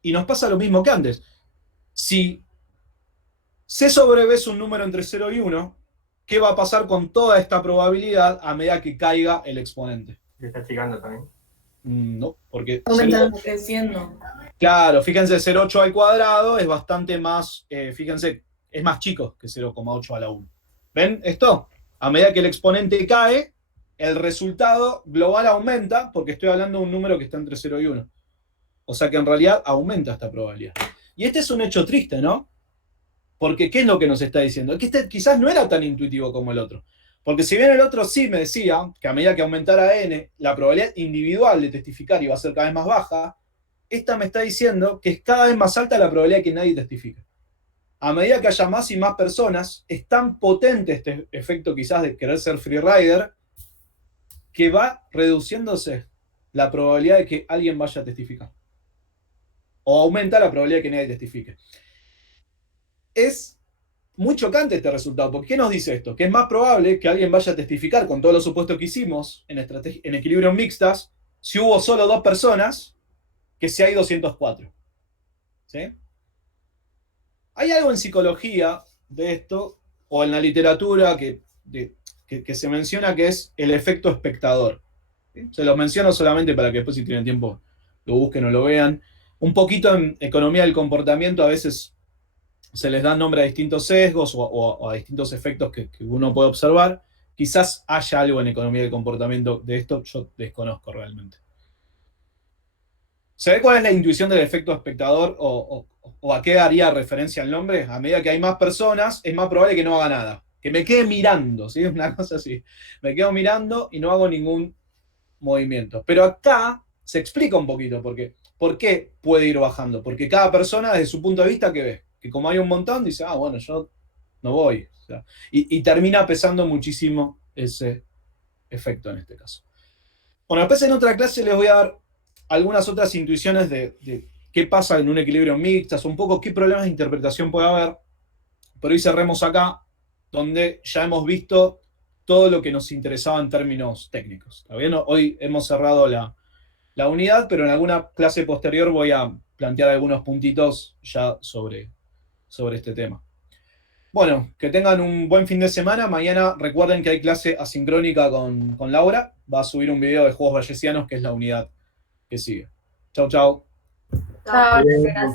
Y nos pasa lo mismo que antes. Si C sobre B es un número entre 0 y 1, ¿qué va a pasar con toda esta probabilidad a medida que caiga el exponente? ¿Se está achicando también? No, porque... Está creciendo. Claro, fíjense, 0,8 al cuadrado es bastante más, fíjense, es más chico que 0,8 a la 1. ¿Ven esto? A medida que el exponente cae, el resultado global aumenta, porque estoy hablando de un número que está entre 0 y 1. O sea que en realidad aumenta esta probabilidad. Y este es un hecho triste, ¿no? Porque ¿qué es lo que nos está diciendo? Que este quizás no era tan intuitivo como el otro. Porque si bien el otro sí me decía que a medida que aumentara n, la probabilidad individual de testificar iba a ser cada vez más baja, esta me está diciendo que es cada vez más alta la probabilidad de que nadie testifique. A medida que haya más y más personas, es tan potente este efecto quizás de querer ser free rider, que va reduciéndose la probabilidad de que alguien vaya a testificar. O aumenta la probabilidad de que nadie testifique. Es muy chocante este resultado, porque ¿qué nos dice esto? Que es más probable que alguien vaya a testificar con todos los supuestos que hicimos en equilibrios mixtas, si hubo solo 2 personas, que si hay 204. ¿Sí? Hay algo en psicología de esto, o en la literatura, que se menciona que es el efecto espectador. ¿Sí? Se los menciono solamente para que después, si tienen tiempo, lo busquen o lo vean. Un poquito en economía del comportamiento a veces se les da nombre a distintos sesgos o a distintos efectos que uno puede observar. Quizás haya algo en economía del comportamiento de esto, yo desconozco realmente. ¿Se ve cuál es la intuición del efecto espectador o a qué haría referencia el nombre? A medida que hay más personas, es más probable que no haga nada. Que me quede mirando, ¿sí? Una cosa así. Me quedo mirando y no hago ningún movimiento. Pero acá se explica un poquito por qué puede ir bajando. Porque cada persona, desde su punto de vista, ¿qué ve? Que como hay un montón, dice, bueno, yo no voy. O sea, y termina pesando muchísimo ese efecto en este caso. Bueno, después en otra clase les voy a dar algunas otras intuiciones de qué pasa en un equilibrio mixtas, un poco qué problemas de interpretación puede haber. Pero hoy cerremos acá, donde ya hemos visto todo lo que nos interesaba en términos técnicos. ¿Está bien? Hoy hemos cerrado la unidad, pero en alguna clase posterior voy a plantear algunos puntitos ya sobre este tema. Bueno, que tengan un buen fin de semana. Mañana recuerden que hay clase asincrónica con Laura. Va a subir un video de juegos bayesianos, que es la unidad que sigue. Chau, chau. Chao, gracias.